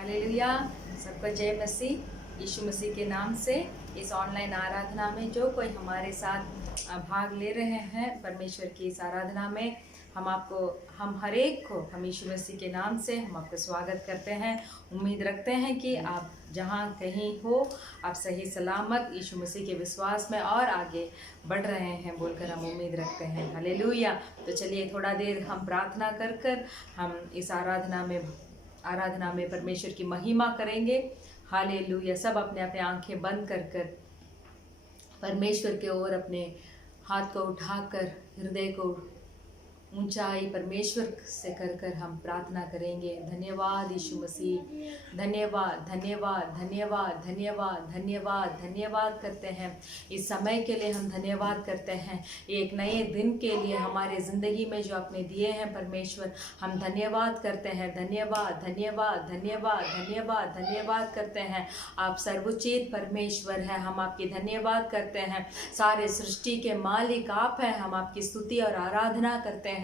Hallelujah. सबको जय मसीह। यीशु मसीह के नाम से इस ऑनलाइन आराधना में जो कोई हमारे साथ भाग ले रहे हैं, परमेश्वर की इस आराधना में हम हर एक को हम यीशु मसीह के नाम से हम आपका स्वागत करते हैं। उम्मीद रखते हैं कि आप जहां कहीं हो, आप सही सलामत यीशु मसीह के विश्वास में और आगे बढ़ रहे हैं बोलकर हम उम्मीद रखते हैं। हालेलुया। तो चलिए थोड़ा देर हम प्रार्थना कर हम इस आराधना में परमेश्वर की महिमा करेंगे। हालेलुया। सब अपने अपने आंखें बंद कर परमेश्वर के ओर अपने हाथ को उठाकर हृदय को ऊंचाई परमेश्वर से कर हम प्रार्थना करेंगे। धन्यवाद यीशु मसीह, धन्यवाद धन्यवाद धन्यवाद धन्यवाद धन्यवाद धन्यवाद करते हैं इस समय के लिए। हम धन्यवाद करते हैं एक नए दिन के लिए हमारे ज़िंदगी में जो आपने दिए हैं परमेश्वर, हम धन्यवाद करते हैं। धन्यवाद धन्यवाद धन्यवाद धन्यवाद धन्यवाद करते हैं। आप सर्वोच्च परमेश्वर हैं, हम आपकी धन्यवाद करते हैं। सारे सृष्टि के मालिक आप हैं, हम आपकी स्तुति और आराधना करते हैं।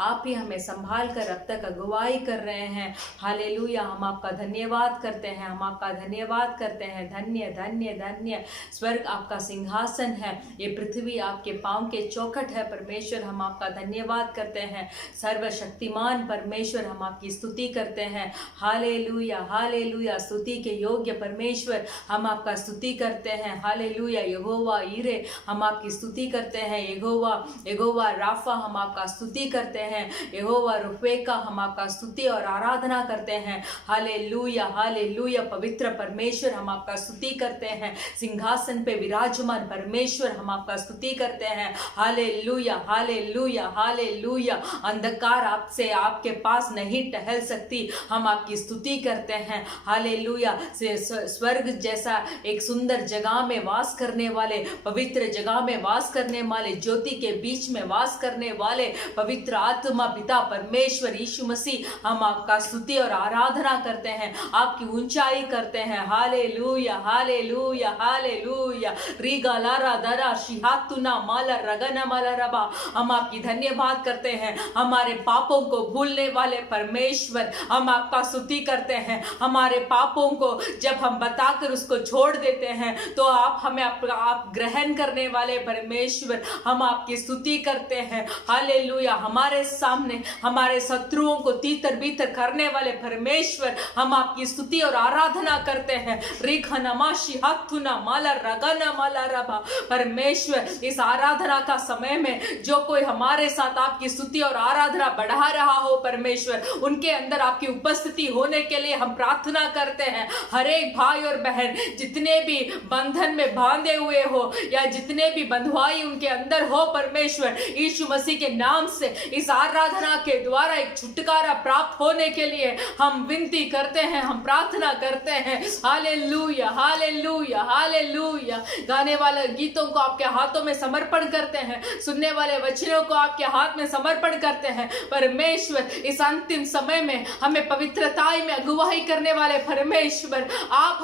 आप ही हमें संभाल कर अब तक अगुवाई कर रहे हैं। हालेलुया। हम आपका धन्यवाद करते हैं, हम आपका धन्यवाद करते हैं। धन्य धन्य धन्य स्वर्ग आपका सिंहासन है, ये पृथ्वी आपके पांव के चौखट है परमेश्वर। हम आपका धन्यवाद करते हैं। सर्वशक्तिमान परमेश्वर, हम आपकी स्तुति करते हैं। Hallelujah hallelujah. स्तुति के योग्य परमेश्वर, हम आपका स्तुति करते हैं। हालेलुया। यहोवा ईरे, हम आपकी स्तुति करते हैं। यहोवा राफा, हम आपका स्तुति करते हैं। यहोवा रुफेका, हम आपका स्तुति और आराधना करते हैं। Hallelujah hallelujah. पवित्र परमेश्वर, हम आपका स्तुति करते हैं। सिंहासन पे विराजमान परमेश्वर, हम आपका स्तुति करते हैं। Hallelujah hallelujah hallelujah. अंधकार आपसे आपके पास नहीं टहल सकती, हम आपकी स्तुति करते हैं। हालेलुया। स्वर्ग जैसा एक सुंदर जगह में वास करने वाले, पवित्र जगह में वास करने वाले, ज्योति के बीच में वास करने वाले पवित्र आत्मा पिता परमेश्वर यीशु मसीह, हम आपका स्तुति और आराधना करते हैं, आपकी ऊंचाई करते हैं। Hallelujah hallelujah hallelujah. Riga Lara दरा शिहातुना माला रगना माला रबा, हम आपकी धन्यवाद करते हैं। हमारे पापों को भूलने वाले परमेश्वर, हम आपका स्तुति करते हैं। हमारे पापों को जब हम बताकर उसको छोड़ देते हैं तो आप हमें आप ग्रहण करने वाले परमेश्वर, हम आपकी स्तुति करते हैं। हालेलुया। हमारे सामने हमारे शत्रुओं को तीतर बीतर करने वाले परमेश्वर, हम आपकी स्तुति और आराधना करते हैं। रिखनमाशी हाथुना माला रगना माला रबा परमेश्वर, इस आराधना का समय में जो कोई हमारे साथ आपकी स्तुति और आराधना बढ़ा रहा हो परमेश्वर, उनके अंदर आपकी उपस्थिति होने के लिए हम प्रार्थना करते हैं। हर एक भाई और बहन जितने भी बंधन में बांधे हुए हो या जितने भी बंधुआई उनके अंदर हो परमेश्वर, यीशु मसीह के नाम से इस आराधना के द्वारा एक छुटकारा प्राप्त होने के लिए हम विनती करते हैं, हम प्रार्थना करते हैं। Hallelujah hallelujah hallelujah. गाने वाले गीतों को आपके हाथों में समर्पण करते हैं, सुनने वाले वचनों को आपके हाथ में समर्पण करते हैं परमेश्वर। इस अंतिम समय में हमें पवित्रताई में अगुवाई करने वाले परमेश्वर, आप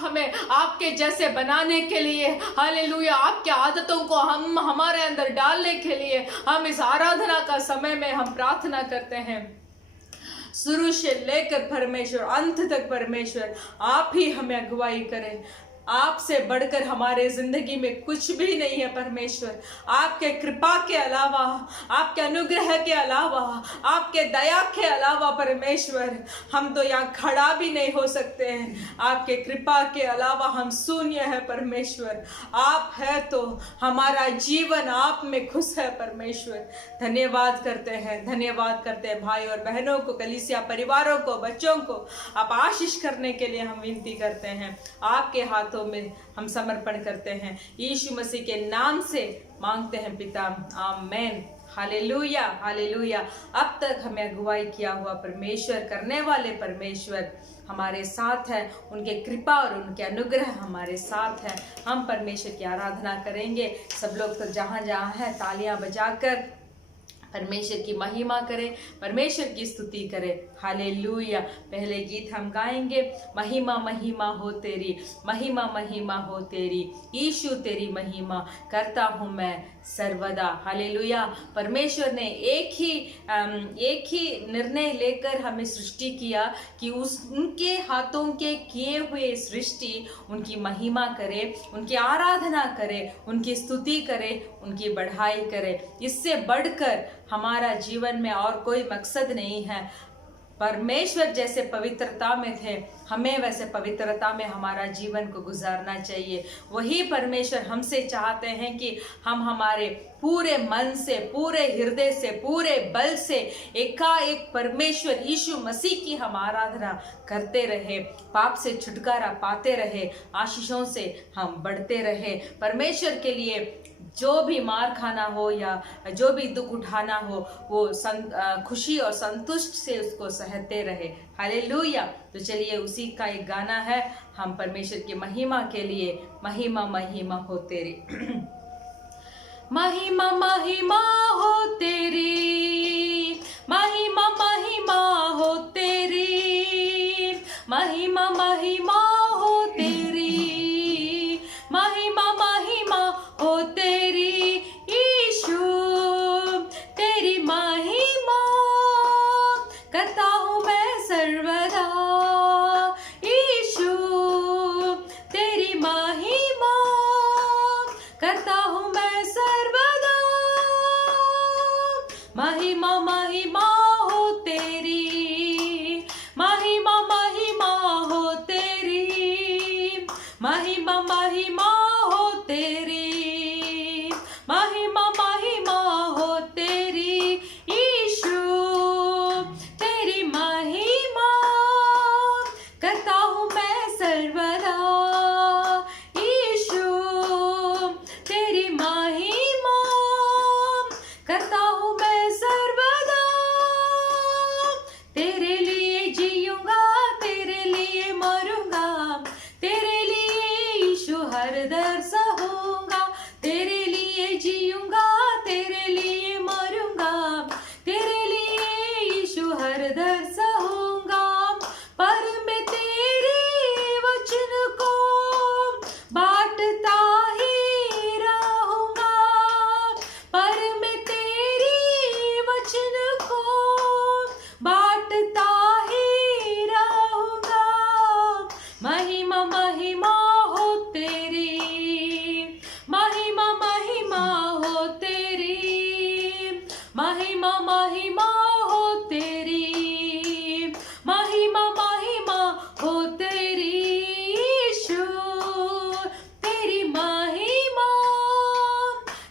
हमें आपके जैसे बनाने के लिए, हालेलुया, आपके आदतों को हम हमारे अंदर डालने के लिए हम इस आराधना का समय में हम प्रार्थना करते हैं। शुरू से लेकर परमेश्वर अंत तक परमेश्वर आप ही हमें अगुवाई करें। आपसे बढ़कर हमारे जिंदगी में कुछ भी नहीं है परमेश्वर। आपके कृपा के अलावा, आपके अनुग्रह के अलावा, आपके दया के अलावा परमेश्वर हम तो यहाँ खड़ा भी नहीं हो सकते हैं। आपके कृपा के अलावा हम शून्य है परमेश्वर। आप है तो हमारा जीवन आप में खुश है परमेश्वर। धन्यवाद करते हैं, धन्यवाद करते हैं। भाई और बहनों को, कलीसिया परिवारों को, बच्चों को आप आशीष करने के लिए हम विनती करते हैं। आपके हाथ में हम समर्पण करते हैं। यीशु मसीह के नाम से मांगते हैं पिता, आमेन। Hallelujah hallelujah. अब तक हमें अगुवाई किया हुआ परमेश्वर, करने वाले परमेश्वर हमारे साथ है, उनके कृपा और उनके अनुग्रह हमारे साथ है। हम परमेश्वर की आराधना करेंगे। सब लोग तो जहां जहां है तालियां बजाकर परमेश्वर की महिमा करें, परमेश्वर की स्तुति करें। हालेलुया। पहले गीत हम गाएंगे, महिमा महिमा हो तेरी, महिमा महिमा हो तेरी, यीशु तेरी महिमा करता हूँ मैं सर्वदा। हालेलुया। परमेश्वर ने एक ही निर्णय लेकर हमें सृष्टि किया कि उनके हाथों के किए हुए सृष्टि उनकी महिमा करे, उनकी आराधना करे, उनकी स्तुति करे, उनकी बढ़ाई करे। इससे बढ़कर हमारा जीवन में और कोई मकसद नहीं है। परमेश्वर जैसे पवित्रता में थे, हमें वैसे पवित्रता में हमारा जीवन को गुजारना चाहिए। वही परमेश्वर हमसे चाहते हैं कि हम हमारे पूरे मन से, पूरे हृदय से, पूरे बल से एकाएक परमेश्वर यीशु मसीह की हम आराधना करते रहे, पाप से छुटकारा पाते रहे, आशीषों से हम बढ़ते रहे। परमेश्वर के लिए जो भी मार खाना हो या जो भी दुख उठाना हो, वो खुशी और संतुष्ट से उसको सहते रहे। हालेलुया। तो चलिए उसी का एक गाना है हम परमेश्वर की महिमा के लिए, महिमा महिमा हो तेरी। महिमा महिमा हो तेरी, महिमा महिमा हो तेरी, महिमा महिमा हो तेरी, महिमा महिमा हो तेरी, यीशु तेरी महिमा करता हूँ मैं सर्वदा, यीशु तेरी महिमा करता हूँ मैं सर्वदा। महिमा महिमा हो तेरी, महिमा महिमा हो तेरी, महिमा महिमा हो तेरी, महिमा महिमा हो तेरी, यीशु तेरी महिमा करता हूँ मैं सर्वदा, यीशु तेरी महिमा करता हूँ मैं सर्वदा। तेरे लिए जीऊंगा, तेरे लिए मरूंगा, तेरे लिए यीशु हर दर सहूंगा, तेरे लिए जीऊंगा, तेरे लिए मरूंगा, तेरे लिए यीशु हर दर सहूंगा। पर मैं तेरे वचन को बांटता ही रहूंगा, पर मैं तेरी वचन को बांटता ही रहूंगा। महिमा महिमा हो तेरी, महिमा महिमा हो तेरी, महिमा महिमा हो तेरी, महिमा महिमा हो तेरी, यीशु तेरी महिमा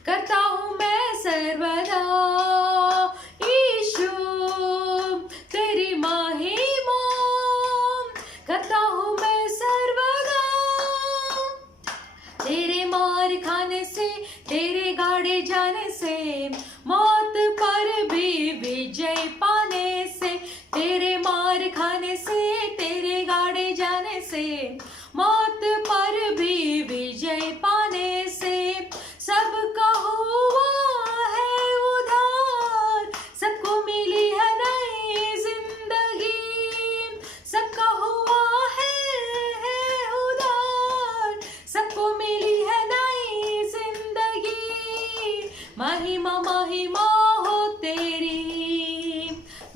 करता हूँ मैं सर्वदा, यीशु तेरी महिमा करता हूँ मैं सर्वदा। तेरे मार खाने से, तेरे गाड़े जाने से, मौत पर भी विजय पाने से, तेरे मार खाने से, तेरे गाड़े जाने से, मौत पर भी विजय पाने से, सबका हुआ है उद्धार, सबको मिली है नई जिंदगी, सबका हुआ है उद्धार, सबको मिली है नई जिंदगी। महिमा महिमा हो तेरी,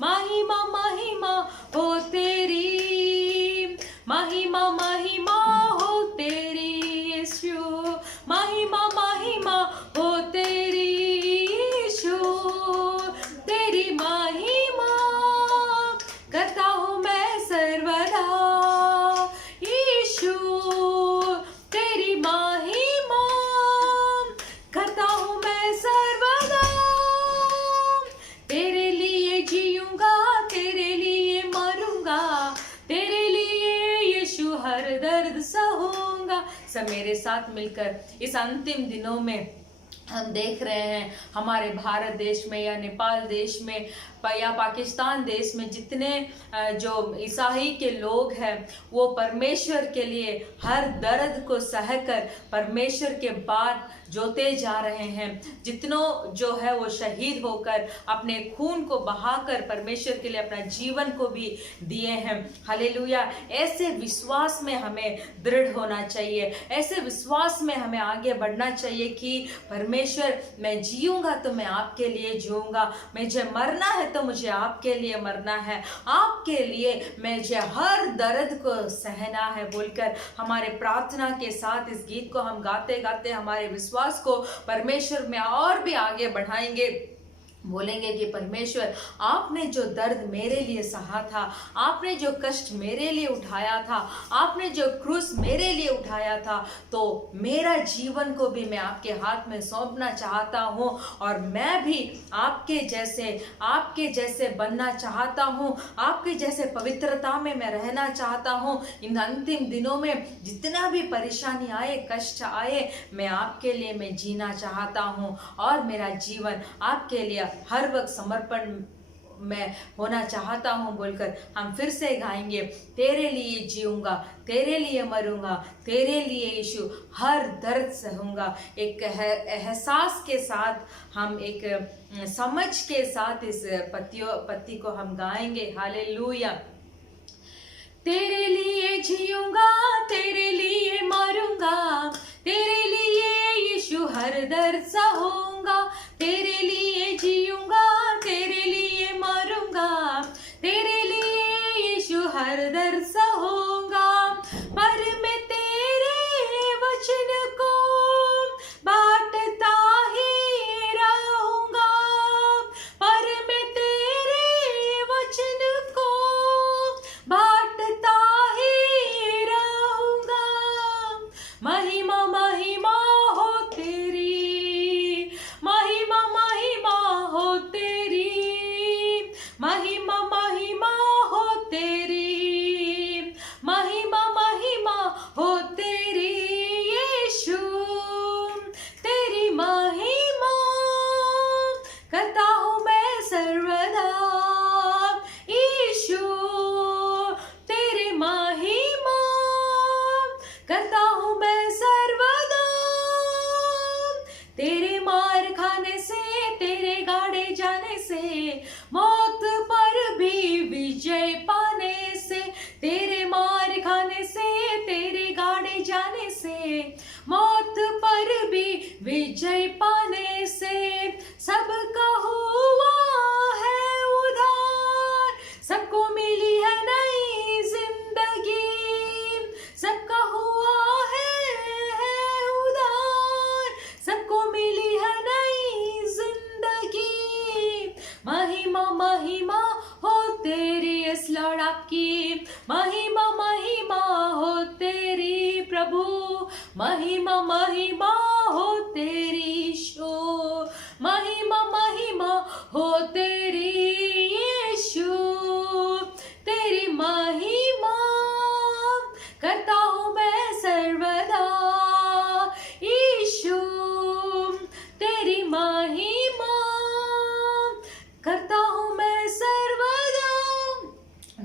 महिमा महिमा हो तेरी, महिमा महिमा हो तेरी, यीशु महिमा महिमा हो तेरी, यीशु तेरी महिमा करता हूँ मैं सर्वदा, यीशु तेरी महिमा करता हूँ मैं सर्वदा। तेरे लिए जीऊंगा, तेरे लिए मरूंगा, तेरे लिए यीशु हर दर्द सहूंगा। सब मेरे साथ मिलकर इस अंतिम दिनों में हम देख रहे हैं हमारे भारत देश में या नेपाल देश में या पाकिस्तान देश में जितने जो ईसाई के लोग हैं वो परमेश्वर के लिए हर दर्द को सहकर परमेश्वर के बाद जोते जा रहे हैं। जितनों जो है वो शहीद होकर अपने खून को बहाकर परमेश्वर के लिए अपना जीवन को भी दिए हैं। हालेलुया। ऐसे विश्वास में हमें दृढ़ होना चाहिए, ऐसे विश्वास में हमें आगे बढ़ना चाहिए कि परमेश्वर, मैं जीऊंगा तो मैं आपके लिए जीऊंगा, मुझे मरना है तो मुझे आपके लिए मरना है, आपके लिए मुझे हर दर्द को सहना है बोलकर हमारे प्रार्थना के साथ इस गीत को हम गाते गाते हमारे विश्वास को परमेश्वर में और भी आगे बढ़ाएंगे। बोलेंगे कि परमेश्वर, आपने जो दर्द मेरे लिए सहा था, आपने जो कष्ट मेरे लिए उठाया था, आपने जो क्रूस मेरे लिए उठाया था, तो मेरा जीवन को भी मैं आपके हाथ में सौंपना चाहता हूँ और मैं भी आपके जैसे बनना चाहता हूँ, आपके जैसे पवित्रता में मैं रहना चाहता हूँ। इन अंतिम दिनों में जितना भी परेशानी आए, कष्ट आए, मैं आपके लिए मैं जीना चाहता हूँ और मेरा जीवन आपके लिए हर वक्त समर्पण मैं होना चाहता हूँ बोलकर हम फिर से गाएंगे। तेरे लिए जीऊंगा, तेरे लिए मरूंगा, तेरे लिए यीशु हर दर्द सहूंगा। एक एहसास के साथ, हम एक समझ के साथ इस पत्ती को हम गाएंगे। हालेलुया। तेरे लिए जीऊंगा, तेरे लिए मरूंगा, तेरे लिए यीशु हर दर्द सहूंगा, तेरे लिए जीऊंगा, तेरे लिए मरूंगा, तेरे लिए यीशु हर दर्द सहूंगा। पर मैं तेरे वचन को बांटता ही रहूंगा, पर मैं तेरे वचन को बांटता ही रहूंगा। महिमा महिमा हो तेरी, महिमा महिमा हो तेरी, महिमा महिमा हो तेरी, महिमा महिमा हो तेरी यीशु, तेरी महिमा करता हूँ मैं सर्वदा यीशु, तेरी महिमा करता हूँ मैं सर्वदा। तेरे मार खाने से, तेरे गाड़े जाने से, मौत पर भी विजय पाने से, तेरे मार खाने से, तेरे गाड़े जाने से, मौत पर भी विजय पाने से, सबका हुआ है उद्धार, सबको मिली है नई जिंदगी, सबका हुआ है उद्धार, सबको मिली है नई जिंदगी। महिमा महिमा हो तेरी इस लौट आपकी, महिमा महिमा हो तेरी प्रभु, महिमा महिमा हो तेरी यीशु, महिमा महिमा हो तेरी यीशु, तेरी महिमा करता हूँ मैं सर्वदा यीशु, तेरी महिमा करता हूँ मैं सर्वदा।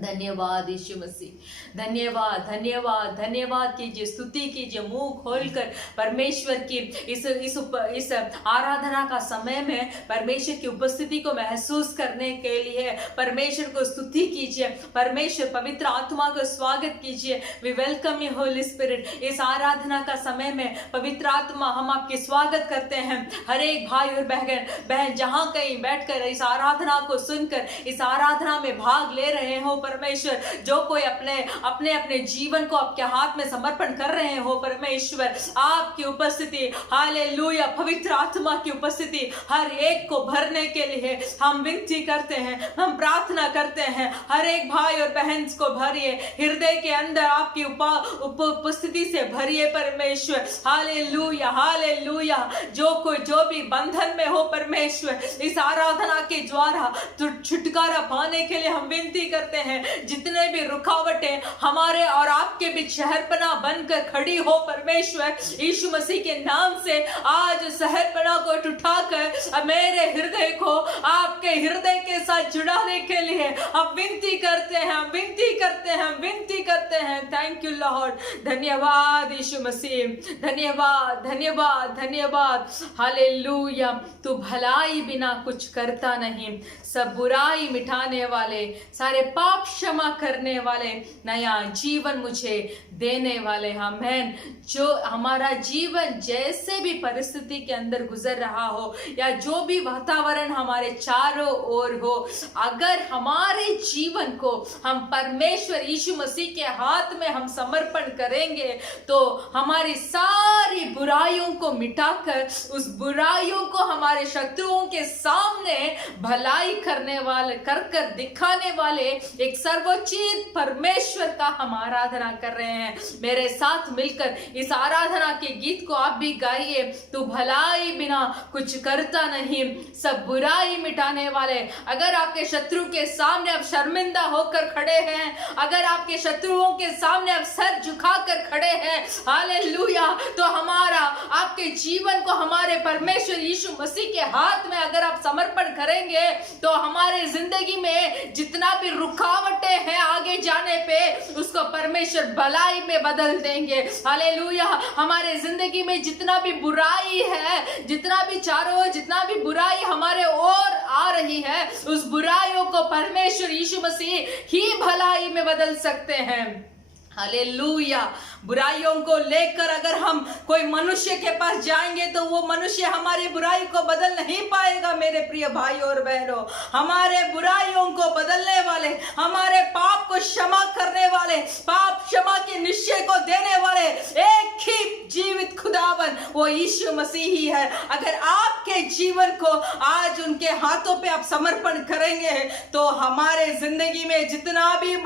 धन्यवाद यीशु मसीह, धन्यवाद धन्यवाद धन्यवाद कीजिए, स्तुति कीजिए मुंह खोलकर परमेश्वर की इस आराधना का समय में परमेश्वर की उपस्थिति को महसूस करने के लिए परमेश्वर को स्तुति कीजिए, परमेश्वर पवित्र आत्मा को स्वागत कीजिए। We welcome you holy spirit. इस आराधना का समय में पवित्र आत्मा, हम आपकी स्वागत करते हैं। हर एक भाई और बहन जहां कहीं बैठकर इस आराधना को सुनकर इस आराधना में भाग ले रहे हो परमेश्वर, जो कोई अपने जीवन को आपके हाथ में समर्पण कर रहे हो परमेश्वर, आपकी उपस्थिति, हालेलुया, पवित्र आत्मा की उपस्थिति हर एक को भरने के लिए हम विनती करते हैं, हम प्रार्थना करते हैं। हर एक भाई और बहन को भरिए, हृदय के अंदर आपकी उपस्थिति से भरिए परमेश्वर। Hallelujah hallelujah. जो भी बंधन में हो परमेश्वर, इस आराधना के द्वारा छुटकारा पाने के लिए हम विनती करते हैं। जितने भी रुकावटें हमारे और आपके बीच शहरपना बनकर खड़ी हो परमेश्वर यीशु मसीह के नाम से आज शहरपना को उठाकर मेरे हृदय को आपके हृदय के साथ जुड़ाने के लिए हम विनती करते हैं, विनती करते हैं, विनती करते हैं। Thank you Lord. धन्यवाद यीशु मसीह, धन्यवाद धन्यवाद धन्यवाद। हालेलुया। तू भलाई बिना कुछ करता नहीं, सब बुराई मिटाने वाले, सारे पाप क्षमा करने वाले, नया जीवन मुझे देने वाले। आमीन। जो हमारा जीवन जैसे भी परिस्थिति के अंदर गुजर रहा हो या जो भी वातावरण हमारे चारों ओर हो, अगर हमारे जीवन को हम परमेश्वर यीशु मसीह के हाथ में हम समर्पण करेंगे तो हमारी सारी बुराइयों को मिटाकर उस बुराइयों को हमारे शत्रुओं के सामने भलाई करने वाले कर दिखाने वाले एक सर्वोच्च परमेश्वर का हम आराधना कर रहे हैं। मेरे साथ मिलकर इस आराधना के गीत को आप भी गाइए। तू भलाई बिना कुछ करता नहीं, सब बुराई मिटाने वाले। अगर आपके शत्रु के सामने आप शर्मिंदा होकर खड़े हैं, अगर आपके शत्रुओं के सामने आप सर झुकाकर खड़े हैं, हालेलुया, तो हमारा आपके जीवन को हमारे परमेश्वर यीशु मसीह के हाथ में अगर आप समर्पण करेंगे तो हमारे जिंदगी में जितना भी रुकावटें हैं आगे जाने पे उसको परमेश्वर भलाई में बदल देंगे। हालेलुया। हमारे जिंदगी में जितना भी बुराई है, जितना भी चारों ओर जितना भी बुराई हमारे ओर आ रही है, उस बुराइयों को परमेश्वर यीशु मसीह ही भलाई में बदल सकते हैं। हालेलुया। बुराइयों को लेकर अगर हम कोई मनुष्य के पास जाएंगे तो वो मनुष्य हमारी बुराई को बदल नहीं पाएगा। मेरे प्रिय भाई और बहनों, हमारे बुराइयों को बदलने वाले, हमारे पाप को क्षमा करने वाले, पाप क्षमा के निश्चय को देने वाले एक ही जीवित खुदावन वो यीशु मसीह ही है। अगर आपके जीवन को आज उनके हाथों पे आप समर्पण करेंगे तो हमारे जिंदगी में जितना भी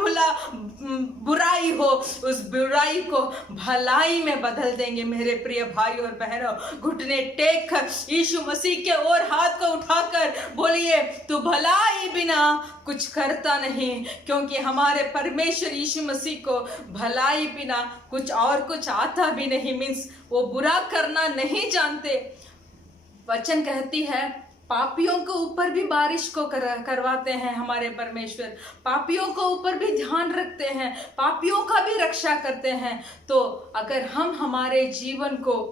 बुराई हो उस बुराई को भलाई में बदल देंगे। मेरे प्रिय भाई और बहनों, घुटने टेक कर यीशु मसीह के ओर हाथ को उठाकर बोलिए, तू भलाई बिना कुछ करता नहीं, क्योंकि हमारे परमेश्वर यीशु मसीह को भलाई बिना कुछ आता भी नहीं। मीन्स वो बुरा करना नहीं जानते। वचन कहती है पापियों के ऊपर भी बारिश को करवाते हैं हमारे परमेश्वर, पापियों को ऊपर भी ध्यान रखते हैं, पापियों का भी रक्षा करते हैं। तो अगर हम हमारे जीवन को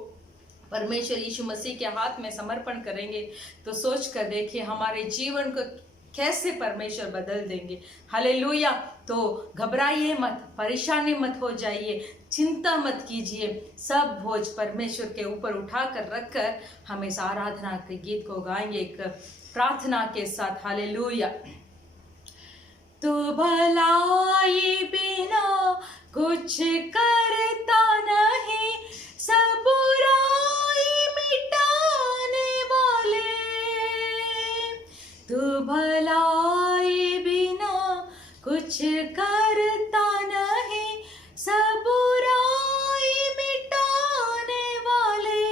परमेश्वर यीशु मसीह के हाथ में समर्पण करेंगे तो सोच कर देखिए हमारे जीवन को कैसे परमेश्वर बदल देंगे। हालेलुया। तो घबराइए मत, परेशानी मत हो जाइए, चिंता मत कीजिए, सब बोझ परमेश्वर के ऊपर उठाकर रखकर हम इस आराधना के गीत को गाएंगे एक प्रार्थना के साथ। हालेलुया। तू भलाई बिना कुछ करता नहीं, सब बुराई मिटाने वाले। तू भलाई बिना कुछ करता नहीं, सब बुराई मिटाने वाले,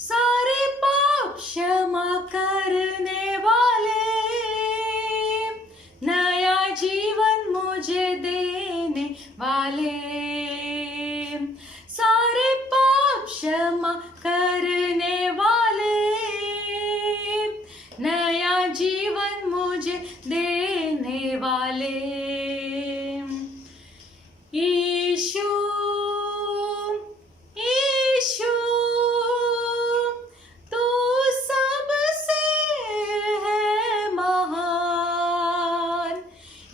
सारे पाप क्षमा करने वाले, नया जीवन मुझे देने वाले, सारे पाप क्षमा करने वाले, नया जीवन मुझे देने वाले। यीशु यीशु तू सबसे है महान।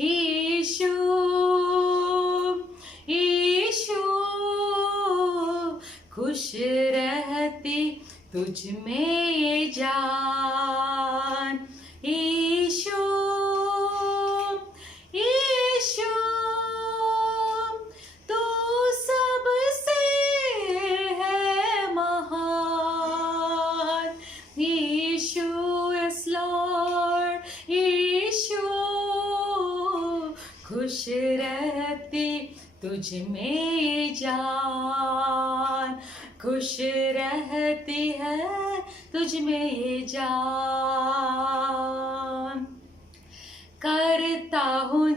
यीशु यीशु खुश रहती तुझ में ये जान। यीशु यीशु तू सबसे है महान। यीशु यस लॉर्ड। यीशु खुश रहती तुझ में ये जान, खुश रहती है तुझ में ये जान। करता हूँ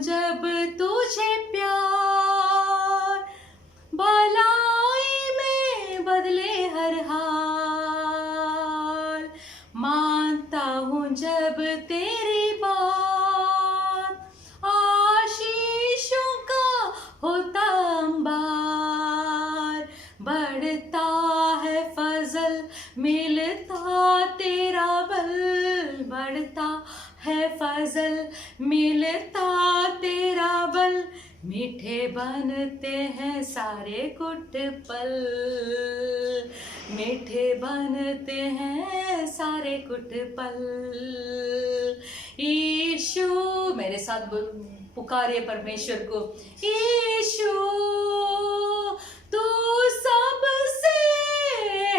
मिलता तेरा बल, बढ़ता है फजल, मिलता तेरा बल, मीठे बनते हैं सारे कुट पल, मीठे बनते हैं सारे कुट पल। यीशु, मेरे साथ पुकारिए परमेश्वर को, यीशु तू सबसे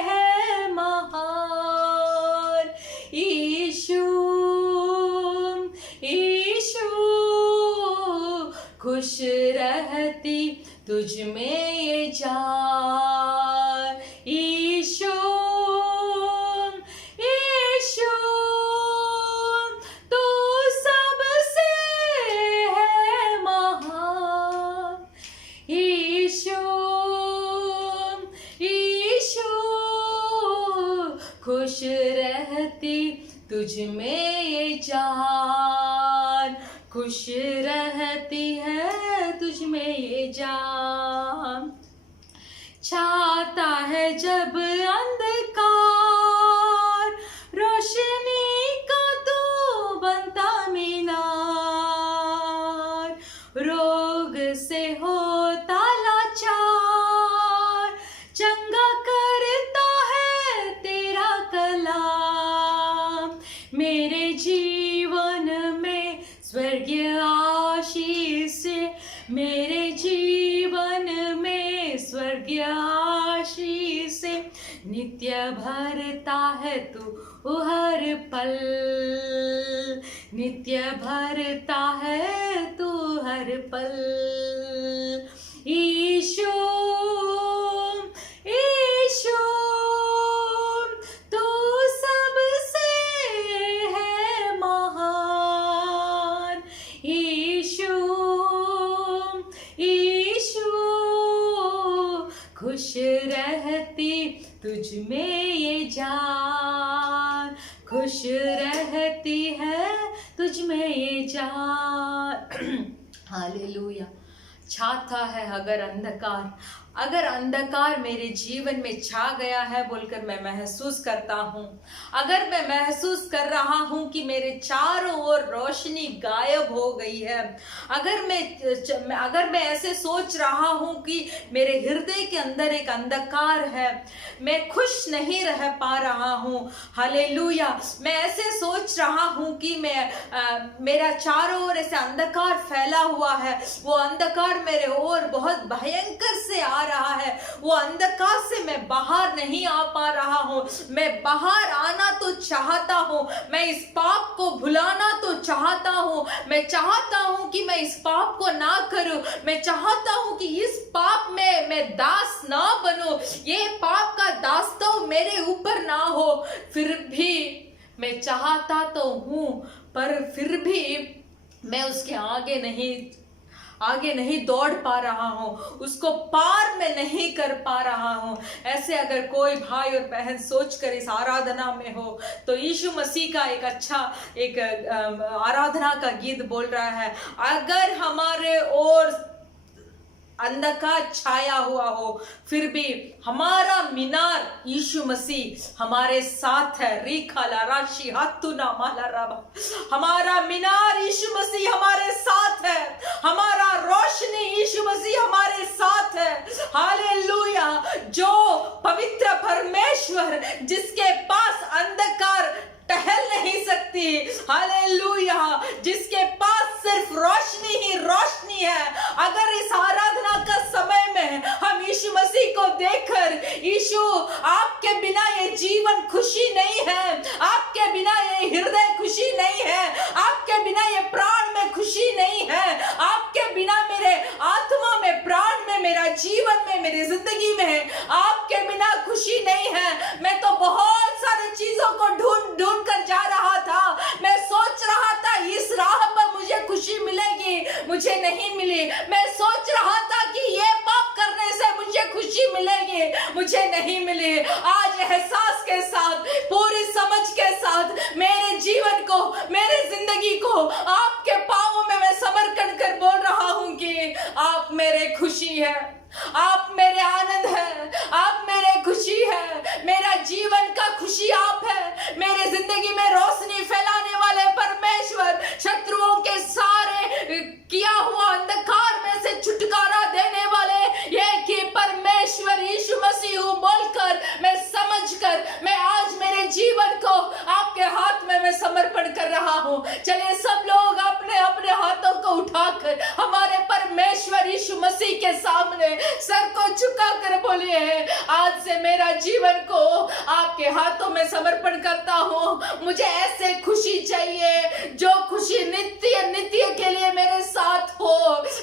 है महान, यीशु यीशु खुश रहती तुझ में ये जान, यीशु यीशु तू सबसे है महान, यीशु यीशु खुश रहती तुझ में ये जान, खुश रहती है तुझ में ये जान। छाता है जब अंधकार, रोशनी का तू बनता मीनार, रोग से होता लाचार, चंगा करता है तेरा कलाम, मेरे जीवन में स्वर्गीय आशीष, मेरे जीवन में स्वर्गीय आशीष, नित्य भरता है तू हर पल, नित्य भरता है तू हर पल, यीशु यीशु तू सबसे है महान, यीशु यीशु खुश रहती तुझ में ये जान, खुश रहती है तुझ में ये जान। हालेलुया। छाता है अगर अंधकार, अगर अंधकार मेरे जीवन में छा गया है बोलकर मैं महसूस करता हूँ, अगर मैं महसूस कर रहा हूँ कि मेरे चारों ओर रोशनी गायब हो गई है, अगर मैं ऐसे सोच रहा हूँ कि मेरे हृदय के अंदर एक अंधकार है, मैं खुश नहीं रह पा रहा हूँ, हालेलुया, मैं ऐसे सोच रहा हूँ कि मेरा चारों ओर ऐसे अंधकार फैला हुआ है, वो अंधकार मेरे ओर बहुत भयंकर से आ रहा है, वो अंधकार से मैं बाहर नहीं आ पा रहा हूँ, मैं बाहर आना तो चाहता हूँ, मैं इस पाप को भुलाना तो चाहता हूँ, मैं चाहता हूँ कि मैं इस पाप को ना करूँ, मैं चाहता हूँ कि इस पाप में मैं दास ना बनूं, ये पाप का दास तो मेरे ऊपर ना हो, फिर भी मैं चाहता तो हूँ पर फिर भी मैं उसके आगे नहीं दौड़ पा रहा हूँ, उसको पार में नहीं कर पा रहा हूँ। ऐसे अगर कोई भाई और बहन सोचकर इस आराधना में हो तो यीशु मसीह का एक आराधना का गीत बोल रहा है, अगर हमारे ओर अंधकार छाया हुआ हो फिर भी हमारा मीनार यीशु मसीह हमारे साथ है। रिखाला राशि हाथुना माला राबा, हमारा मीनार यीशु मसीह हमारे साथ है, हमारा रोशनी यीशु मसीह हमारे साथ है। हालेलुया। जो पवित्र परमेश्वर जिसके पास अंधकार टहल नहीं सकती, हालेलुया, जिसके पास सिर्फ रोशनी ही रोशनी है, अगर इस आराधना का समय में हम यीशु मसीह को देखकर, यीशु आपके बिना ये जीवन खुशी नहीं है, आपके बिना ये हृदय खुशी नहीं है, आपके बिना ये प्राण में खुशी नहीं है, आपके बिना मेरे आत्मा में, प्राण में, मेरा जीवन में, मेरी जिंदगी में आपके बिना खुशी नहीं है। मैं तो बहुत सारी चीजों को ढूंढ कर जा रहा था, मैं सोच रहा था इस राह पर मुझे खुशी मिलेगी, मुझे नहीं मिली। मैं सोच रहा था कि ये पाप करने से मुझे खुशी मिलेगी, मुझे नहीं मिली। आज एहसास के साथ, पूरी समझ के साथ मेरे जीवन को, मेरे जिंदगी को आपके पांवों में मैं समर्पण कर बोल रहा हूँ कि आप मेरे खुशी है, आप मेरे आनंद है, आप मेरे खुशी है। मेरा जीवन का खुशी आप है। मेरे जिंदगी में रोशनी फैलाने वाले परमेश्वर, शत्रुओं के सारे किया हुआ अंधकार में से छुटकारा देने वाले एक ही परमेश्वर यीशु मसीह बोलकर, मैं समझकर, मैं आज मेरे जीवन को आपके हाथ में मैं समर्पण कर रहा हूँ। चलिए सब लोग अपने अपने हाथों को उठाकर हमारे परमेश्वर यीशु मसीह के सामने सर को झुकाकर बोलिए, आज से मेरा जीवन को आपके हाथों में समर्पण करता हूँ। मुझे ऐसे खुशी चाहिए जो खुशी नित्य नित्य के लिए मेरे साथ हो।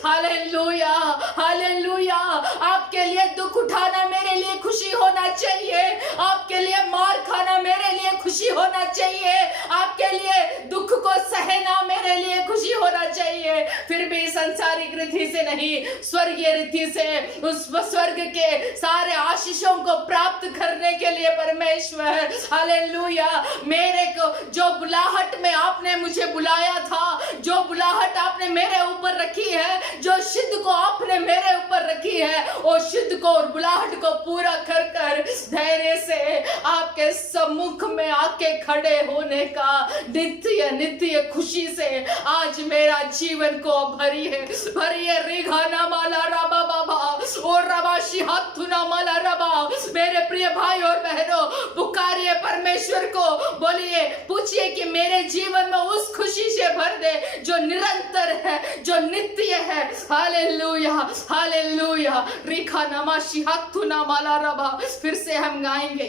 Hallelujah, hallelujah. आपके लिए दुख उठाना मेरे लिए खुशी होना चाहिए, आपके लिए मार खाना मेरे लिए खुशी होना चाहिए, आपके लिए दुख को सहना मेरे लिए खुशी होना चाहिए, फिर भी सांसारिक रीति से नहीं, स्वर्गीय रीति से, उस स्वर्ग के सारे आशीषों को प्राप्त करने के लिए परमेश्वर, हालेलुया। मेरे को जो बुलाहट में आपने मुझे बुलाया था, जो बुलाहट आपने मेरे ऊपर रखी है, जो सिद्ध को आपने मेरे ऊपर रखी है, वो सिद्ध को और बुलाहट को पूरा कर कर धैर्य से आपके सम्मुख में आके खड़े होने का नित्य नित्य खुशी से आज मेरा जीवन को भरिए भरिए। रिघाना माला रबा बाबा और रबा शिहातुना माला रबा। मेरे प्रिय भाई और बहनों, पुकारिए परमेश्वर को, बोलिए, पूछिए कि मेरे जीवन में उस खुशी से भर दे जो निरंतर है, जो नित्य है। Hallelujah, hallelujah. रिघाना मा शिहातुना माला रबा। फिर से हम गाएंगे,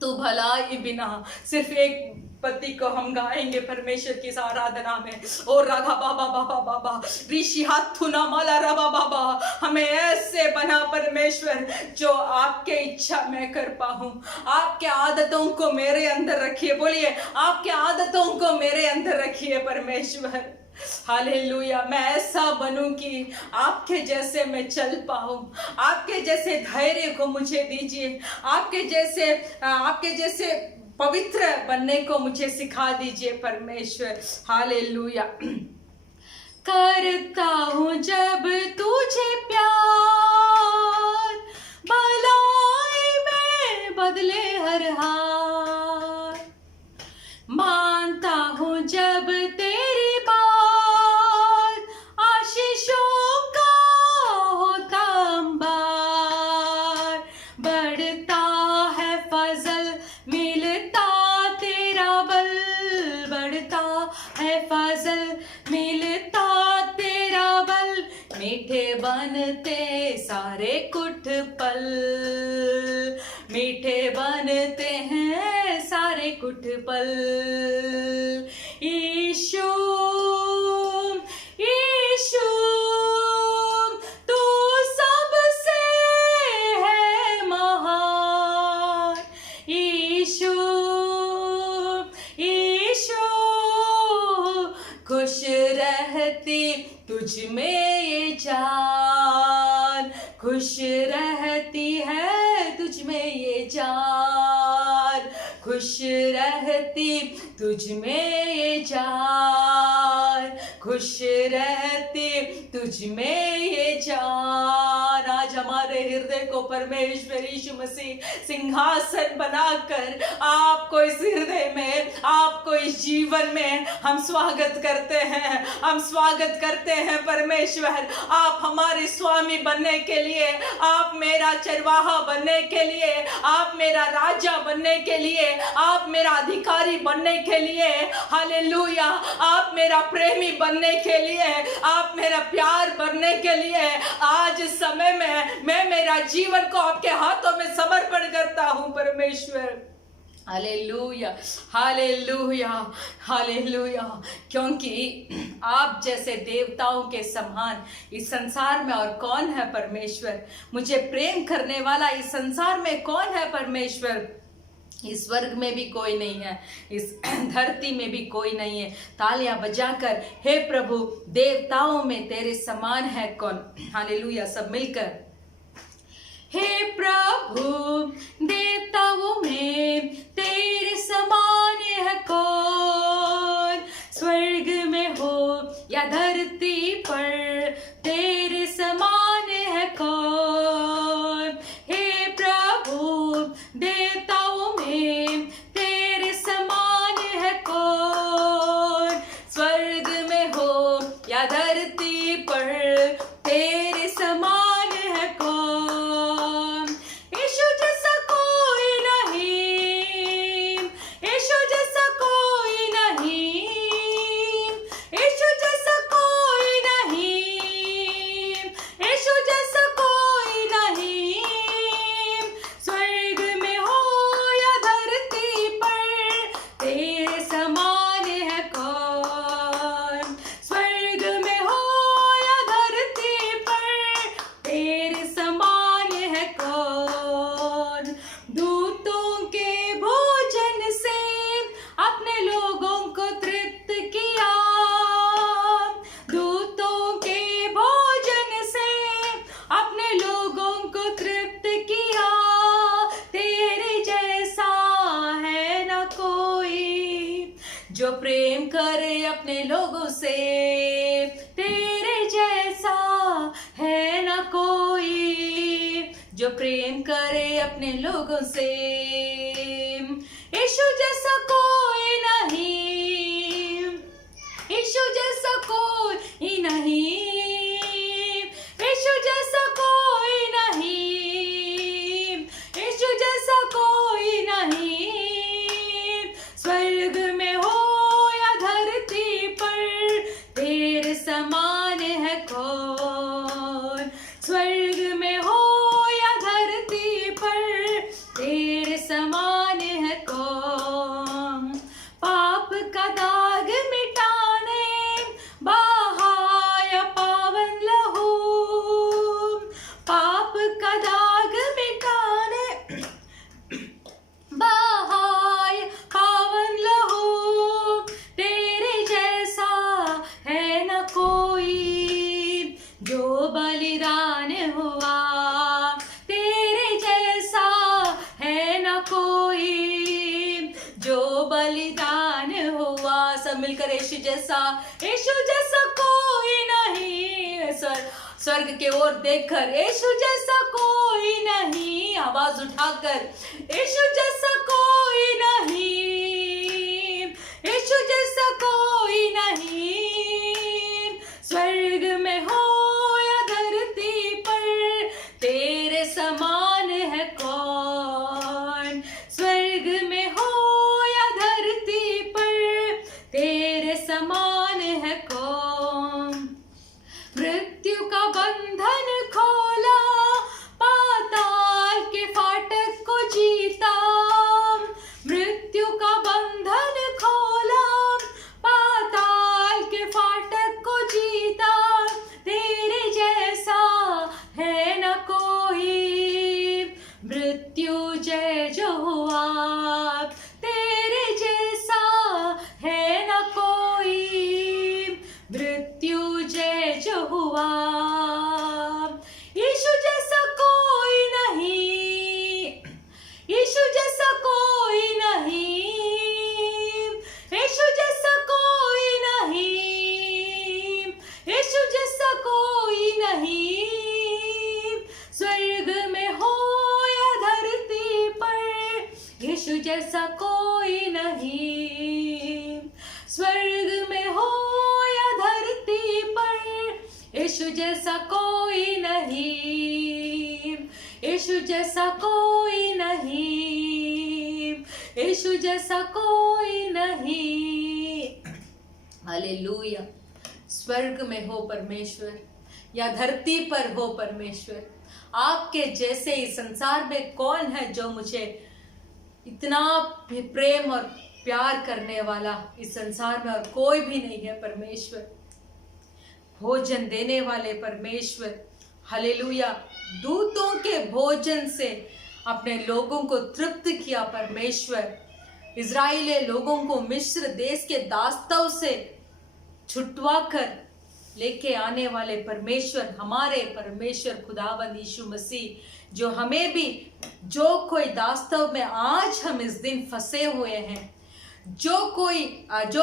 तू भलाई बिना, सिर्फ एक पति को हम गाएंगे परमेश्वर की इस आराधना में। ओ राधा बाबा बाबा बाबा ऋषि हाथुना माला रबा बाबा। हमें ऐसे बना परमेश्वर जो आपके इच्छा में कर पाऊं। आपके आदतों को मेरे अंदर रखिए, बोलिए, आपके आदतों को मेरे अंदर रखिए परमेश्वर। हालेलुया। मैं ऐसा बनूं कि आपके जैसे मैं चल पाऊं, आपके जैसे धैर्य को मुझे दीजिए, आपके जैसे पवित्र बनने को मुझे सिखा दीजिए परमेश्वर। हालेलुया। करता हूँ जब तुझे प्यार, भलाई में बदले हर हार, मानता हूँ जब तेरी बात, आशीषों का होता अंबार, बढ़ता है फजल मिलता तेरा बल, बढ़ता है फजल मिलता तेरा बल, मीठे बनते सारे कुट पल, मीठे बनते हैं सारे कुट पल। यीशु यीशु तू सबसे है महान, यीशु यीशु खुश रहती तुझ में ये जान, खुश रहती है तुझ में ये जान, खुश रहती तुझ में ये जान, खुश रहती तुझ में ये जान। आज हमारे हृदय को परमेश्वर यीशु मसीह सिंहासन बनाकर आपको इस हृदय में, आपको इस जीवन में हम स्वागत करते हैं, हम स्वागत करते हैं परमेश्वर। आप हमारे स्वामी बनने के लिए, आप मेरा चरवाहा बनने के लिए, आप मेरा राजा बनने के लिए, आप मेरा अधिकारी बनने के लिए, हालेलुया, आप मेरा प्रेमी बनने के लिए, आप मेरा प्यार बनने के लिए आज इस समय में मैं मेरा जीवन को आपके हाथों में समर्पण करता हूं परमेश्वर। Hallelujah, hallelujah, hallelujah. क्योंकि आप जैसे देवताओं के समान इस संसार में और कौन है परमेश्वर। मुझे प्रेम करने वाला इस संसार में कौन है परमेश्वर। इस स्वर्ग में भी कोई नहीं है, इस धरती में भी कोई नहीं है। तालियां बजाकर, हे प्रभु, देवताओं में तेरे समान है कौन। हालेलुया, सब मिलकर। हे प्रभु, देवताओं में तेरे समान है कौन, स्वर्ग में हो या धरती पर तेरे समान है कौन। हे प्रभु, देवताओं में अपने लोगों से, तेरे जैसा है ना कोई जो प्रेम करे अपने लोगों से। यीशु जैसा कोई नहीं, यीशु जैसा कोई नहीं, यीशु जैसा कोई नहीं, यीशु जैसा कोई नहीं। स्वर्ग में हो या धरती पर तेरे समान है कौन। स्वर्ग में हो या धरती पर तेरे समान है कौन। पाप का दाग मिटाने बहाया पावन लहू, पाप का दाग मिटाने बहाया पावन लहू। तेरे जैसा है न कोई जो बलिदान हुआ, तेरे जैसा है न कोई जो बलिदान हुआ। सब मिलकर यीशु जैसा, यीशु जैसा कोई नहीं। स्वर्ग के ओर देखकर यीशु जैसा कोई नहीं, आवाज उठाकर यीशु जैसा कोई नहीं, यीशु जैसा कोई नहीं। स्वर्ग में हो या धरती पर तेरे समान है कौन। स्वर्ग में हो या धरती पर तेरे समान है कौन। मृत्यु का बंधन खोला, पाताल के फाटक को जीता। मृत्यु का बंधन खोला, पाताल के फाटक को जीता। तेरे जैसा है न कोई, मृत्यु जय जो हुआ। तेरे जैसा है न कोई, मृत्यु जय जो हुआ। यीशु जैसा कोई नहीं, यीशु जैसा कोई नहीं, यीशु जैसा कोई नहीं, यीशु जैसा कोई नहीं। स्वर्ग में हो या धरती पर यीशु जैसा कोई नहीं। स्वर्ग में हो या धरती पर यीशु जैसा कोई नहीं, यीशु जैसा कोई नहीं, यीशु जैसा कोई नहीं। हालेलुया। स्वर्ग में हो परमेश्वर या धरती पर हो परमेश्वर, आपके जैसे इस संसार में कौन है जो मुझे इतना प्रेम और प्यार करने वाला इस संसार में और कोई भी नहीं है परमेश्वर। भोजन देने वाले परमेश्वर, हालेलुया। दूतों के भोजन से अपने लोगों को तृप्त किया परमेश्वर। इजराइली लोगों को मिस्र देश के दास्तों से छुटवा कर लेके आने वाले परमेश्वर, हमारे परमेश्वर खुदावंद यीशु मसीह, जो हमें भी, जो कोई दास्तव में आज हम इस दिन फंसे हुए हैं, जो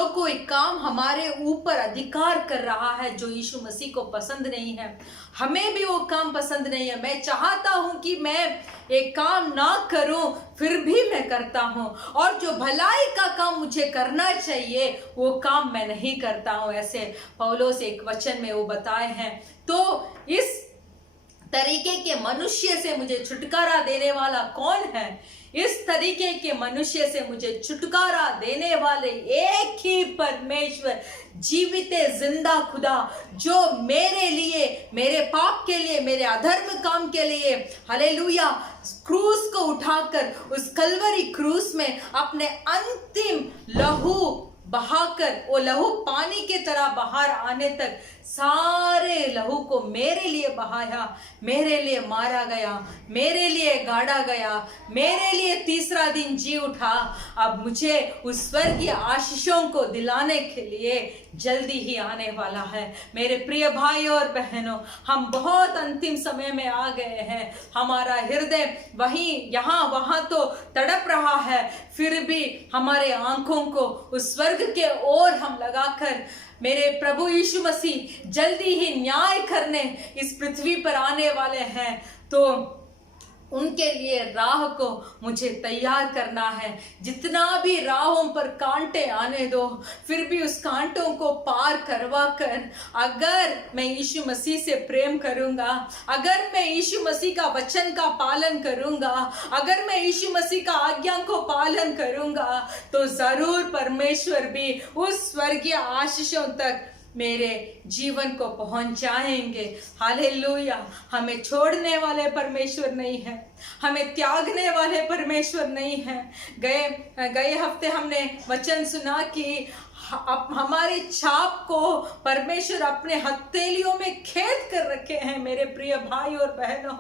कोई काम हमारे ऊपर अधिकार कर रहा है जो यीशु मसीह को पसंद नहीं है, हमें भी वो काम पसंद नहीं है। मैं चाहता हूं कि मैं एक काम ना करूं, फिर भी मैं करता हूं, और जो भलाई का काम मुझे करना चाहिए वो काम मैं नहीं करता हूं। ऐसे पौलुस एक वचन में वो बताए हैं। तो इस तरीके के मनुष्य से मुझे छुटकारा देने वाला कौन है? इस तरीके के मनुष्य से मुझे छुटकारा देने वाले एक ही परमेश्वर, जीवित जिंदा खुदा, जो मेरे लिए, मेरे पाप के लिए, मेरे अधर्म काम के लिए, हालेलुया, क्रूस को उठाकर उस कलवरी क्रूस में अपने अंतिम लहू बहाकर, वो लहू पानी की तरह बाहर आने तक सारे लहू को मेरे लिए बहाया, मेरे लिए मारा गया, मेरे लिए गाड़ा गया, मेरे लिए तीसरा दिन जी उठा। अब मुझे उस स्वर्गीय आशीषों को दिलाने के लिए जल्दी ही आने वाला है। मेरे प्रिय भाई और बहनों, हम बहुत अंतिम समय में आ गए हैं। हमारा हृदय वहीं यहाँ वहाँ तो तड़प रहा है, फिर भी हमारे आंखों को उस स्वर्ग के ओर हम लगाकर मेरे प्रभु यीशु मसीह जल्दी ही न्याय करने इस पृथ्वी पर आने वाले हैं। तो उनके लिए राह को मुझे तैयार करना है। जितना भी राहों पर कांटे आने दो, फिर भी उस कांटों को पार करवा कर अगर मैं यीशु मसीह से प्रेम करूंगा, अगर मैं यीशु मसीह का वचन का पालन करूंगा, अगर मैं यीशु मसीह का आज्ञा को पालन करूंगा, तो जरूर परमेश्वर भी उस स्वर्गीय आशीषों तक मेरे जीवन को पहुंचाएंगे। हालेलुया। हमें छोड़ने वाले परमेश्वर नहीं है, हमें त्यागने वाले परमेश्वर नहीं है। गए हफ्ते हमने वचन सुना कि हमारे छाप को परमेश्वर अपने हथेलियों में खेद कर रखे हैं। मेरे प्रिय भाई और बहनों,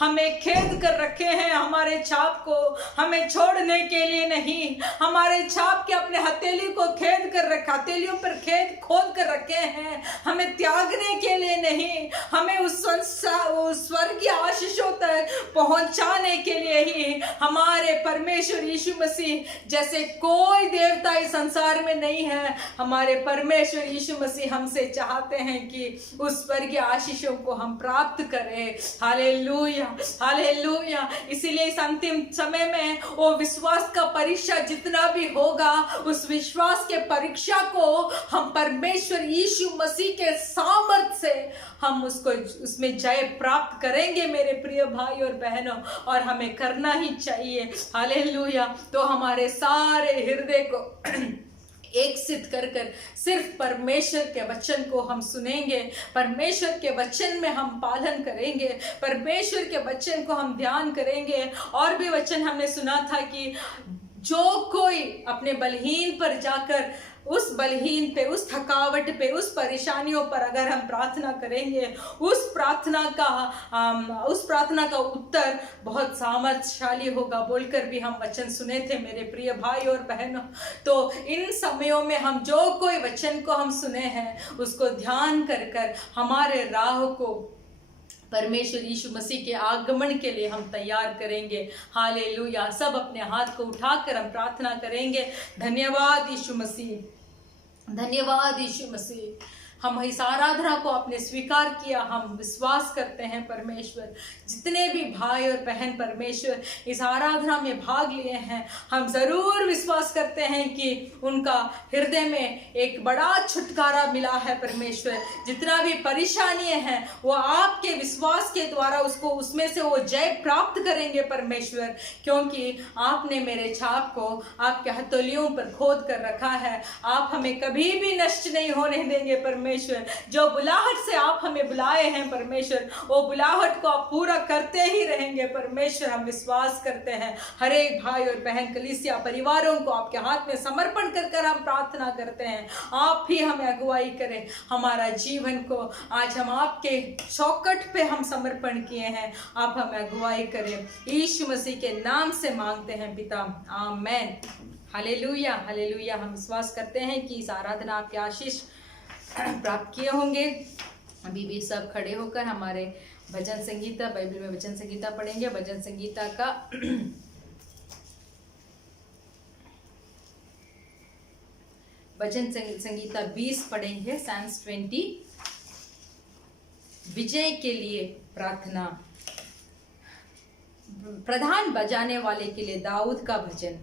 हमें खेद कर रखे हैं हमारे छाप को, हमें छोड़ने के लिए नहीं, हमारे छाप के अपने हथेली को खेद कर रखा, हथेलियों पर खेद खोद कर रखे हैं। हमें त्यागने के लिए नहीं, हमें उस स्वर्गीय आशीषों तक पहुंचाने के लिए ही हमारे परमेश्वर यीशु मसीह जैसे कोई देवता इस संसार में नहीं है। हमारे परमेश्वर यीशु मसीह हमसे चाहते हैं कि उस स्वर्गीय आशीषों को हम प्राप्त करें। Hallelujah, hallelujah. इसीलिए इस अंतिम समय में वो विश्वास का परीक्षा जितना भी होगा, उस विश्वास के परीक्षा को हम परमेश्वर यीशु मसीह के सामर्थ से हम उसमें जय प्राप्त करेंगे मेरे प्रिय भाई और बहनों, और हमें करना ही चाहिए। हालेलुया। तो हमारे सारे हृदय को एक सिद्ध कर सिर्फ परमेश्वर के वचन को हम सुनेंगे, परमेश्वर के वचन में हम पालन करेंगे, परमेश्वर के वचन को हम ध्यान करेंगे। और भी वचन हमने सुना था कि जो कोई अपने बलहीन पर जाकर उस बलहीन पे, उस थकावट पे, उस परेशानियों पर अगर हम प्रार्थना करेंगे, उस प्रार्थना का उत्तर बहुत सामर्थ्यशाली होगा बोलकर भी हम वचन सुने थे मेरे प्रिय भाई और बहनों। तो इन समयों में हम जो कोई वचन को हम सुने हैं उसको ध्यान कर हमारे राह को परमेश्वर यीशु मसीह के आगमन के लिए हम तैयार करेंगे। हालेलुया। सब अपने हाथ को उठाकर हम प्रार्थना करेंगे। धन्यवाद यीशु मसीह, धन्यवाद यीशु मसीह। हम इस आराधना को आपने स्वीकार किया, हम विश्वास करते हैं परमेश्वर, जितने भी भाई और बहन परमेश्वर इस आराधना में भाग लिए हैं, हम ज़रूर विश्वास करते हैं कि उनका हृदय में एक बड़ा छुटकारा मिला है परमेश्वर। जितना भी परेशानियां हैं वो आपके विश्वास के द्वारा उसमें से वो जय प्राप्त करेंगे परमेश्वर, क्योंकि आपने मेरे छाप को आपके हथेलियों पर खोद कर रखा है। आप हमें कभी भी नष्ट नहीं होने देंगे परमेश्वर। जो बुलाहट से आप हमें बुलाए हैं परमेश्वर, वो बुलाहट को आप पूरा करते ही रहेंगे परमेश्वर। हम विश्वास करते हैं। हर एक भाई और बहन कलीसिया परिवारों को आपके हाथ में समर्पण कर हम प्रार्थना करते हैं। आप ही हमें अगुवाई करें। हमारा जीवन को आज हम आपके चौखट पे हम समर्पण किए हैं, आप हमें अगुवाई करें। यीशु मसीह के नाम से मांगते हैं पिता, आमेन। Hallelujah, hallelujah. हम विश्वास करते हैं कि इस आराधना आपके आशीष प्राप्त किए होंगे। अभी भी सब खड़े होकर हमारे भजन संगीता, बाइबल में वचन संगीता पढ़ेंगे। भजन संगीता का भजन संगीता 20 पढ़ेंगे, Psalms 20। विजय के लिए प्रार्थना। प्रधान बजाने वाले के लिए दाऊद का भजन।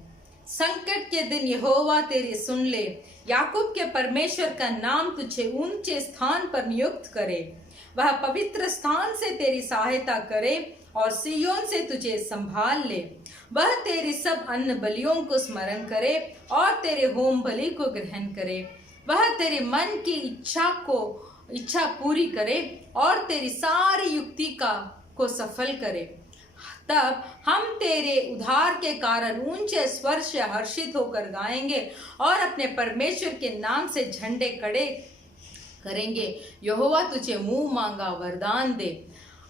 संकट के दिन यहोवा तेरी सुन ले, याकूब के परमेश्वर का नाम तुझे ऊंचे स्थान पर नियुक्त करे। वह पवित्र स्थान से तेरी सहायता करे और सिय्योन से तुझे संभाल ले। वह तेरी सब अन्न बलियों को स्मरण करे और तेरे होम बलि को ग्रहण करे। वह तेरे मन की इच्छा पूरी करे और तेरी सारी युक्ति को सफल करे। तब हम तेरे उद्धार के कारण ऊंचे स्वर से हर्षित होकर गाएंगे और अपने परमेश्वर के नाम से झंडे खड़े करेंगे। यहोवा तुझे मुंह मांगा वरदान दे।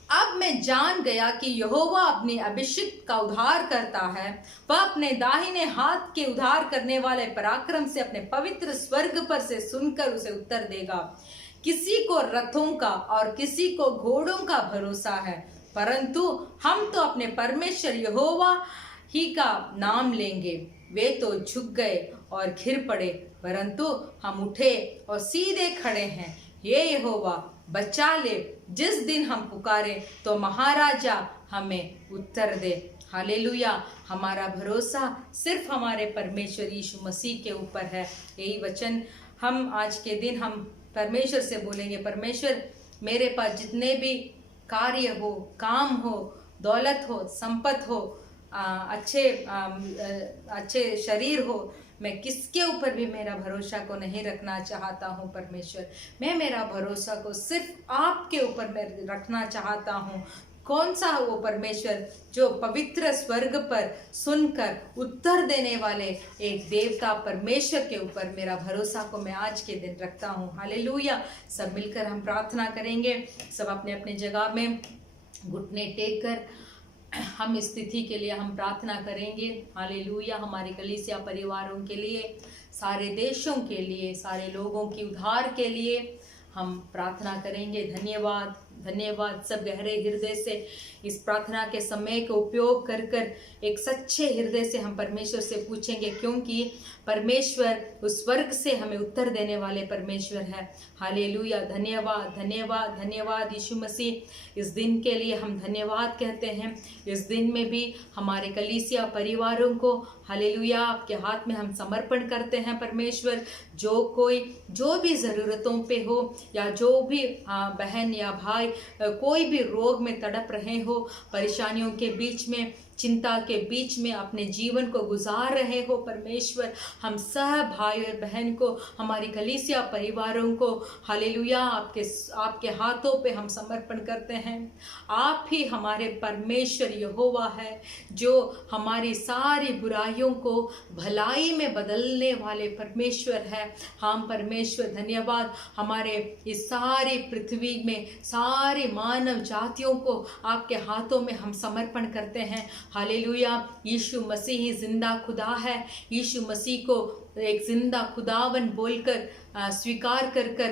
अब मैं जान गया कि यहोवा अपने अभिषिक्त का उद्धार करता है। वह अपने दाहिने हाथ के उद्धार करने वाले पराक्रम से अपने पवित्र स्वर्ग पर से सुनकर उसे उत्तर देगा। किसी को रथों का और किसी को घोड़ों का भरोसा है, परंतु हम तो अपने परमेश्वर यहोवा ही का नाम लेंगे। वे तो झुक गए और घिर पड़े, परंतु हम उठे और सीधे खड़े हैं। ये यहोवा बचा ले, जिस दिन हम पुकारे तो महाराजा हमें उत्तर दे। हालेलुया। हमारा भरोसा सिर्फ हमारे परमेश्वर यीशु मसीह के ऊपर है। यही वचन हम आज के दिन हम परमेश्वर से बोलेंगे, परमेश्वर मेरे पास जितने भी कार्य हो, काम हो, दौलत हो, संपत्ति हो, अच्छे शरीर हो, मैं किसके ऊपर भी मेरा भरोसा को नहीं रखना चाहता हूँ परमेश्वर। मैं मेरा भरोसा को सिर्फ आपके ऊपर मैं रखना चाहता हूँ। कौन सा वो परमेश्वर जो पवित्र स्वर्ग पर सुनकर उत्तर देने वाले एक देवता परमेश्वर के ऊपर मेरा भरोसा को मैं आज के दिन रखता हूँ। हालेलुया। सब मिलकर हम प्रार्थना करेंगे। सब अपने अपने जगह में घुटने टेक कर हम इस तिथि के लिए हम प्रार्थना करेंगे। हालेलुया। हमारे कलीसिया परिवारों के लिए, सारे देशों के लिए, सारे लोगों की उद्धार के लिए हम प्रार्थना करेंगे। धन्यवाद, धन्यवाद। सब गहरे हृदय से इस प्रार्थना के समय का उपयोग कर कर एक सच्चे हृदय से हम परमेश्वर से पूछेंगे, क्योंकि परमेश्वर उस स्वर्ग से हमें उत्तर देने वाले परमेश्वर है। हालेलुया। धन्यवाद, धन्यवाद, धन्यवाद यीशु मसीह। इस दिन के लिए हम धन्यवाद कहते हैं। इस दिन में भी हमारे कलीसिया परिवारों को हालेलुया आपके हाथ में हम समर्पण करते हैं परमेश्वर। जो भी ज़रूरतों पे हो, या जो भी बहन या भाई कोई भी रोग में तड़प रहे हो, परेशानियों के बीच में, चिंता के बीच में अपने जीवन को गुजार रहे हो परमेश्वर, हम सब भाई और बहन को, हमारी कलीसिया परिवारों को हालेलुया आपके हाथों पे हम समर्पण करते हैं। आप ही हमारे परमेश्वर यहोवा है, जो हमारी सारी बुराइयों को भलाई में बदलने वाले परमेश्वर है। हम परमेश्वर धन्यवाद। हमारे इस सारी पृथ्वी में सारी मानव जातियों को आपके हाथों में हम समर्पण करते हैं। हालेलुया। यीशु मसीह ही जिंदा खुदा है। यीशु मसीह को एक जिंदा खुदावन बोलकर स्वीकार कर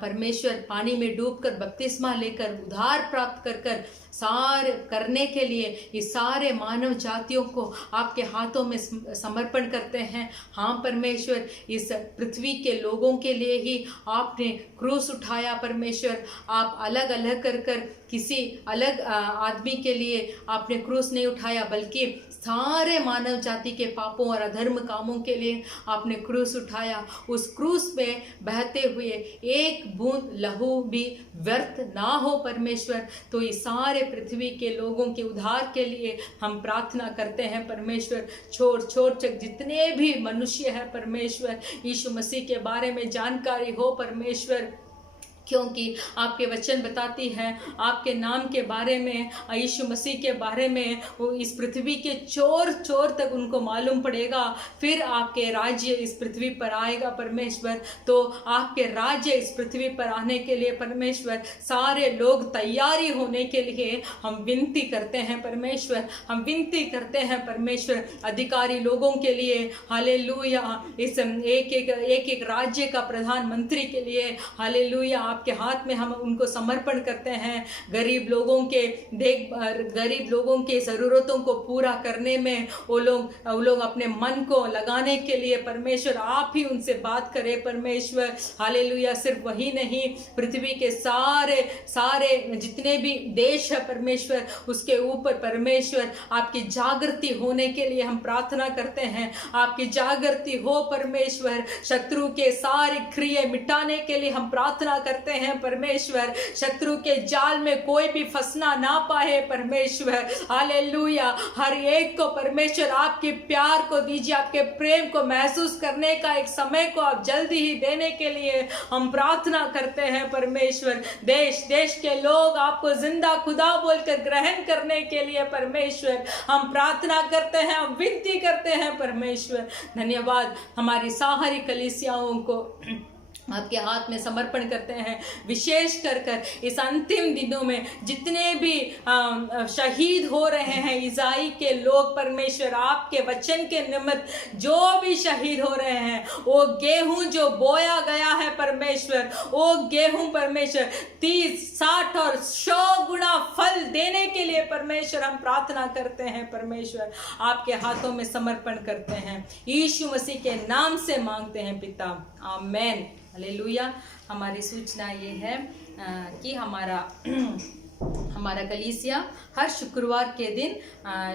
परमेश्वर पानी में डूबकर बपतिस्मा लेकर उद्धार प्राप्त कर सारे करने के लिए इस सारे मानव जातियों को आपके हाथों में समर्पण करते हैं। हाँ परमेश्वर, इस पृथ्वी के लोगों के लिए ही आपने क्रूस उठाया परमेश्वर। आप अलग अलग कर किसी अलग आदमी के लिए आपने क्रूस नहीं उठाया, बल्कि सारे मानव जाति के पापों और अधर्म कामों के लिए आपने क्रूस उठाया। उस क्रूस में बहते हुए एक बूंद लहू भी व्यर्थ ना हो परमेश्वर। तो इस सारे पृथ्वी के लोगों के उद्धार के लिए हम प्रार्थना करते हैं परमेश्वर। छोर छोर तक जितने भी मनुष्य है परमेश्वर, यीशु मसीह के बारे में जानकारी हो परमेश्वर, क्योंकि आपके वचन बताती हैं आपके नाम के बारे में, यीशु मसीह के बारे में वो इस पृथ्वी के चोर चोर तक उनको मालूम पड़ेगा। फिर आपके राज्य इस पृथ्वी पर आएगा परमेश्वर। तो आपके राज्य इस पृथ्वी पर आने के लिए परमेश्वर सारे लोग तैयारी होने के लिए हम विनती करते हैं परमेश्वर। हम विनती करते हैं परमेश्वर अधिकारी लोगों के लिए, हालेलुया, इस एक राज्य का प्रधानमंत्री के लिए, हालेलुया, आपके हाथ में हम उनको समर्पण करते हैं। गरीब लोगों के ज़रूरतों को पूरा करने में वो लोग अपने मन को लगाने के लिए परमेश्वर आप ही उनसे बात करें परमेश्वर। हालेलुया। सिर्फ वही नहीं, पृथ्वी के सारे जितने भी देश है परमेश्वर, उसके ऊपर परमेश्वर आपकी जागृति होने के लिए हम प्रार्थना करते हैं। आपकी जागृति हो परमेश्वर। शत्रु के सारी क्रिया मिटाने के लिए हम प्रार्थना करते हैं परमेश्वर। शत्रु के जाल में कोई भी फंसना ना पाए परमेश्वर। हालेलुया। हर एक को परमेश्वर आपके प्यार को दीजिए, आपके प्रेम को महसूस करने का एक समय को आप जल्दी ही देने के लिए हम प्रार्थना करते हैं परमेश्वर। देश देश के लोग आपको जिंदा खुदा बोलकर ग्रहण करने के लिए परमेश्वर हम प्रार्थना करते हैं, हम विनती करते हैं परमेश्वर। धन्यवाद। हमारी सारी कलीसियाओं को आपके हाथ में समर्पण करते हैं। विशेष कर इस अंतिम दिनों में जितने भी शहीद हो रहे हैं ईसाई के लोग, परमेश्वर आपके वचन के निमित्त जो भी शहीद हो रहे हैं, वो गेहूं जो बोया गया है परमेश्वर, वो गेहूं परमेश्वर 30, 60 और 100 गुना फल देने के लिए परमेश्वर हम प्रार्थना करते हैं। परमेश्वर आपके हाथों में समर्पण करते हैं, यीशु मसीह के नाम से मांगते हैं पिता, आमेन। हालेलुया। हमारी सूचना ये है कि हमारा कलीसिया हर शुक्रवार के दिन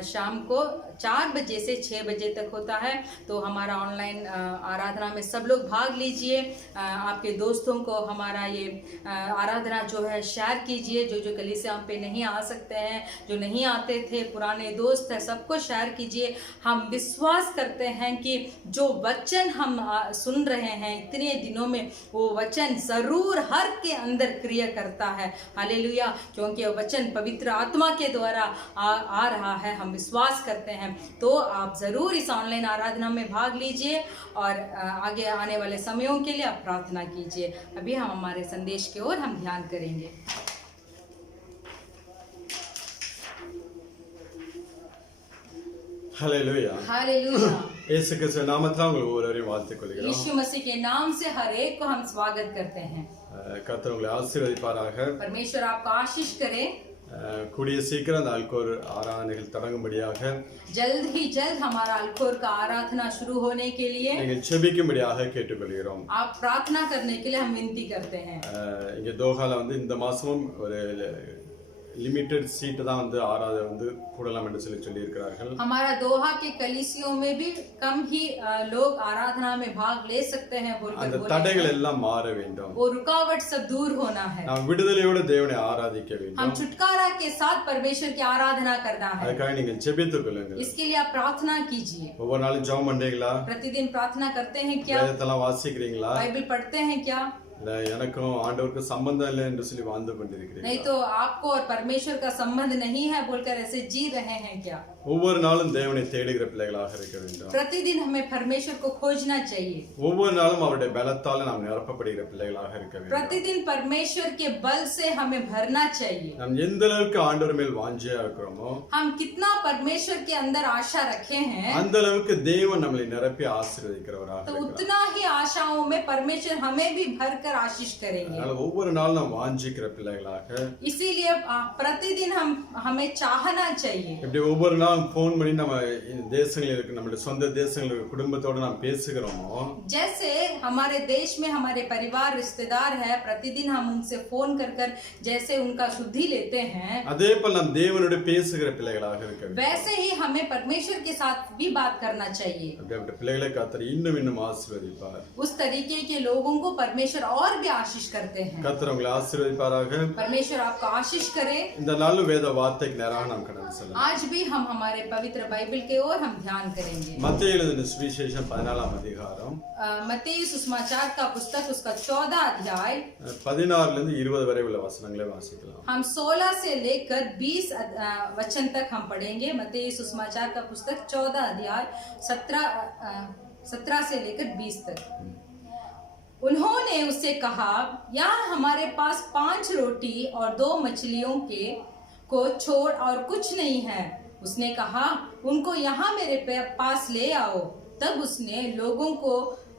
शाम को 4 बजे से 6 बजे तक होता है। तो हमारा ऑनलाइन आराधना में सब लोग भाग लीजिए। आपके दोस्तों को हमारा ये आराधना जो है शेयर कीजिए। जो कलीसिया पे नहीं आ सकते हैं, जो नहीं आते थे, पुराने दोस्त हैं, सबको शेयर कीजिए। हम विश्वास करते हैं कि जो वचन हम सुन रहे हैं इतने दिनों में, वो वचन ज़रूर हर के अंदर क्रिया करता है। हालेलुया। क्योंकि वो वचन पवित्र आत्मा के द्वारा आ रहा है, हम विश्वास करते हैं। तो आप ज़रूर इस ऑनलाइन आराधना में भाग लीजिए और आगे आने वाले समयों के लिए आप प्रार्थना कीजिए। अभी हम हमारे संदेश की ओर हम ध्यान करेंगे। हालेलुया। हालेलुया। यीशु के नामத்தில் உங்களை ஒவ்வொருவரையும் வாழ்த்திக் கொள்கிறோம்। यीशु मसीह के नाम से हर एक को हम स्वागत करते हैं। கர்த்தர் உங்களை ஆசீர்வதிப்பாராக। परमेश्वर आपको आशीष करे। கூடிய சீக்கிரம் அந்த அல்கோர் ஆராதனைகள் தொடங்கும்படியாக जल्द ही जल्द हमारा अल्कोर का आराधना शुरू होने के लिए நீங்கள் செபிக்கும்படியாக கேட்டுக்கொள்கிறோம்। आप प्रार्थना करने के लिए हम विनती करते हैं। இங்க தோஹால இந்த மாசமும் ஒரு लिमिटेड सीट தான் ஆராதனை கூடலாம் என்று சொல்லி இருக்கிறார்கள்। हमारा दोहा के कलीसियों में भी कम ही लोग आराधना में भाग ले सकते हैं बोलकर அந்த தடைகள் எல்லாம் மாற வேண்டும்। वो रुकावट सब दूर होना है। நாம் விடுதலையோடு தேவனை ஆராதிக்க வேண்டும்। हम छुटकारा के साथ परमेश्वर की आराधना करना है। அதுக்காக நீங்கள் ஜெபித்துக் கொள்ளுங்கள்। इसके लिए आप प्रार्थना कीजिए। ஒவ்வொரு நாளும் ஜெபம் பண்றீங்களா? प्रतिदिन प्रार्थना करते हैं क्या? வேதத்தெல்லாம் வாசிக்கிறீங்களா? बाइबल पढ़ते हैं क्या? எனக்கும் ஆண்டவருக்கு சம்பந்தம் இல்லை என்று சொல்லி வாழ்ந்து கொண்டிருக்கிறீர்கள்। नहीं तो आपको और परमेश्वर का संबंध नहीं है बोलकर ऐसे जी रहे हैं क्या? ஒவ்வொரு நாளும் தேவனை தேடுகிற பிள்ளைகளாக இருக்க வேண்டும்। प्रतिदिन हमें परमेश्वर को खोजना चाहिए। ஒவ்வொரு நாளும் அவருடைய பலத்தால் நாம் நிரப்பப்படுகிற பிள்ளைகளாக இருக்க வேண்டும்। प्रतिदिन परमेश्वर के बल से हमें भरना चाहिए। நாம் எந்த அளவுக்கு ஆண்டவர் மேல் வாஞ்சையா இருக்கிறோமோ, हम कितना परमेश्वर के अंदर आशा रखे हैं, அந்த அளவுக்கு தேவன் நம்மை நிரப்பி ஆசீர்வதிக்கிறவராக तो இருக்கிறார்। उतना ही आशाओं में परमेश्वर हमें भी भरकर आशीष करेंगे। அதனால ஒவ்வொரு நாளும் நாம் வாஞ்சிக்கிற பிள்ளைகளாக, इसीलिए प्रतिदिन हमें चाहना चाहिए। இப்படி ஒவ்வொரு நாளும் போன் பண்ணி நம்ம தேசங்களில் இருக்க நம்மளுடைய சொந்த தேசங்களில் குடும்பத்தோட நாம் பேசுகிறோமோ, जैसे हमारे देश में हमारे परिवार रिश्तेदार है, प्रतिदिन हम उनसे फोन कर जैसे उनका शुद्धि लेते हैं, அதே போல நாம் தேவனோடு பேசுகிற பிள்ளைகளாக இருக்க வேண்டும்। वैसे ही हमें परमेश्वर के साथ भी बात करना चाहिए। அப்படிப்பட்ட பிள்ளைகளை கர்த்தர் இன்னும் இன்னும் ஆசீர்வதிப்பார்। उस तरीके के लोगों को परमेश्वर और भी आशीष करते हैं। கர்த்தர் உங்களை ஆசீர்வதிப்பாராக। परमेश्वर आपको आशीष करे। இந்த நாள் வேத வார்த்தைக்கு நேராக நாம் கடந்து செல்லலாம்। आज भी हम हमारे पवित्र बाइबल के ओर हम ध्यान करेंगे। மத்தேயு எழுதின சுவிசேஷம் 14ஆம் அதிகாரம் मत्ती सुसमाचार का पुस्तक उसका 14 अध्याय 16 லிருந்து 20 वரை उள்ள वचनங்களை வாசிக்கலாம்। हम 16 से लेकर 20 वचन तक हम पढ़ेंगे। मत्ती सुसमाचार का पुस्तक 14 अध्याय 17 से लेकर 20 तक। उन्होंने उससे कहा, यहाँ हमारे पास 5 रोटी और 2 मछलियों को छोड़ और कुछ नहीं है। उसने कहा, उनको यहाँ मेरे पास ले आओ। तब उसने लोगों को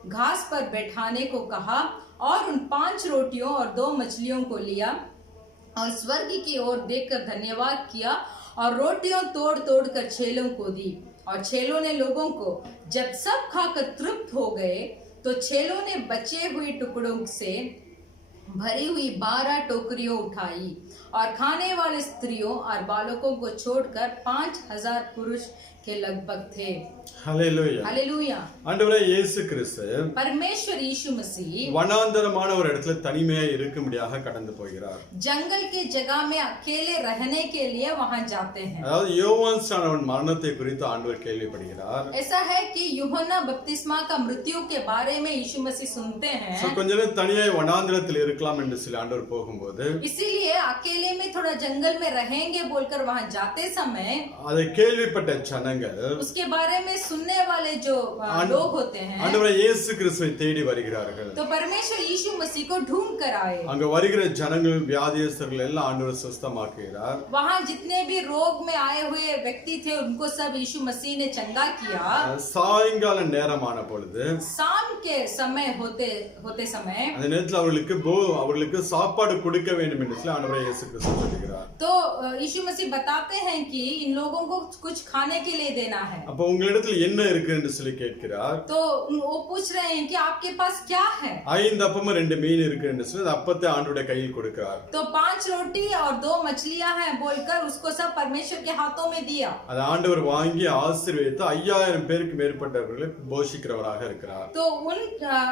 घास पर बैठाने को कहा और उन 5 रोटियों और 2 मछलियों को लिया और स्वर्ग की ओर देखकर धन्यवाद किया और रोटियां तोड़ तोड़ कर चेलों को दी। और चेलों ने लोगों को जब सब खाकर तृप्त हो गए, तो चेलों ने बचे हुए टुकड़ों से भरी हुई 12 टोकरियों उठाई और खाने वाले स्त्रियों और बालकों को छोड़कर 5000 पुरुष के लगभग थे। हालेलुया। हालेलुया। ஆண்டவரே இயேசு கிறிஸ்து परमेश्वर यीशु मसीह வனாந்தரமான ஒரு இடத்துல தனிமையா இருக்கும்படியாக கடந்து போகிறார்। जंगल के जगह में अकेले रहने के लिए वहां जाते हैं। அதாவது யோவான் ஸ்நானகன் மரணத்தை குறித்து ஆண்டவர் கேள்விப்படுகிறார்। ऐसा है कि यूहन्ना बपतिस्मा का मृत्यु के बारे में यीशु मसीह सुनते हैं। கொஞ்ச நேரம் தனியாய் வனாந்தரத்தில் இருக்கலாம் இருக்கலாம் என்று சொல்லி ஆண்டவர் போகும்போது इसीलिए अकेले में थोड़ा जंगल में रहेंगे बोलकर वहां जाते समय அதை கேள்விப்பட்ட ஜனங்கள் उसके बारे में सुनने वाले जो लोग होते हैं ஆண்டவரை இயேசு கிறிஸ்துவை தேடி வருகிறார்கள். तो परमेश्वर यीशु मसीह को ढूंढ कर आए. அங்க வருகிற ஜனங்கள் வியாதியஸ்தர்கள் எல்லாம் ஆண்டவர் சுஸ்தமாக்குகிறார். वहां जितने भी रोग में आए हुए व्यक्ति थे उनको सब यीशु मसीह ने चंगा किया. சாயங்கால நேரமான பொழுது शाम के समय होते समय அந்த நேரத்தில் அவர்களுக்கு சாப்பாடு கொடுக்க வேண்டும் என்று சொல்லி ஆண்டவர் இயேசு கிறிஸ்து சொல்கிறார். तो यीशु मसीह बताते हैं कि इन लोगों को कुछ खाने के लिए देना है. அப்ப உங்களிடத்தில் என்ன இருக்கு என்று சொல்லி கேட்கிறார். तो वो पूछ रहे हैं कि आपके पास क्या है. 5 அப்பமும் 2 மீன் இருக்கு என்று சொல்லி அப்பத்தை ஆண்டவருடைய கையில் கொடுக்கிறார். तो 5 रोटी और 2 मछलियां हैं बोलकर उसको सब परमेश्वर के हाथों में दिया. அது ஆண்டவர் வாங்கி ஆசீர்வதித்து 5000 பேருக்கு மேற்பட்டவர்களை போஷிக்கிறவராக இருக்கிறார். तो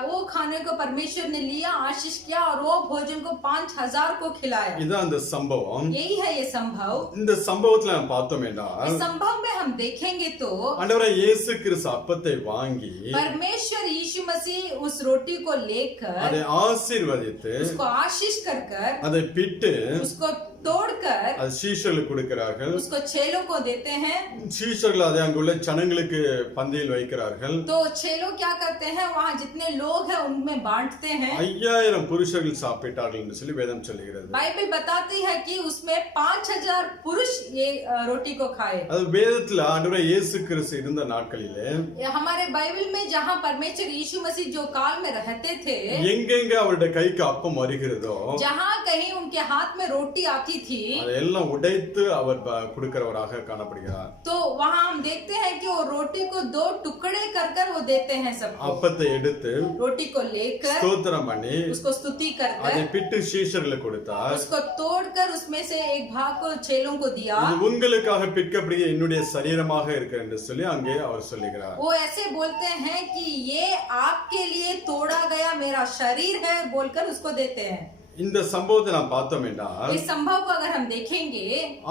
वो खाने को परमेश्वर ने लिया, आशीष किया और वो भोजन को 5000 को खिलाया. இதான் அந்த சம்பவம். यही है ये संभव. இந்த சம்பவத்துல நாம் பார்த்தோமேனா इस संभव में हम देखेंगे तो ஆண்டவர் இயேசு கிறிஸ்து அப்பத்தை வாங்கி परमेश्वर यीशु मसीह उस रोटी को लेकर அதை ஆசீர்வதித்து उसको आशीष कर அதை பிட்டு उसको तोड़कर அது சீஷர்களுக்கு கொடுக்கிறார்கள். उसको चेलों को देते हैं. சீஷர்கள் அதை அங்குள்ள ஜனங்களுக்கு பந்தியில் வைக்கிறார்கள். तो चेलों क्या करते हैं वहां जितने लोग हैं उनमें बांटते हैं. 5000 புருஷர்கள் சாப்பிட்டார்கள் என்று சொல்லி வேதம் சொல்கிறது. बाइबल बताती है कि उसमें 5000 पुरुष ये रोटी को खाए. அது வேதத்துல ஆண்டவர் இயேசு கிறிஸ்து இருந்த நாட்களிலே हमारे बाइबल में जहां परमेश्वर यीशु मसीह जो काल में रहते थे எங்கெங்க அவருடைய கைக்கு அப்பம் வருகிறதோ जहां कहीं उनके हाथ में रोटी आती थी அதெல்லாம் உடைத்து அவர் கொடுக்கிறவராக காணப்படுகிறார். तो वहां हम देखते हैं कि वो रोटी को 2 टुकड़े कर वो देते हैं सबको. அப்பத்தை எடுத்து रोटी को लेकर ஸ்தோத்திரம் பண்ணி उसको स्तुति कर அதை பிட்டு சீஷர்களுக்கு கொடுத்தார். उसको तोड़कर उसमें से एक भाग को चेलों को दिया. இது உங்களுக்காக பிற்கப்படுகிற என்னுடைய சரீரமாக இருக்கிறது என்று சொல்லி அங்கே அவர் சொல்லுகிறார். वो ऐसे बोलते हैं कि ये आपके लिए तोड़ा गया मेरा शरीर है बोलकर उसको देते हैं. இந்த சம்பவத்தை நாம் பார்த்தோம் என்றால் इस संभव को अगर हम देखेंगे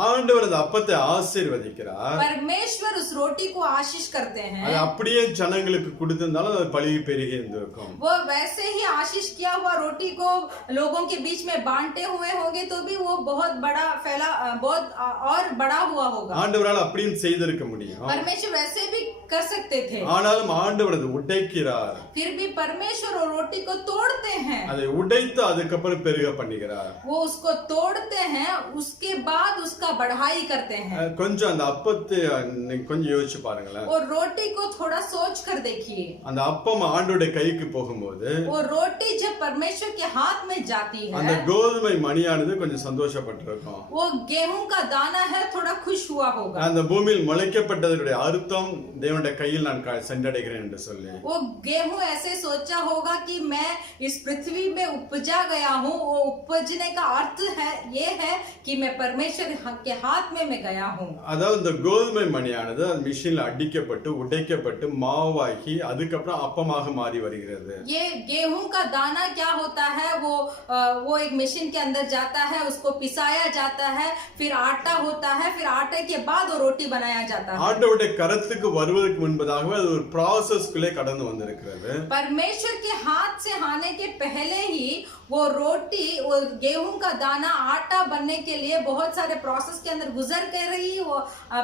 ஆண்டவர் அந்த அப்பத்தை ஆசீர்வதிக்கிறார். परमेश्वर उस रोटी को आशीष करते हैं. அது அப்படியே ஜனங்களுக்கு கொடுத்திருந்தாலும் அது பழுகி பெருகி இருந்திருக்கும். वो वैसे ही आशीष किया हुआ रोटी को लोगों के बीच में बांटे हुए होंगे तो भी वो बहुत बड़ा फैला बहुत और बड़ा हुआ होगा. ஆண்டவரால் அப்படியும் செய்திருக்க முடியும். परमेश्वर वैसे भी कर सकते थे. ஆனாலும் ஆண்டவர் அதை உடைக்கிறார். फिर भी परमेश्वर वो रोटी को तोड़ते हैं. அதை உடைத்து அதுக்கப்புறம் பெருக பண்ணுகிறார். वो उसको तोड़ते हैं उसके बाद उसका बढ़ाई करते हैं. கொஞ்சம் அந்த அப்பத்தை கொஞ்சம் யோசிச்சு பாருங்களேன். वो रोटी को थोड़ा सोच कर देखिए. அந்த அப்பம் ஆண்டவருடைய கைக்கு போகும்போது वो रोटी जब परमेश्वर के हाथ में जाती அந்த है கோதுமை மணியானது கொஞ்சம் சந்தோஷப்பட்டிருக்கும். वो गेहूं का दाना है थोड़ा खुश हुआ होगा. அந்த பூமியில் முளைக்கப்பட்டதனுடைய அர்த்தம் தேவனுடைய கையில் நான் சென்றடைகிறேன் என்று சொல்லி वो गेहूं ऐसे सोचा होगा कि मैं इस पृथ्वी में उपजा गया हूँ. वो उपजने का अर्थ है ये है कि मैं परमेश्वर के हाथ में मैं गया हूँ. அதாவது இந்த கோதுமை மணியானது மிஷின்ல அடிக்கப்பட்டு உடைக்கப்பட்டு மாவாகி அதுக்கப்புறம் அப்பமாக மாறி வருகிறது. ये गेहूं का दाना क्या होता है वो एक मशीन के अंदर जाता है उसको पिसाया जाता है फिर आटा होता है फिर आटे के बाद वो रोटी बनाया जाता है. ஆண்டவருடைய கரத்துக்கு வருவதற்கு முன்பதாகவே அது ஒரு ப்ராசஸ்க்குள்ளே கடந்து வந்திருக்கிறது. परमेश्वर के हाथ से आने के पहले ही वो रोटी वो गेहूं का दाना आटा बनने के लिए बहुत सारे प्रोसेस के अंदर गुजर कर ही वो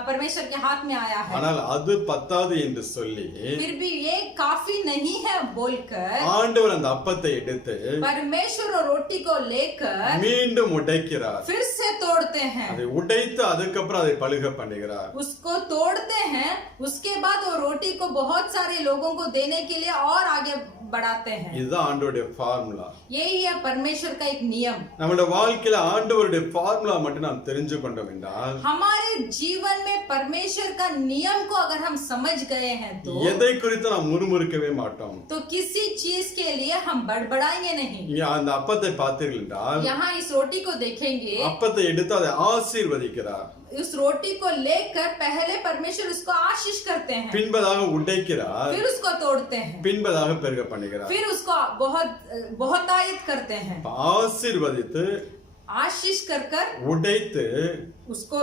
परमेश्वर के हाथ में आया है. ஆனால் அது பத்தாது என்று சொல்லி फिर भी ये काफी नहीं है बोलकर ஆண்டவர் அந்த அப்பத்தை எடுத்து परमेश्वर और रोटी को लेकर மீண்டும் உடைக்கிறார். फिर से तोड़ते हैं. அதை உடைத்து அதுக்கப்புறம் அதை பழுக பண்ணுகிறார். उसको तोड़ते हैं उसके बाद वो रोटी को बहुत सारे लोगों को देने के लिए और आगे बढ़ाते हैं. இதுதான் ஆண்டவருடைய ஃபார்முலா. यही है परमेश्वर का एक नियम. நம்முடைய வாழ்க்கையில ஆண்டவருடைய ஃபார்முலா மட்டும் நாம் தெரிஞ்சு கொண்டோம் என்றால் हमारे जीवन में परमेश्वर का नियम को अगर हम समझ गए हैं तो எதை குறித்து நாம் முறுமுறுக்கவே மாட்டோம். तो किसी चीज के लिए हम बड़बड़ाएंगे नहीं. இங்க அந்த அப்பத்தை பார்த்தீர்கள் என்றால் यहाँ इस रोटी को देखेंगे அப்பத்தை எடுத்து அதை ஆசீர்வதிக்கிறார். उस रोटी को लेकर पहले परमेश्वर उसको आशीष करते हैं பின்பதாக உடைக்கிறார். फिर उसको तोड़ते हैं பின்பதாக பெருக பண்ணுகிறார். फिर उसको बहुतायत करते हैं. ஆசீர்வதித்து आशीष कर உடைத்து उसको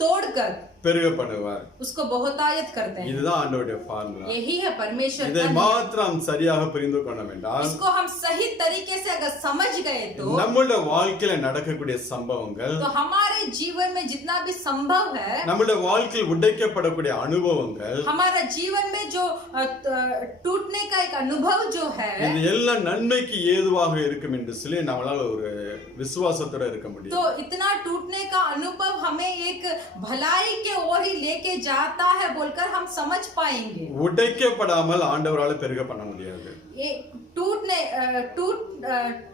तोड़कर பெருக பண்ணுவார். उसको बहुतायत करते हैं। இதுதான் ஆண்டவருடைய ஃபார்முலா. यही है परमेश्वर இதை का नियम। மாத்திரம் சரியாக புரிந்து கொண்டோம் என்றால் इसको हम सही तरीके से अगर समझ गए तो நம்மளுடைய வாழ்க்கையில நடக்கக்கூடிய சம்பவங்கள், तो हमारे जीवन में जितना भी संभव है, நம்மளுடைய வாழ்க்கையில் உடைக்கப்படக்கூடிய அனுபவங்கள், हमारा जीवन में जो टूटने का एक अनुभव जो है, இது எல்லாம் நன்மைக்கு ஏதுவாக இருக்கும் என்று சொல்லி நம்மளால ஒரு விசுவாசத்தோட இருக்க முடியும். तो इतना टूटने का अनुभव हमें एक भलाई के ओर ही लेके जाता है बोलकर हम समझ पाएंगे। உடைக்கப்படாமல் ஆண்டவரால பெருக பண்ண முடியாது. ये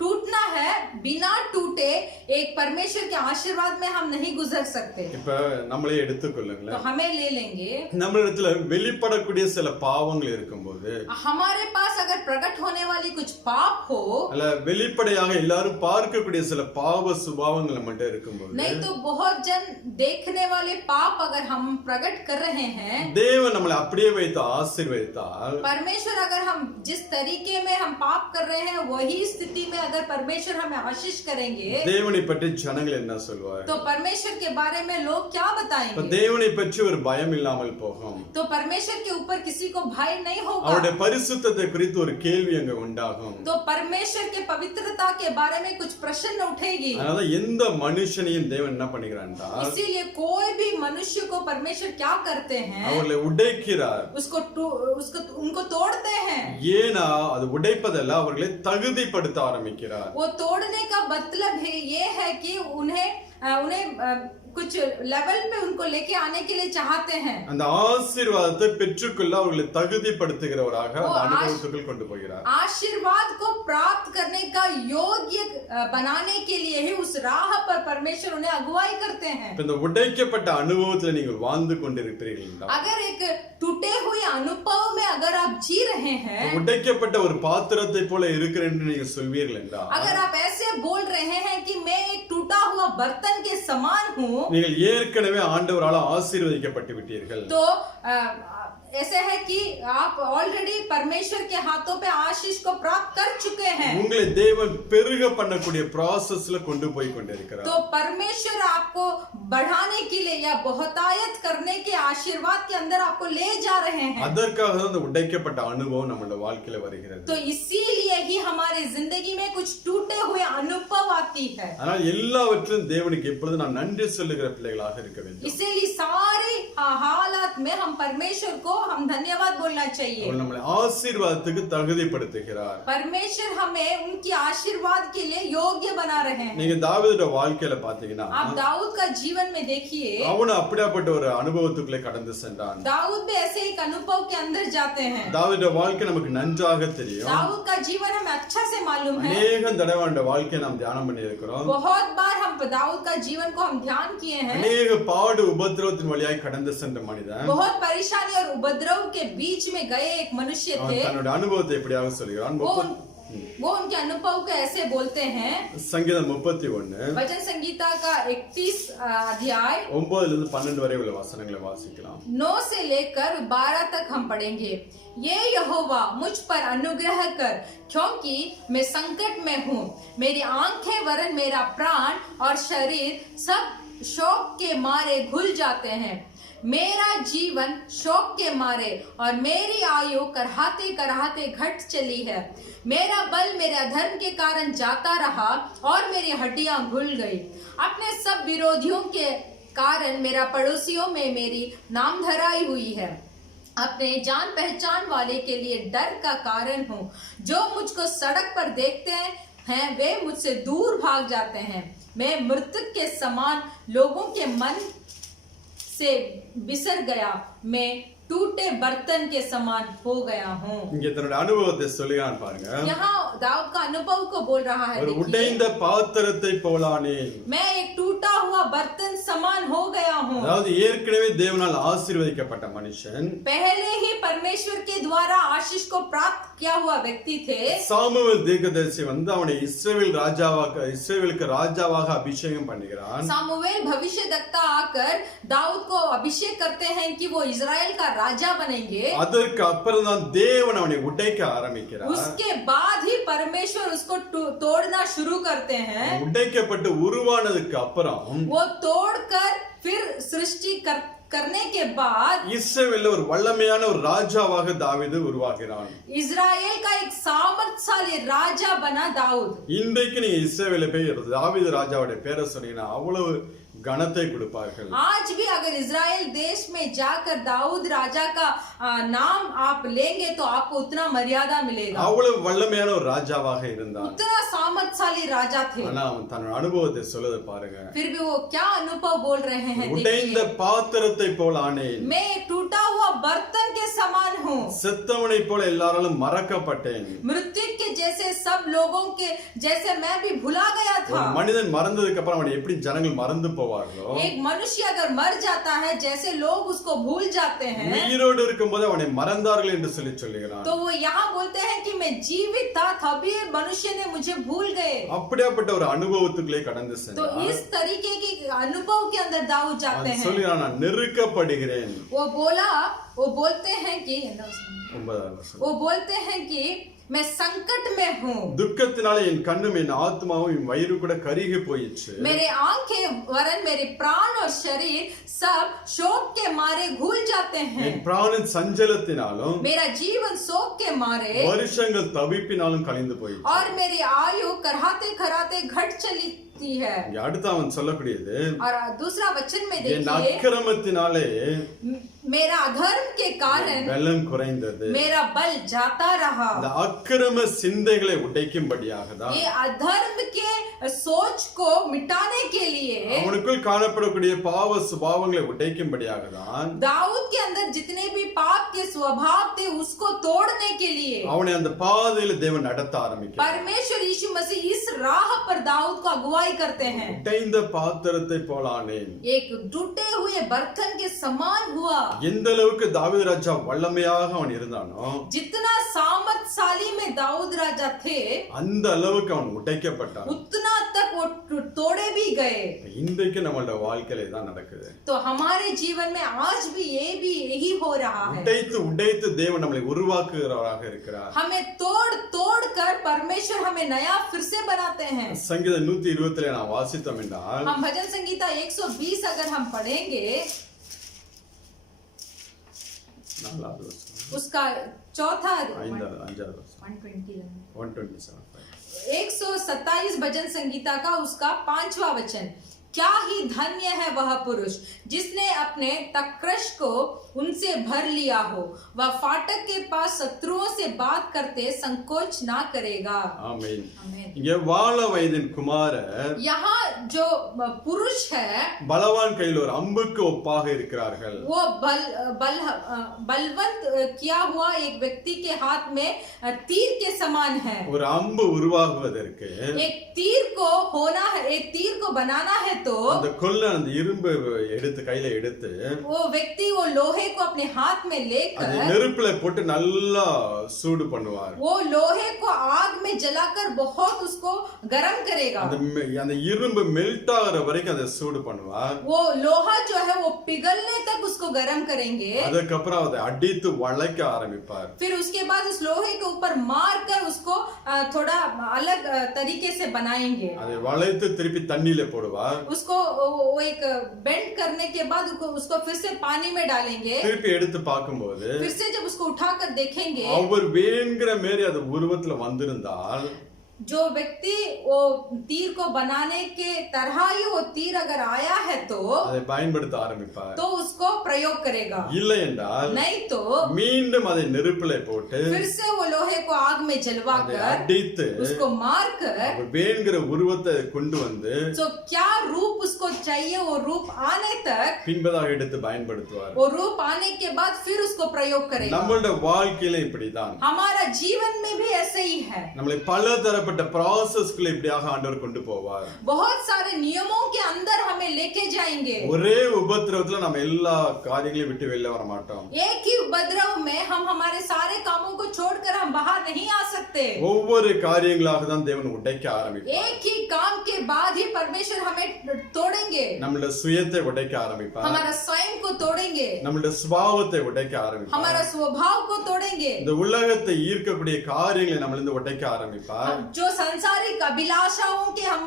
टूटना है, बिना टूटे एक परमेश्वर के आशीर्वाद में हम नहीं गुजर सकते। இப்ப நம்மளே எடுத்துக்கொள்ளுங்களேன். तो हमें ले लेंगे, நம்மளிடத்துல வெளிப்படக்கூடிய சில பாவங்கள் இருக்கும்போது, हमारे पास अगर प्रकट होने वाली कुछ पाप हो, அல்ல வெளிப்படையாக எல்லாரும் பார்க்கக்கூடிய சில பாவ சுபாவங்கள் நம்மள்ட்ட இருக்கும்போது, नहीं तो बहुत जन देखने वाले पाप अगर हम प्रकट कर रहे हैं, தேவன் நம்மளை அப்படியே வைத்து ஆசீர்வதித்தால், परमेश्वर अगर हम जिस तरीके में हम पाप कर रहे हैं वही स्थिति में अगर परमेश्वर हमें आशीष करेंगे, தேவனை பற்றி ஜனங்கள் என்ன சொல்வார்? तो परमेश्वर के बारे में लोग क्या இப்ப बताएंगे? தேவனை பற்றி ஒரு பயம் இல்லாமல் போகும். तो परमेश्वर के ऊपर किसी को भय नहीं होगा। அவருடைய பரிசுத்தத்தை குறித்து ஒரு கேள்வி அங்க உண்டாகும். तो परमेश्वर के पवित्रता के बारे में कुछ प्रश्न उठेगी। அதனால எந்த மனுஷனையும் தேவன் என்ன பண்ணுகிறான்டா, इसीलिए कोई भी मनुष्य को परमेश्वर क्या करते हैं, அவர்களை உடைக்கிறார். उसको उनको तोड़ते हैं। ஏனா அது உடைப்பதல்ல, அவர்களை தகுதிப்படுத்த ஆரம்பிக்கிறார். वो तोड़ने का मतलब है ये है कि उन्हें कुछ लेवल पे उनको लेके आने के लिए चाहते हैं। அந்த ஆசீர்வாதத்தை பெற்றுக்கொள்ள அவர்களை தகுதிப்படுத்துகிறவராக அந்த அனுபவத்துக்குள் கொண்டு போகிறார். आशीर्वाद को प्राप्त करने का योग्य बनाने के लिए ही उस राह पर परमेश्वर उन्हें अगुवाई करते हैं। இந்த உடைக்கப்பட்ட அனுபவத்துல நீங்கள் வாழ்ந்து கொண்டிருக்கிறீர்கள் என்றால், अगर एक टूटे हुए अनुभव में अगर आप जी रहे हैं, உடைக்கப்பட்ட ஒரு பாத்திரத்தை போல இருக்கிறேன் என்று நீங்க சொல்வீர்கள் என்றால், अगर आप ऐसे बोल रहे हैं कि मैं एक टूटा हुआ बर्तन के समान हूँ, நீங்கள் ஏற்கனவே ஆண்டவரால் ஆசீர்வதிக்கப்பட்டு விட்டீர்கள். तो ऐसे है कि आप ऑलरेडी परमेश्वर के हाथों पे आशीष को प्राप्त कर चुके हैं। உங்களை தேவன் பெருக பண்ணக்கூடிய ப்ராசஸ்ல கொண்டு போய் கொண்டிருக்கிறார். तो परमेश्वर आपको बढ़ाने के लिए या बहुतायत करने के आशीर्वाद के अंदर आपको ले जा रहे हैं। அதற்காக தான் அந்த உடைக்கப்பட்ட அனுபவம் நம்மளோட வாழ்க்கையில வருகிறது. तो इसीलिए ही हमारी जिंदगी में कुछ टूटे हुए अनुभव आती है। ஆனால் எல்லாவற்றிலும் தேவனுக்கு எப்பொழுதும் நாம் நன்றி சொல்லுகிற பிள்ளைகளாக இருக்க வேண்டும். इसीलिए सारी हालात में हम परमेश्वर को हम धन्यवाद बोलना चाहिए। அவர் நம்மளை ஆசீர்வாதத்துக்கு தகுதிப்படுத்துகிறார். परमेश्वर हमें उनकी आशीर्वाद के लिए योग्य बना रहे हैं। நீங்க தாவீதோட வாழ்க்கையில பாத்தீங்கன்னா, आप दाऊद का जीवन में देखिए, அவனும் அப்படியாப்பட்ட ஒரு அனுபவத்துக்குள்ளே கடந்து சென்றான். दाऊद भी ऐसे एक अनुभव के अंदर जाते हैं। தாவீதோட வாழ்க்கை நமக்கு நன்றாக தெரியும். दाऊद का जीवन हमें अच्छा से मालूम है। अनेक தடவை அவனுடைய வாழ்க்கையை நாம் தியானம் பண்ணி இருக்கிறோம். बहुत बार हम दाऊद का जीवन को हम ध्यान किए हैं। अनेक பாடு உபத்திரவத்தின் வழியாய் கடந்து சென்ற மனிதன் बहुत परेशानी और उपद्रव के बीच में गए एक मनुष्य थे। தன்னுடைய அனுபவத்தை எப்படியாக சொல்கிறான். वो उनके अनुभव को ऐसे बोलते हैं। சங்கீதம் 31 वचन संगीता का 31 अध्याय 9 இருந்து 12 வரை உள்ள வசனங்களை வாசிக்கலாம். 9 से लेकर 12 तक हम पढ़ेंगे। ये यहोवा मुझ पर अनुग्रह कर, क्योंकि मैं संकट में हूँ। मेरी आंखें वरन मेरा प्राण और शरीर सब शोक के मारे घुल जाते हैं। मेरा जीवन शोक के मारे और मेरी आयु कराहते कराहते घट चली है। मेरा बल मेरे अधर्म के कारण जाता रहा और मेरी हड्डियां घुल गई। अपने सब विरोधियों के कारण मेरा पड़ोसियों में मेरी नामधराई हुई है। अपने जान पहचान वाले के लिए डर का कारण हूँ। जो मुझको सड़क पर देखते हैं वे मुझसे दूर भाग जाते हैं। मैं मृतक के समान लोगों के मन से बिसर गया। मैं टूटे बर्तन के समान हो गया हूँ। இங்க தன்னுடைய அனுபவத்தை சொல்லுகிறான் பாருங்க. यहाँ दाऊद का अनुभव को बोल रहा है। ஒரு உடைந்த பாத்திரத்தை போலானே, मैं एक टूटा हुआ बर्तन समान हो गया हूँ। அதாவது ஏற்கனவே தேவனால் ஆசீர்வதிக்கப்பட்ட மனுஷன், पहले ही परमेश्वर के द्वारा आशीष को प्राप्त किया हुआ व्यक्ति थे। சாமுவேல் தீர்க்கதரிசி வந்து அவனை இஸ்ரவேலுக்கு ராஜாவாக அபிஷேகம் பண்ணுகிறான். सामुएल भविष्यद्वक्ता आकर दाऊद को अभिषेक करते हैं कि वो इजराइल का राजा बनेंगे, அதற்கு அப்புறம் தான் தேவன் அவனை உடைக்க ஆரம்பிக்கிறார். उसके बाद ही परमेश्वर उसको तोड़ना शुरू करते हैं. உடைக்கப்பட்டு உருவானதுக்கு அப்புறம் वो तोड़कर फिर सृष्टि करने के बाद இஸ்ரவேல்ல ஒரு வல்லமையான ஒரு ராஜாவாக தாவீது உருவாகிறான். इजराइल का एक सामर्थशाली राजा बना दाऊद. இன்றைக்கு நீங்க இஸ்ரவேல போய் தாவீது ராஜாவுடைய பேரை சொன்னீங்கன்னா அவ்வளவு கனத்தை கொடுப்பார்கள். आज भी अगर इजराइल देश में जाकर दाऊद राजा का नाम आप लेंगे तो आपको उतना मर्यादा मिलेगा. அவ்வளவு வல்லமையான ஒரு ராஜாவாக இருந்தான். उतना सामर्थशाली राजा थे. ஆனா அவன் தன் அனுபவத்தை சொல்லுது பாருங்க. फिर भी वो क्या अनुभव बोल रहे हैं. உடைந்த பாத்திரத்தை போல் ஆனேன். मैं टूटा हुआ बर्तन के समान हूँ. செத்தவனை போல எல்லாராலும் மறக்கப்பட்டேன். मृत्यु के जैसे सब लोगों के जैसे मैं भी भुला गया था. மனிதன் மறந்ததுக்கு அப்புறம் அவனை எப்படி ஜனங்கள் மறந்து போவார்களோ, एक मनुष्य अगर मर जाता है जैसे लोग उसको भूल जाते हैं, உயிரோடு இருக்கும்போது அவனை மறந்தார்கள் என்று சொல்லுகிறான். तो वो यहाँ बोलते हैं कि मैं जीवित था तभी मनुष्य ने मुझे भूल गए. அப்படியாப்பட்ட ஒரு அனுபவத்துக்குள்ளே கடந்து तो சென்றான். इस तरीके के अनुभव के अंदर दाऊद जाते हैं. சொல்லுகிறான், நான் நெருக்கப்படுகிறேன். वो बोलते हैं कि 9வது வசனம். वो बोलते हैं कि मैं संकट में हूँ. துக்கத்தினாலே என் கண்ணும் என் ஆத்மாவும் என் வயிறு கூட கருகி போயிடுச்சு. मेरे आंखें वरन मेरे प्राण और शरीर सब शोक के मारे घुल जाते हैं. என் பிராணன் சஞ்சலத்தினாலும் मेरा जीवन शोक के मारे வருஷங்கள் தவிப்பினாலும் கழிந்து போயிடுச்சு. और मेरी आयु कराते कराते घट चली है. இங்க அடுத்து அவன் சொல்லக்கூடியது, और दूसरा वचन में என் देखिए, அக்கிரமத்தினாலே मेरा अधर्म के कारण பலம் குறைந்தது. मेरा बल जाता रहा. இந்த அக்கிரம சிந்தைகளை உடைக்கும்படியாக தான், ये अधर्म के सोच को मिटाने के लिए, அவனுக்குள் காணப்படக்கூடிய பாவ சுபாவங்களை உடைக்கும்படியாக தான் दाऊद के अंदर जितने भी पाप के स्वभाव थे उसको तोड़ने के लिए அவனை அந்த பாதையில தேவன் நடத்த ஆரம்பிக்கிறார். परमेश्वर यीशु मसीह इस राह पर दाऊद को अगुवाई करते हैं. உடைந்த பாத்திரத்தை போலானேன். एक टूटे हुए बर्तन के समान हुआ. எந்த அளவுக்கு தாவீது ராஜா வல்லமையாக அவன் இருந்தானோ, जितना सामर्थशाली में दाऊद राजा थे அந்த அளவுக்கு அவன் உடைக்கப்பட்டான். उतना तक वो तोड़े भी गए. இன்றைக்கு நம்மளோட வாழ்க்கையில தான் நடக்குது. तो हमारे जीवन में आज भी यही हो रहा है. உடைத்து உடைத்து தேவன் நம்மளை உருவாக்குகிறவராக இருக்கிறார். हमें तोड़ तोड़ कर परमेश्वर हमें नया फिर से बनाते हैं. சங்கீதம் 120 நான் வாசித்தோம் என்றால், हम भजन संगीता 120 अगर हम पढ़ेंगे, 4வது வசனம், उसका चौथा 5வது வசனம், 127. 127 भजन संगीता का उसका 5वां वचन, क्या ही धन्य है वह पुरुष जिसने अपने तक्रश को उनसे भर लिया हो. वह फाटक के पास शत्रुओं से बात करते संकोच ना करेगा. ஆமென். आमीन. இங்க வாழ வயதின் குமாரர் यहाँ जो पुरुष है பலவான் கையில் ஒரு அம்புக்கு ஒப்பாக இருக்கிறார்கள். वो बलवंत किया हुआ एक व्यक्ति के हाथ में तीर के समान है. ஒரு அம்பு உருவாகுவதற்கு एक तीर को होना है, एक तीर को बनाना है तो அந்த கொல்ல அந்த இரும்பு எடுத்து கையில எடுத்து वो व्यक्ति वो लोहे को अपने हाथ में அது लेकर நெருப்புல போட்டு நல்லா சூடு பண்ணுவார். वो लोहे को आग में जलाकर बहुत उसको गर्म करेगा. அந்த இரும்பு மெல்ட் ஆகிற வரைக்கும் அதை சூடு பண்ணுவார். वो लोहा जो है वो पिघलने तक उसको गर्म करेंगे. அதுக்கப்புறம் அதை அடித்து வளைக்க ஆரம்பிப்பார். फिर उसके बाद उस लोहे के ऊपर मार कर उसको थोड़ा अलग तरीके से बनाएंगे. அதை வளைத்து திருப்பி தண்ணியில போடுவார். उसको वो एक बेंड करने के बाद उसको फिर से पानी में डालेंगे. திருப்பி எடுத்து பார்க்கும்போது फिर से जब उसको उठाकर देखेंगे, அவர் வேணுங்கிற மாதிரி அது உருவத்துல வந்திருந்தால், जो व्यक्ति वो तीर को बनाने के तरह ही वो तीर अगर आया है तो அதை பயன்படுத்த ஆரம்பிப்பார். उसको प्रयोग करेगा. இல்லை என்றால் नहीं तो மீண்டும் அதை நெருப்புல போட்டு फिर से वो लोहे को आग में அதை जलवाकर அடித்து उसको मारकर அவர் வேணுங்கிற உருவத்தை கொண்டு வந்து तो क्या रूप उसको चाहिए वो रूप आने तक பின்பதாக எடுத்து பயன்படுத்துவார். वो रूप आने के बाद फिर उसको प्रयोग करेगा. நம்மளோட வாழ்க்கையில இப்படிதான் हमारा जीवन में भी ऐसे ही है. நம்மளை பல தரப்பட்ட இப்படியாப்பட்ட ப்ராசஸ்க்குள்ள இப்படியாக ஆண்டவர் கொண்டு போவார். बहुत सारे नियमों के अंदर हमें लेके जाएंगे. ஒரே உபத்திரவத்துல நம்ம எல்லா காரியங்களையும் விட்டு வெளில வர மாட்டோம். एक ही उपद्रव में हम हमारे सारे कामों को छोड़कर हम बाहर नहीं आ सकते. ஒவ்வொரு காரியங்களாக தான் தேவன் உடைக்க ஆரம்பிப்பார். एक ही काम के बाद ही परमेश्वर हमें तोड़ेंगे. நம்மளுடைய சுயத்தை உடைக்க ஆரம்பிப்பார். हमारा स्वयं को तोड़ेंगे. நம்மளுடைய சுபாவத்தை உடைக்க ஆரம்பிப்பார். हमारा स्वभाव को तोड़ेंगे. இந்த உலகத்தை ஈர்க்கக்கூடிய காரியங்களை நம்மளிருந்து உடைக்க ஆரம்பிப்பார். जो सांसारिक अभिलाषाओं के हम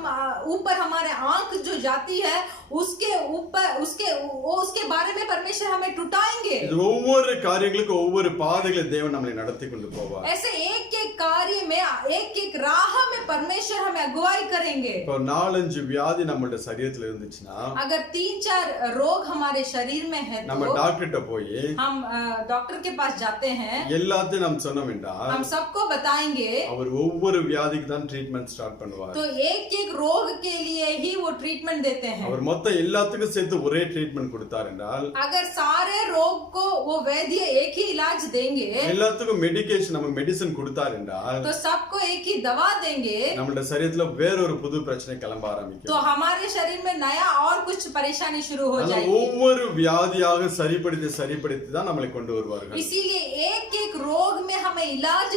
ऊपर हमारे आंख जो जाती है उसके ऊपर उसके बारे में परमेश्वर हमें टुटाएंगे. இது ஒவ்வொரு காரியங்களுக்கும் ஒவ்வொரு பாதைகளை தேவன் நம்மை நடத்தி கொண்டு போவார். ऐसे एक एक कार्य में एक एक राह में परमेश्वर हमें अगुवाई करेंगे. இப்போ 4-5 வியாதி நம்மளுடைய சரீரத்துல இருந்துச்சுன்னா अगर 3-4 रोग हमारे शरीर में है நம்ம तो டாக்டர்ட்ட போய் हम डॉक्टर के पास जाते हैं. எல்லாத்தையும் நாம் சொன்னோம் என்றால் हम सबको बताएंगे. அவர் ஒவ்வொரு வியாதிக்கு தான் ட்ரீட்மெண்ட் ஸ்டார்ட் பண்ணுவார். तो एक एक रोग के लिए ही वो ट्रीटमेंट देते हैं. அவர் மொத்த எல்லாத்துக்கும் சேர்த்து ஒரே ட்ரீட்மெண்ட் கொடுத்தார் என்றால் अगर सारे रोग को वो वैद्य एक ही इलाज देंगे எல்லாத்துக்கும் மெடிகேஷன் நமக்கு மெடிசன் கொடுத்தார் என்றால் तो सबको एक ही दवा देंगे நம்மளுடைய சரீரத்துல வேற ஒரு புது பிரச்சனை கிளம்ப ஆரம்பிக்கும். तो हमारे शरीर में नया और कुछ परेशानी शुरू हो जाएगी. ஒவ்வொரு வியாதியாக சரிப்படுத்தி தான் நம்மளை கொண்டு வருவார்கள். इसीलिए एक एक रोग में हमें इलाज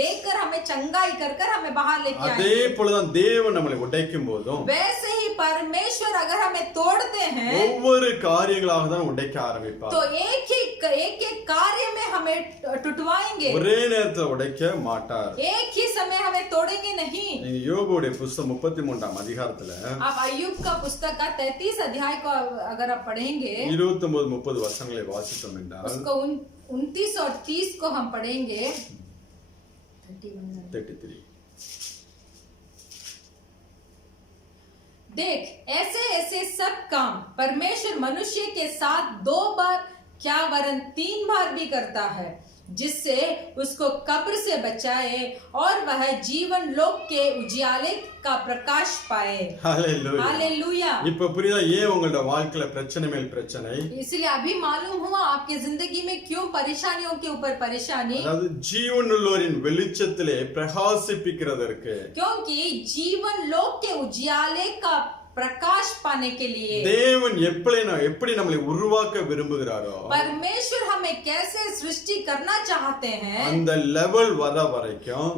देकर हमें चंगाई कर हमें बाहर लेके आएंगे. அதே போலதான் தேவன் நம்மளை உடைக்கும் போதும் वैसे ही परमेश्वर अगर हमें तोड़ते हैं ஒவ்வொரு காரியங்களாக தான் உடைக்க ஆரம்பிப்பார். तो एक एक कार्य में हमें टुटवाएंगे. ஒரே நேரத்துல உடைக்க மாட்டார். एक ही समय हमें तोड़ेंगे नहीं. நீங்க யோபுடைய புத்தகம் 33ஆம் அதிகாரத்துல आप अय्यूब का पुस्तक का 33 अध्याय को अगर आप पढ़ेंगे 29-30 वचनங்களை வாசித்தோம் என்றால் उसको 29 और 30 को हम पढ़ेंगे 33 देख ऐसे ऐसे सब काम परमेश्वर मनुष्य के साथ 2 बार क्या वरन 3 बार भी करता है जिससे उसको कब्र से बचाए और वह जीवन लोक के उजियाले का प्रकाश पाए. Hallelujah hallelujah. இப்ப புரியுதா ஏன் உங்களோட வாழ்க்கையில பிரச்சனை மேல் பிரச்சனை? इसलिए अभी मालूम हुआ आपकी जिंदगी में क्यों परेशानियों के ऊपर परेशानी. அதாவது ஜீவனுள்ளோரின் வெளிச்சத்திலே பிரகாசிப்பிக்கிறதற்கு क्योंकि जीवन लोक के उजियाले का प्रकाश पाने के लिए தேவன் எப்படி நம்மளை உருவாக்க விரும்புகிறாரோ परमेश्वर हमें कैसे सृष्टि करना चाहते हैं அந்த லெவல் வர வரைக்கும்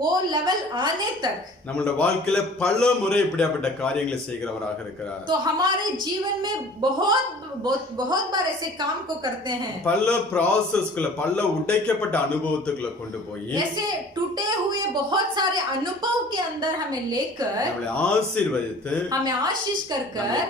वो लेवल आने तक நம்மளோட வாழ்க்கையில பல முறை இப்படியாப்பட்ட காரியங்களை செய்கிறவராக இருக்கிறார். तो हमारे जीवन में बहुत बार ऐसे काम को करते हैं. பல ப்ராசஸ்க்குள்ள பல உடைக்கப்பட்ட அனுபவத்துக்குள்ள கொண்டு போய் ऐसे टूटे हुए बहुत सारे अनुभव के अंदर हमें लेकर நம்மளை ஆசீர்வதித்து हमें आशीष कर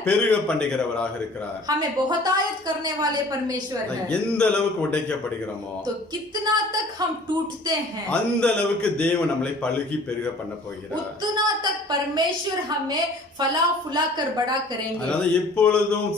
பெருக பண்ணுகிறவராக இருக்கிறார். हमें बहुतायत करने वाले परमेश्वर है. எந்த அளவுக்கு உடைக்கப்படுகிறோமோ तो कितना तक हम टूटते हैं அந்த அளவுக்கு தேவன் நம்மளை பழுகி பெருக பண்ண போகிறார். उतना तक परमेश्वर हमें फला फुला कर बड़ा करेंगे. அதாவது எப்பொழுதும்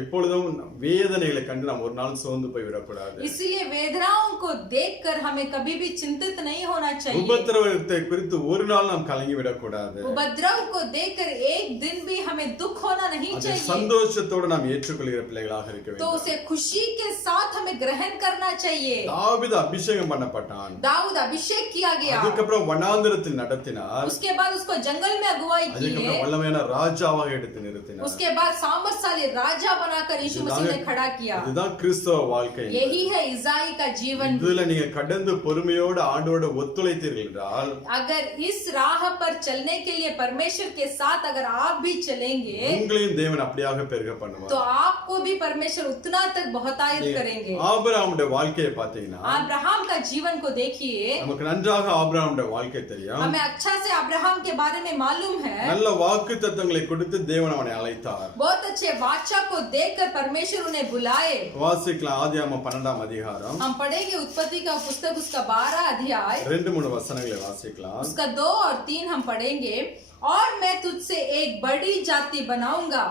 எப்பொழுதும் வேதனைகளை கண்டு நாம் ஒரு நாள் சோர்ந்து போய் விடக்கூடாது. इसलिए वेदनाओं को देखकर हमें कभी भी चिंतित नहीं होना चाहिए. உபத்திரவத்தை குறித்து ஒரு நாள் நாம் கலங்கி விடக்கூடாது. उपद्रव को देखकर एक दिन भी हमें दुख होना नहीं चाहिए. சந்தோஷத்தோடு நாம் ஏற்றுக்கொள்கிற பிள்ளைகளாக இருக்க तो வேண்டும். उसे खुशी के साथ हमें ग्रहण करना चाहिए. தாவீது அபிஷேகம் பண்ணப்பட்டான். दाऊद अभिषेक किया गया. அதுக்கப்புறம் வனாந்தரத்தில் நடத்தினார். उसके बाद उसको जंगल में अगुवाई की. அதுக்கப்புறம் வல்லமையான ராஜாவாக எடுத்து நிறுத்தினார். उसके बाद सामर्थशाली राजा बनाकर यीशु मसीह ने खड़ा किया. இதுதான் கிறிஸ்தவ வாழ்க்கை. यही है ईसाई का जीवन. இதுல நீங்க கடந்து பொறுமையோடு ஆண்டவரோட ஒத்துழைத்தீர்கள் என்றால் अगर इस राह पर चलने के लिए परमेश्वर के साथ अगर आप भी चलेंगे உங்களையும் தேவன் அப்படியாக பெருக பண்ணுவார். तो आपको भी परमेश्वर उतना तक बहुतायत करेंगे. ஆபிரகாமுடைய வாழ்க்கையை பாத்தீங்கன்னா अब्राहम का जीवन को देखिए. நமக்கு நன்றாக ஆபிரகாமுடைய வாழ்க்கை தெரியும். हमें अच्छा से अब्राहम के बारे में मालूम है. நல்ல வாக்குத்தத்தங்களை கொடுத்து தேவன் அவனை அழைத்தார். बहुत अच्छे वाचा को देखकर परमेश्वर उन्हें बुलाए. வாசிக்கலாம் ஆதியாகமம் 12ஆம் அதிகாரம். हम पढ़ेंगे उत्पत्ति का पुस्तक उसका 12 अध्याय 2-3 वचनங்களை வாசிக்கலாம். उसका 2 और 3 हम पढ़ेंगे. और मैं तुझसे एक बड़ी जाति बनाऊंगा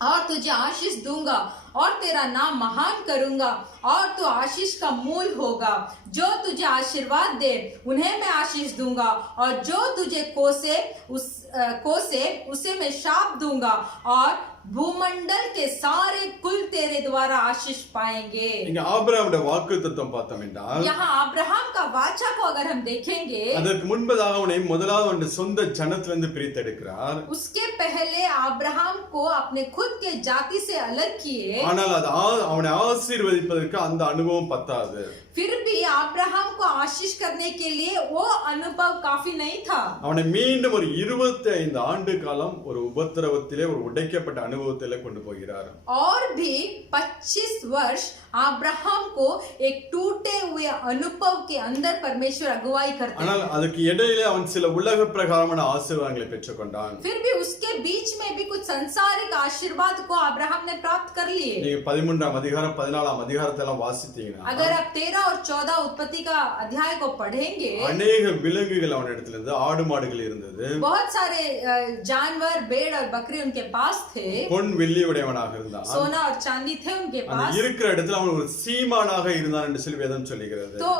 और तुझे आशीष दूंगा और तेरा नाम महान करूंगा और तू आशीष का मूल होगा. जो तुझे आशीर्वाद दे उन्हें मैं आशीष दूंगा और जो तुझे कोसे उसे मैं शाप दूंगा और भूमंडल के सारे कुल तेरे द्वारा आशीष पाएंगे। இங்க ஆபிரகாமுடைய வாக்குத்தத்தம் பார்த்தோம் என்றால் यहाँ अब्राहम का वाचा को अगर हम देखेंगे, அதற்கு முன்பதாக அவனை முதலாவது அவனுடைய சொந்த ஜனத்திலிருந்து பிரித்தெடுக்கிறார். उसके पहले अब्राहम को अपने खुद के जाति से अलग किए, ஆனால் அது அவனை ஆசீர்வதிப்பதற்கு அந்த அனுபவம் பத்தாது. फिर भी अब्राहम को आशीष करने के लिए वो अनुभव काफी नहीं था। அவனை மீண்டும் ஒரு 25 ஆண்டு காலம் ஒரு உபத்திரவத்திலே ஒரு உடைக்கப்பட்ட அனுபவத்திலே கொண்டு போகிறார். और भी 25 वर्ष अब्राहम को एक टूटे हुए अनुभव के अंदर परमेश्वर अगुवाई करते हैं। ஆனால் அதுக்கு இடையிலே அவன் சில உலக பிரகாரமான ஆசீர்வாதங்களை பெற்றுக்கொண்டான். फिर भी उसके बीच में भी कुछ सांसारिक आशीर्वाद को अब्राहम ने प्राप्त कर लिए। நீங்க 13ஆம் அதிகாரம் 14ஆம் அதிகாரத்தை எல்லாம் வாசித்தீங்கன்னா अगर आप 13 और 14 उत्पत्ति का अध्याय को पढ़ेंगे, अनेक விலங்குகள் அவனிடத்தில் இருந்தது, ஆடு மாடுகள் இருந்தது, बहुत सारे जानवर भेड़ और बकरी उनके पास थे, பொன் வெள்ளி உடையவனாக இருந்தான், सोना और चांदी थे उनके அந்த पास। இருக்கிற இடத்துல அவன் ஒரு சீமானாக இருந்தான் என்று சொல்லி வேதம் சொல்லுகிறது. तो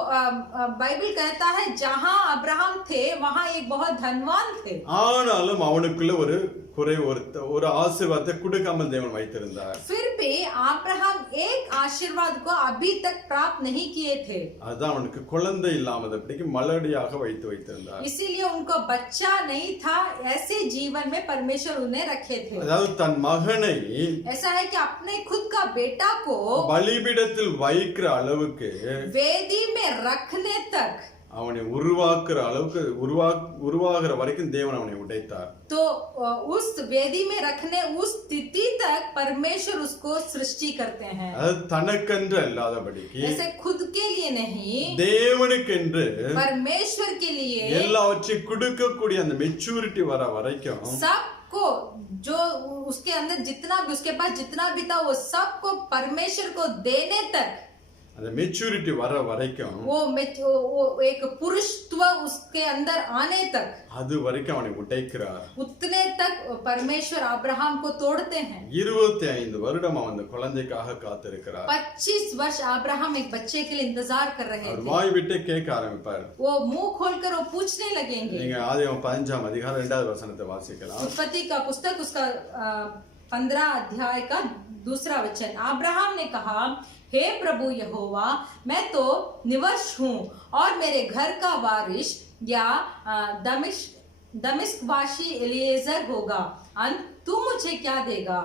बाइबल कहता है जहां अब्राहम थे वहां एक बहुत धनवान थे, ஆனாலும் அவனுக்குள்ள ஒரு குறை, ஒரு ஆசீர்வாதத்தை கொடுக்காமல் தேவன் வைத்திருந்தார். फिर भी अब्राहम एक आशीर्वाद को अभी तक प्राप्त नहीं किए थे, அதுதான் அவனுக்கு குழந்தை இல்லாதபடிக்கு மலடியாக வைத்திருந்தார். इसीलिए उनको बच्चा नहीं था, ऐसे जीवन में परमेश्वर उन्हें रखे थे। அதாவது தன் மகனை ऐसा है कि अपने खुद का बेटा को பலிபீடத்தில் வைக்கிற அளவுக்கு वेदी में रखने तक, அவனை உருவாக்குற அளவுக்கு உருவாகிற வரைக்கும் தேவன் அவனை உடைத்தார். तो उस वेदी में रखने उस स्थिति तक परमेश्वर उसको सृष्टि करते हैं। அதாவது தனக்கென்று அல்லாதபடிக்கு ऐसे खुद के लिए नहीं, தேவனுக்கென்று परमेश्वर के लिए எல்லாவற்றையும் கொடுக்கக்கூடிய அந்த மெச்சூரிட்டி வர வரைக்கும் सबको, जो उसके अंदर जितना भी, उसके पास जितना भी था वो सबको परमेश्वर को देने तक, அந்த மெச்சூரிட்டி வர வரைக்கும் वो एक पुरुषत्व उसके अंदर आने तक, அது வரைக்கும் அவனை உடைக்கிறார். उतने तक परमेश्वर अब्राहम को तोड़ते हैं। 25 வருடம் அவன் அந்த குழந்தைக்காக காத்திருக்கிறார். 25 वर्ष अब्राहम एक बच्चे के लिए इंतजार कर रहे அவர் थे। வாய் விட்டு கேட்க ஆரம்பிப்பார். वो मुंह खोलकर वो पूछने लगेंगे। நீங்க ஆதியாகமம் 15ஆம் அதிகாரம் 2வது வசனத்தை வாசிக்கலாம். उत्पत्ति का पुस्तक उसका 15 अध्याय का 2 वचन, अब्राहम ने कहा, हे प्रभु यहोवा, मैं तो निवश हूँ और मेरे घर का वारिस या दमिश्कवासी एलिएजर होगा, तू मुझे क्या देगा?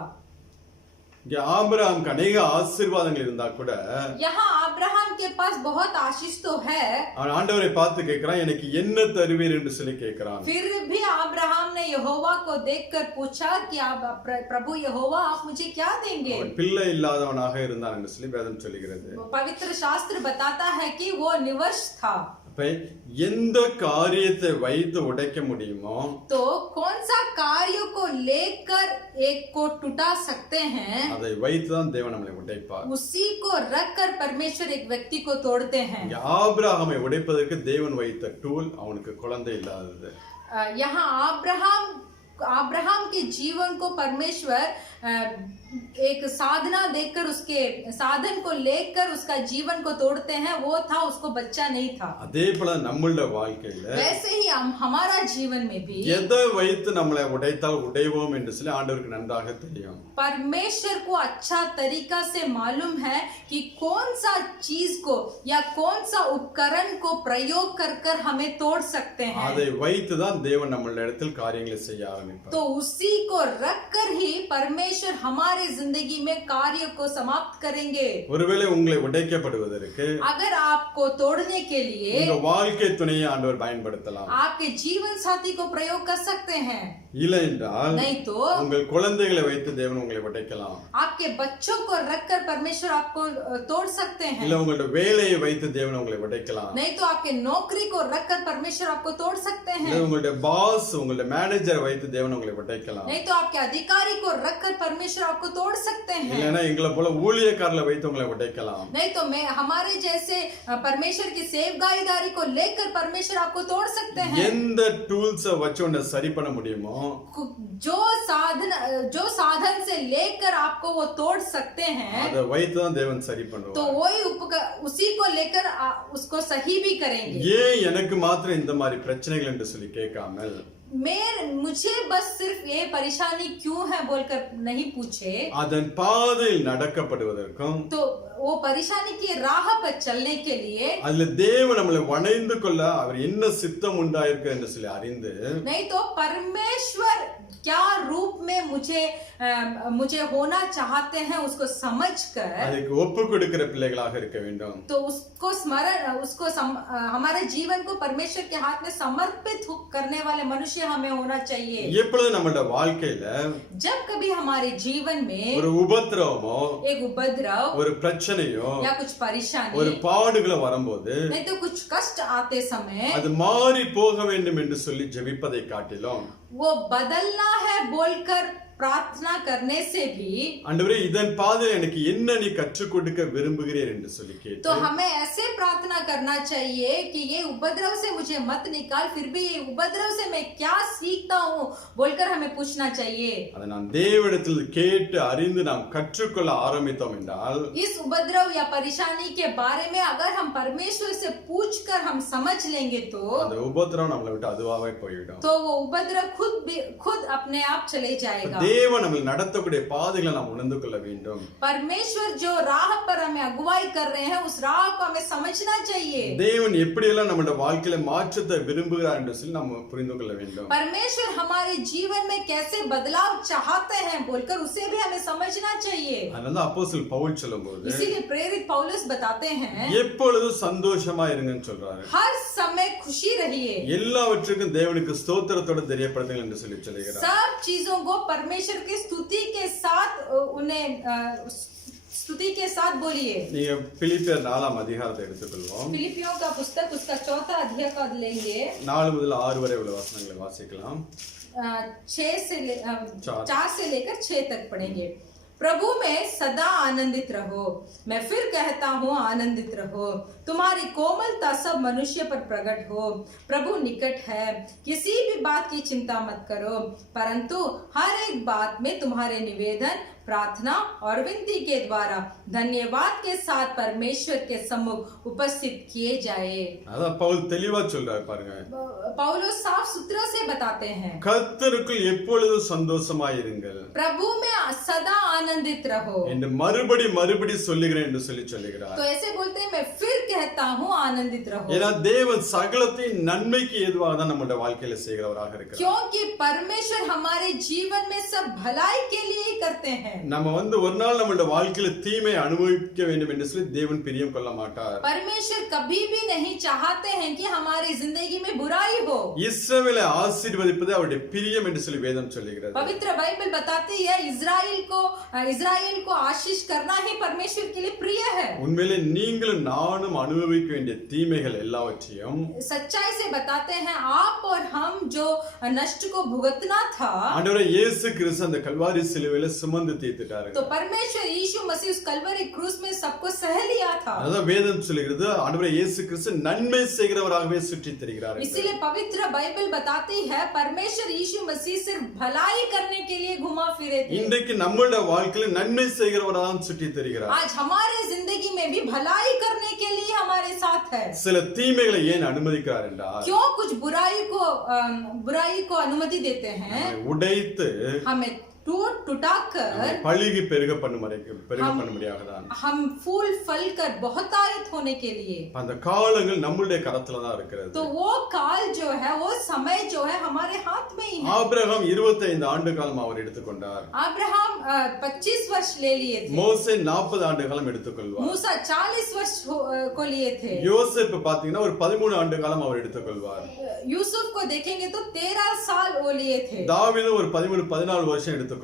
இங்க ஆபிரகாமுக்கு अनेक ஆசீர்வாதங்கள் இருந்தா கூட यहाँ अब्राहम के पास बहुत आशीष तो है, அவன் ஆண்டவரை பார்த்து கேட்கிறான், எனக்கு என்ன தருவீர் என்று சொல்லி கேட்கிறான். फिर भी अब्राहम ने यहोवा को देखकर पूछा कि आप प्रभु यहोवा, आप मुझे क्या देंगे? அவன் பிள்ளை இல்லாதவனாக இருந்தான் என்று சொல்லி வேதம் சொல்லுகிறது. पवित्र शास्त्र बताता है कि वो निवश था। அப்ப எந்த காரியத்தை வைத்து உடைக்க முடியுமோ, तो कौन सा कार्य को लेकर एक को टूटा सकते हैं, அதை வைத்து தான் தேவன் நம்மளை உடைப்பார். उसी को रखकर परमेश्वर एक व्यक्ति को तोड़ते हैं। இங்க ஆபிரகாமை உடைப்பதற்கு தேவன் வைத்த டூல் அவனுக்கு குழந்தை இல்லாதது. यहाँ अब्राहम के जीवन को परमेश्वर एक साधना देकर, उसके साधन को लेकर उसका जीवन को तोड़ते हैं, वो था उसको बच्चा नहीं था। அதே போல நம்மளோட வாழ்க்கையில वैसे ही हमारा जीवन में भी எதை வைத்து நம்மளை உடைத்தால் உடைவோம் என்று சொல்லி ஆண்டவருக்கு நன்றாக தெரியும். परमेश्वर को अच्छा तरीका से मालूम है कि कौन सा चीज को या कौन सा उपकरण को प्रयोग कर कर हमें तोड़ सकते हैं, அதை வைத்து தான் தேவன் நம்மளுடைய இடத்தில் காரியங்களை செய்ய ஆரம்பிப்பார். तो उसी को रखकर ही परमेश्वर हमारे जिंदगी में कार्य को समाप्त करेंगे। ஒருவேளை உங்களை உடைக்கப்படுவதற்கு अगर आपको तोड़ने के लिए உங்க வாழ்க்கை துணையை ஆண்டவர் பயன்படுத்தலாம். आपके जीवन साथी को प्रयोग कर सकते हैं, இல்லை என்றால் नहीं तो உங்கள் குழந்தைகளை வைத்து தேவன் உங்களை உடைக்கலாம். आपके बच्चों को रखकर परमेश्वर आपको तोड़ सकते हैं, இல்ல உங்களுடைய வேலையை வைத்து தேவன் உங்களை உடைக்கலாம். नहीं तो आपके नौकरी को रखकर परमेश्वर आपको तोड़ सकते हैं, இல்ல உங்களுடைய பாஸ், உங்களுடைய மேனேஜரை வைத்து தேவன் உங்களை உடைக்கலாம். नहीं तो आपके अधिकारी को रखकर परमेश्वर आपको तोड़ सकते हैं, இல்லனா எங்களை போல ஊழியக்காரரை வைத்து உங்களை உடைக்கலாம். नहीं तो मैं हमारे जैसे परमेश्वर की सेवकाईदारी को लेकर परमेश्वर आपको तोड़ सकते हैं। எந்த டூல்ஸை வச்சு உன்னை சரி பண்ண முடியுமோ, जो साधन से लेकर आपको वो तोड़ सकते हैं, அதை வைத்து தான் தேவன் சரி பண்ணுவார். तो वही उसी को लेकर उसको सही भी करेंगे। ஏன் எனக்கு மாத்திரம் இந்த மாதிரி பிரச்சனைகள் என்று சொல்லி கேட்காமல், मुझे बस सिर्फ ये परेशानी क्यों है बोलकर नहीं पूछे, அதன் பாதையில் நடக்கப்படுவதற்கும் तो वो परेशानी की राह पर चलने के लिए, அதுல தேவன் நம்மளை வணைந்து கொள்ள அவர் என்ன சித்தம் உண்டாயிருக்கு என்று சொல்லி அறிந்து, नहीं तो परमेश्वर क्या रूप में मुझे होना चाहते हैं उसको समझकर அதுக்கு ஒப்பு கொடுக்கிற பிள்ளைகளாக இருக்க வேண்டும். तो उसको हमारे जीवन को परमेश्वर के हाथ में समर्पित करने वाले मनुष्य हमें होना चाहिए. எப்பொழுது நம்மளோட வாழ்க்கையில जब कभी हमारे जीवन में ஒரு உபத்திரவமோ एक उपद्रव ஒரு பிரச்சனையோ या कुछ परेशानी ஒரு பாடுகளோ வரும்போது नहीं तो कुछ कष्ट आते समय அது மாறி போக வேண்டும் என்று சொல்லி ஜெபிப்பதை காட்டிலும் वो बदलना है बोलकर प्रार्थना करने से भी, ஆண்டவரே இதன் பாதையில் எனக்கு என்ன நீ கற்றுக் கொடுக்க விரும்புகிறீர் என்று சொல்லி கேட்டு, तो हमें ऐसे प्रार्थना करना चाहिए कि ये उपद्रव से मुझे मत निकाल, फिर भी ये उपद्रव से मैं क्या सीखता हूँ बोलकर हमें पूछना चाहिए. அதை நாம் தேவனிடத்தில் கேட்டு அறிந்து நாம் கற்றுக்கொள்ள ஆரம்பித்தோம் என்றால், इस उपद्रव या परेशानी के बारे में अगर हम परमेश्वर से पूछकर हम समझ लेंगे तो அந்த உபத்திரம் நம்மளை விட்டு அதுவாகவே போய்விடும். तो वो उपद्रव खुद अपने आप चले जाएगा. தேவன் நம்மை நடத்தக்கூடிய பாதைகளை நாம் உணர்ந்து கொள்ள வேண்டும். परमेश्वर जो राह पर हमें अगुवाई कर रहे हैं उस राह को हमें समझना चाहिए. தேவன் எப்படியெல்லாம் நம்முடைய வாழ்க்கையில மாற்றத்தை விரும்புகிறார் என்று சொல்லி நாம் புரிந்து கொள்ள வேண்டும். परमेश्वर हमारे जीवन में कैसे बदलाव चाहते हैं बोलकर उसे भी हमें समझना चाहिए. அதனால அப்போஸ்தலன் பவுல் சொல்லும்போது, इसीलिए प्रेरित पौलुस बताते हैं எப்பொழுதும் சந்தோஷமா இருங்கன்னு சொல்றாரு. हर समय खुशी रहिए. எல்லாவற்றுக்கும் தேவனுக்கு ஸ்தோத்திரத்தோட தெரியப்படுத்துங்கள் என்று சொல்லி சொல்கிறார். सब चीजों को परमेश्वर की स्तुति के साथ उन्हें स्तुति के साथ बोलिए. நீங்க பிலிப்பியர் 4ஆம் அதிகாரத்தை எடுத்துக்கொள்வோம். फिलिपियों का पुस्तक उसका 4था अध्याय का लेंगे. 4 முதல் 6 வரை உள்ள வசனங்களை வாசிக்கலாம். 4 से लेकर 6 तक पढ़ेंगे. प्रभु में सदा आनंदित रहो. मैं फिर कहता हूँ आनंदित रहो. तुम्हारी कोमलता सब मनुष्य पर प्रकट हो. प्रभु निकट है. किसी भी बात की चिंता मत करो, परंतु हर एक बात में तुम्हारे निवेदन, प्रार्थना और विनती के द्वारा धन्यवाद के साथ परमेश्वर के सम्मुख उपस्थित किए जाए. அதான் பவுல் தெளிவா சொல்றாரு பாருங்க. पौलुस साफ सूत्रों से बताते हैं கர்த்தருக்குள் எப்பொழுதும் சந்தோஷமாயிருங்கள், प्रभु में सदा आनंदित रहो. என்று மறுபடி சொல்லுகிறேன் என்று சொல்லுகிறார். तो ऐसे बोलते हैं मैं फिर कहता हूँ आनंदित रहो. ஏன்னா தேவன் சகலத்தையும் நன்மைக்கு ஏதுவாக தான் நம்முடைய வாழ்க்கையில செய்கிறவராக இருக்கிறார். क्योंकि परमेश्वर हमारे जीवन में सब भलाई के लिए ही करते हैं. நம்ம ஒரு நாள் நம்முடைய வாழ்க்கையில தீமை அனுபவிக்க வேண்டும் என்று சொல்லி தேவன் பிரியம் கொள்ள மாட்டார். परमेश्वर कभी भी नहीं चाहते हैं कि हमारी जिंदगी में बुराई हो. இஸ்ரவேலை ஆசீர்வதிப்பது அவருடைய பிரியம் என்று சொல்லி வேதம் சொல்லுகிறது. पवित्र बाइबल बताती है इजराइल को आशीष करना ही परमेश्वर के लिए प्रिय है. உண்மையிலே நீங்களும் நானும் அனுபவிக்க வேண்டிய தீமைகள் எல்லாவற்றையும் सच्चाई से बताते हैं आप और हम जो नष्ट को भुगतना था, ஆண்டவரே இயேசு கிறிஸ்து அந்த கல்வாரி சிலுவையில சுமந்து தீர்த்துட்டாரு. तो परमेश्वर यीशु मसीह उस कलवरी क्रूस में सबको सह लिया था. அதான் வேதம் சொல்லுகிறது ஆண்டவரே இயேசு கிறிஸ்து நன்மை செய்கிறவராகவே சுற்றி திரிகிறார். इसीलिए पवित्र बाइबल बताती है परमेश्वर यीशु मसीह सिर्फ भलाई करने के लिए घुमा फिरे थे. இன்றைக்கு நம்மளுடைய வாழ்க்கையில நன்மை செய்கிறவராக சுற்றி திரிகிறார். आज हमारे जिंदगी में भी भलाई करने के लिए हमारे साथ है. சில தீமைகளை ஏன் அனுமதிக்கிறார் என்றால், क्यों कुछ बुराई को अनुमति देते हैं, உடைத்து हमें टूटाकर பழுகி பெருக பண்ணும்படியாக தான். हम फूल फल कर बहुतायत होने के लिए. அந்த காலங்கள் நம்மளுடைய கரத்துல தான் இருக்கிறது. तो वो काल जो है, वो समय जो है हमारे हाथ में ही है. ஆபிரகாம் 25 ஆண்டு காலம் அவர் எடுத்துக்கொண்டார். अब्राहम 25 वर्ष ले लिए थे. மோசே 40 ஆண்டு காலம் எடுத்துக்கொள்வார். मूसा 40 वर्ष को लिए थे. யோசேப் பாத்தீங்கன்னா ஒரு 13 ஆண்டு காலம் அவர் எடுத்துக்கொள்வார். यूसुफ को देखेंगे तो 13 साल वो लिए थे. தாவீது ஒரு 13-14 வருஷம் எடுத்துக்கொள்வார்.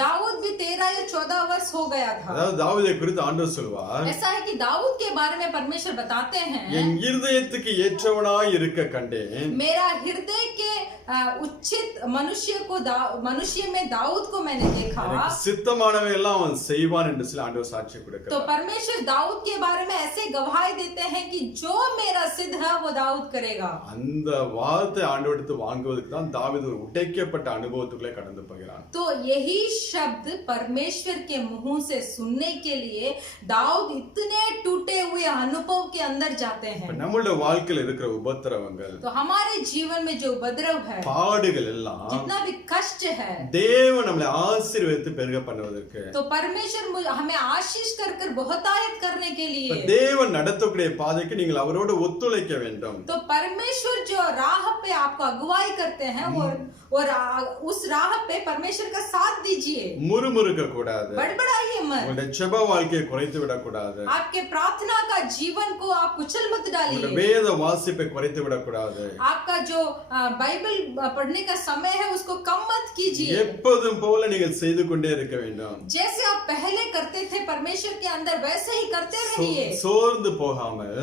दाऊद भी 13 या 14 वर्ष हो गया था. அதாவது தாவீதை குறித்து ஆண்டவர் சொல்வார், ऐसा है कि दाऊद के बारे में परमेश्वर बताते हैं, என் இருதயத்துக்கு ஏற்றவனாய் இருக்க கண்டேன், मेरा हृदय के उचित मनुष्य में दाऊद को मैंने देखा. சித்தமானவை எல்லாம் அவன் செய்வான் என்று சொல்லி ஆண்டவர் சாட்சி तो கொடுக்கிறார். परमेश्वर दाऊद के बारे में ऐसे गवाही देते हैं कि जो मेरा सिद्ध है वो दाऊद करेगा. அந்த வார்த்தை ஆண்டவரிடத்து வாங்குவதற்கு தான் தாவீது ஒரு உடைக்கப்பட்ட அனுபவத்துக்குள்ளே கடந்து போகிறான். तो यही शब्द परमेश्वर के मुंह से सुनने के लिए दाऊद इतने टूटे हुए अनुभव के अंदर जाते हैं। நம்மளோட வாழ்க்கையில இருக்கிற உபத்திரவங்கள், तो हमारे जीवन में जो उपद्रव है, பாடுகள் எல்லாம் जितना भी कष्ट है, தேவன் நம்மளை ஆசீர்வதித்து பெருக பண்ணுவதற்கு, तो परमेश्वर हमें आशीष कर कर बहुतायत करने के लिए, தேவன் நடத்தக்கூடிய பாதைக்கு நீங்கள் அவரோடு ஒத்துழைக்க வேண்டும். तो परमेश्वर जो राह पे आपको अगुवाई करते हैं और उस राह पे परमेश्वर का साथ दीजिए। முறுமுறுக்க கூடாது, बड़बड़ाइए मत, உங்களுடைய ஜெப வாழ்க்கையை குறைத்து விடக்கூடாது, आपके प्रार्थना का जीवन को आप कुचल मत डालिए, உங்களுடைய வேத வாசிப்பை குறைத்து விடக்கூடாது, आपका जो बाइबल पढ़ने का समय है उसको कम मत कीजिए। எப்போதும் போல நீங்கள் செய்து கொண்டே இருக்க வேண்டும். जैसे आप पहले करते थे परमेश्वर के अंदर वैसे ही करते रहिए, சோர்ந்து போகாமல்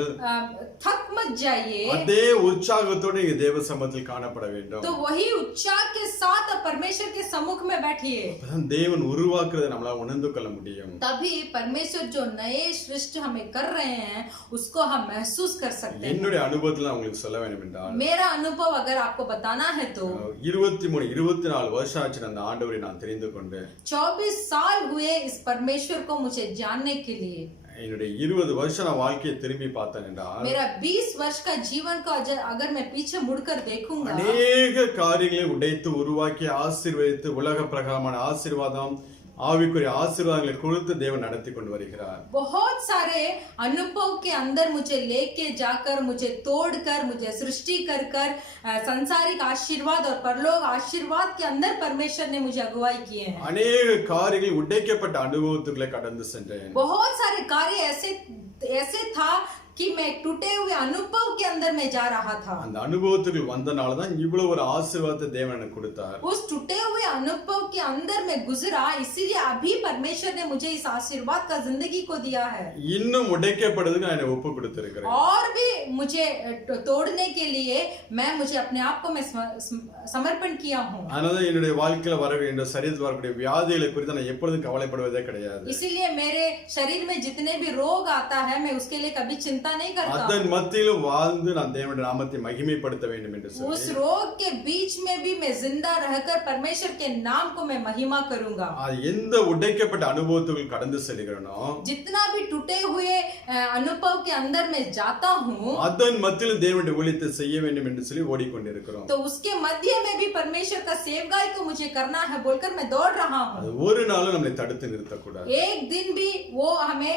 थक मत जाइए, அதே உற்சாகத்தோடு நீங்க தேவ சமூகத்தில் காணப்பட வேண்டும். तो वही उत्साह के साथ परमेश्वर के सम्मुख में बैठिए, அப்பதான் தேவன் உருவாக்குறதை நம்மளால உணர்ந்து கொள்ள முடியும். तभी परमेश्वर जो नए सृष्टि हमें कर रहे हैं उसको हम महसूस कर सकते हैं। என்னுடைய அனுபவத்துல நான் உங்களுக்கு சொல்ல வேண்டும் என்றால், मेरा अनुभव अगर आपको बताना है तो 23-24 வருஷம் ஆச்சு அந்த ஆண்டவரை நான் தெரிந்து கொண்டு, 24 साल हुए इस परमेश्वर को मुझे जानने के लिए। என்னுடைய 20 வருஷம் நான் வாழ்க்கையை திரும்பி பார்த்தேன் என்றால், मेरा 20 वर्ष का जीवन को अगर मैं पीछे मुड़कर देखूंगा, அநேக காரியங்களை உடைத்து உருவாக்கி ஆசீர்வதித்து உலக பிரகாரமான ஆசீர்வாதம், ஆவிக்குரிய ஆசீர்வாதங்களை கொடுத்து தேவன் நடத்தி கொண்டு வருகிறார். बहुत सारे अनुभव के अंदर मुझे लेके जाकर, मुझे तोड़कर, मुझे सृष्टि कर कर संसारिक आशीर्वाद और परलोक आशीर्वाद के अंदर परमेश्वर ने मुझे अगुवाई किए हैं। அநேக காரியங்கள் உடைக்கப்பட்ட அனுபவத்துக்குள்ளே கடந்து சென்றேன். बहुत सारे कार्य ऐसे था कि मैं टूटे हुए अनुभव के अंदर में जा रहा था। அந்த அனுபவத்துக்கு வந்தனால தான் இவ்வளவு ஒரு ஆசீர்வாதத்தை தேவன் எனக்கு கொடுத்தார். उस टूटे हुए अनुभव के अंदर में गुजरा, इसीलिए अभी परमेश्वर ने मुझे इस आशीर्वाद का जिंदगी को दिया है। இன்னும் உடைக்கப்படுறதுக்கு நான் என்னை ஒப்பு கொடுத்திருக்கிறேன். और भी मुझे तोड़ने के लिए मुझे अपने आप को मैं समर्पण किया हूँ। அதனால என்னுடைய வாழ்க்கையில வரக்கூடிய சரீரத்தில் வரக்கூடிய வியாதிகளை குறித்து நான் எப்பொழுதும் கவலைப்படுவதே கிடையாது. इसीलिए मेरे शरीर में जितने भी रोग आता है मैं उसके लिए कभी चिंता नहीं करता। அதன் மத்தியிலும் வாழ்ந்து நான் தேவனுடைய நாமத்தை மகிமைப்படுத்த வேண்டும் என்று சொல்லி, उस रोग के बीच में भी मैं जिंदा रहकर परमेश्वर के नाम को मैं महिमा करूंगा। எந்த உடைக்கப்பட்ட அனுபவத்துக்குள் கடந்து செல்கிறேனோ, जितना भी टूटे हुए अनुभव के अंदर मैं जाता हूँ, அதன் மத்தியிலும் தேவனுடைய ஊழியத்தை செய்ய வேண்டும் என்று சொல்லி ஓடிக்கொண்டிருக்கிறோம். तो उसके मध्य में भी परमेश्वर का सेवकाई को मुझे करना है बोलकर मैं दौड़ रहा हूँ। அது ஒரு நாளும் நம்மை தடுத்து நிறுத்தக்கூடாது. एक दिन भी वो हमें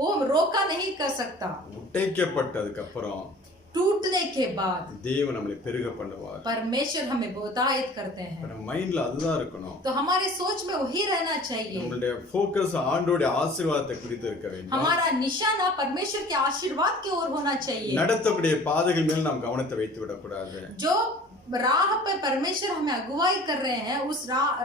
वो रोका नहीं कर सकता। உடைக்கப்பட்டதுக்கு அப்புறம் टूटने के बाद தேவன் நம்மளை பெருக பண்ணுவார். परमेश्वर हमें बहुतायत करते हैं। நம்ம மைண்ட்ல அதுதான் இருக்கணும். तो हमारे सोच में वही रहना चाहिए। நம்மளுடைய ஃபோக்கஸ் ஆண்டவருடைய ஆசீர்வாதத்தை குறித்து இருக்க வேண்டும். हमारा निशाना परमेश्वर के आशीर्वाद की ओर होना चाहिए। நடத்தக்கூடிய பாதைகள் மேல் நாம் கவனத்தை வைத்து விடக்கூடாது. जो राह पे परमेश्वर हमें अगुवाई कर रहे हैं उस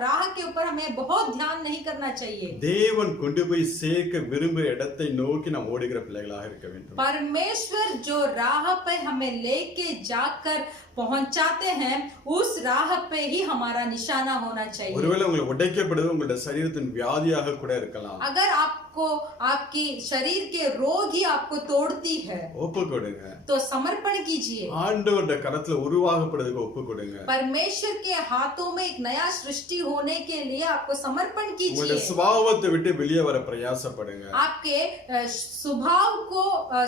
राह के ऊपर हमें बहुत ध्यान नहीं करना चाहिए। தேவன் கொண்டு போய் சேர்க்க விரும்புகிற இடத்தை நோக்கி நாம் ஓடுகிற பிள்ளைகளாக இருக்க வேண்டும். परमेश्वर जो राह पे हमें लेके जाकर पहुंचाते हैं उस राह पे ही हमारा निशाना होना चाहिए। ஒருவேளை உங்களுக்கு உடைக்கப்படுவது உங்களுடைய சரீரத்தின் வியாதியாக கூட இருக்கலாம். अगर आपको आपकी शरीर के रोग ही आपको तोड़ती है ஒப்பு கொடுங்க. तो समर्पण कीजिए। ஆண்டவருடைய கரத்துல உருவாகப்படுறதுக்கு ஒப்பு கொடுங்க. परमेश्वर के हाथों में एक नया सृष्टि होने के लिए आपको समर्पण உங்களுடைய कीजिए। சுபாவத்தை விட்டு வெளியே வர பிரயாசப்படுங்க. आपके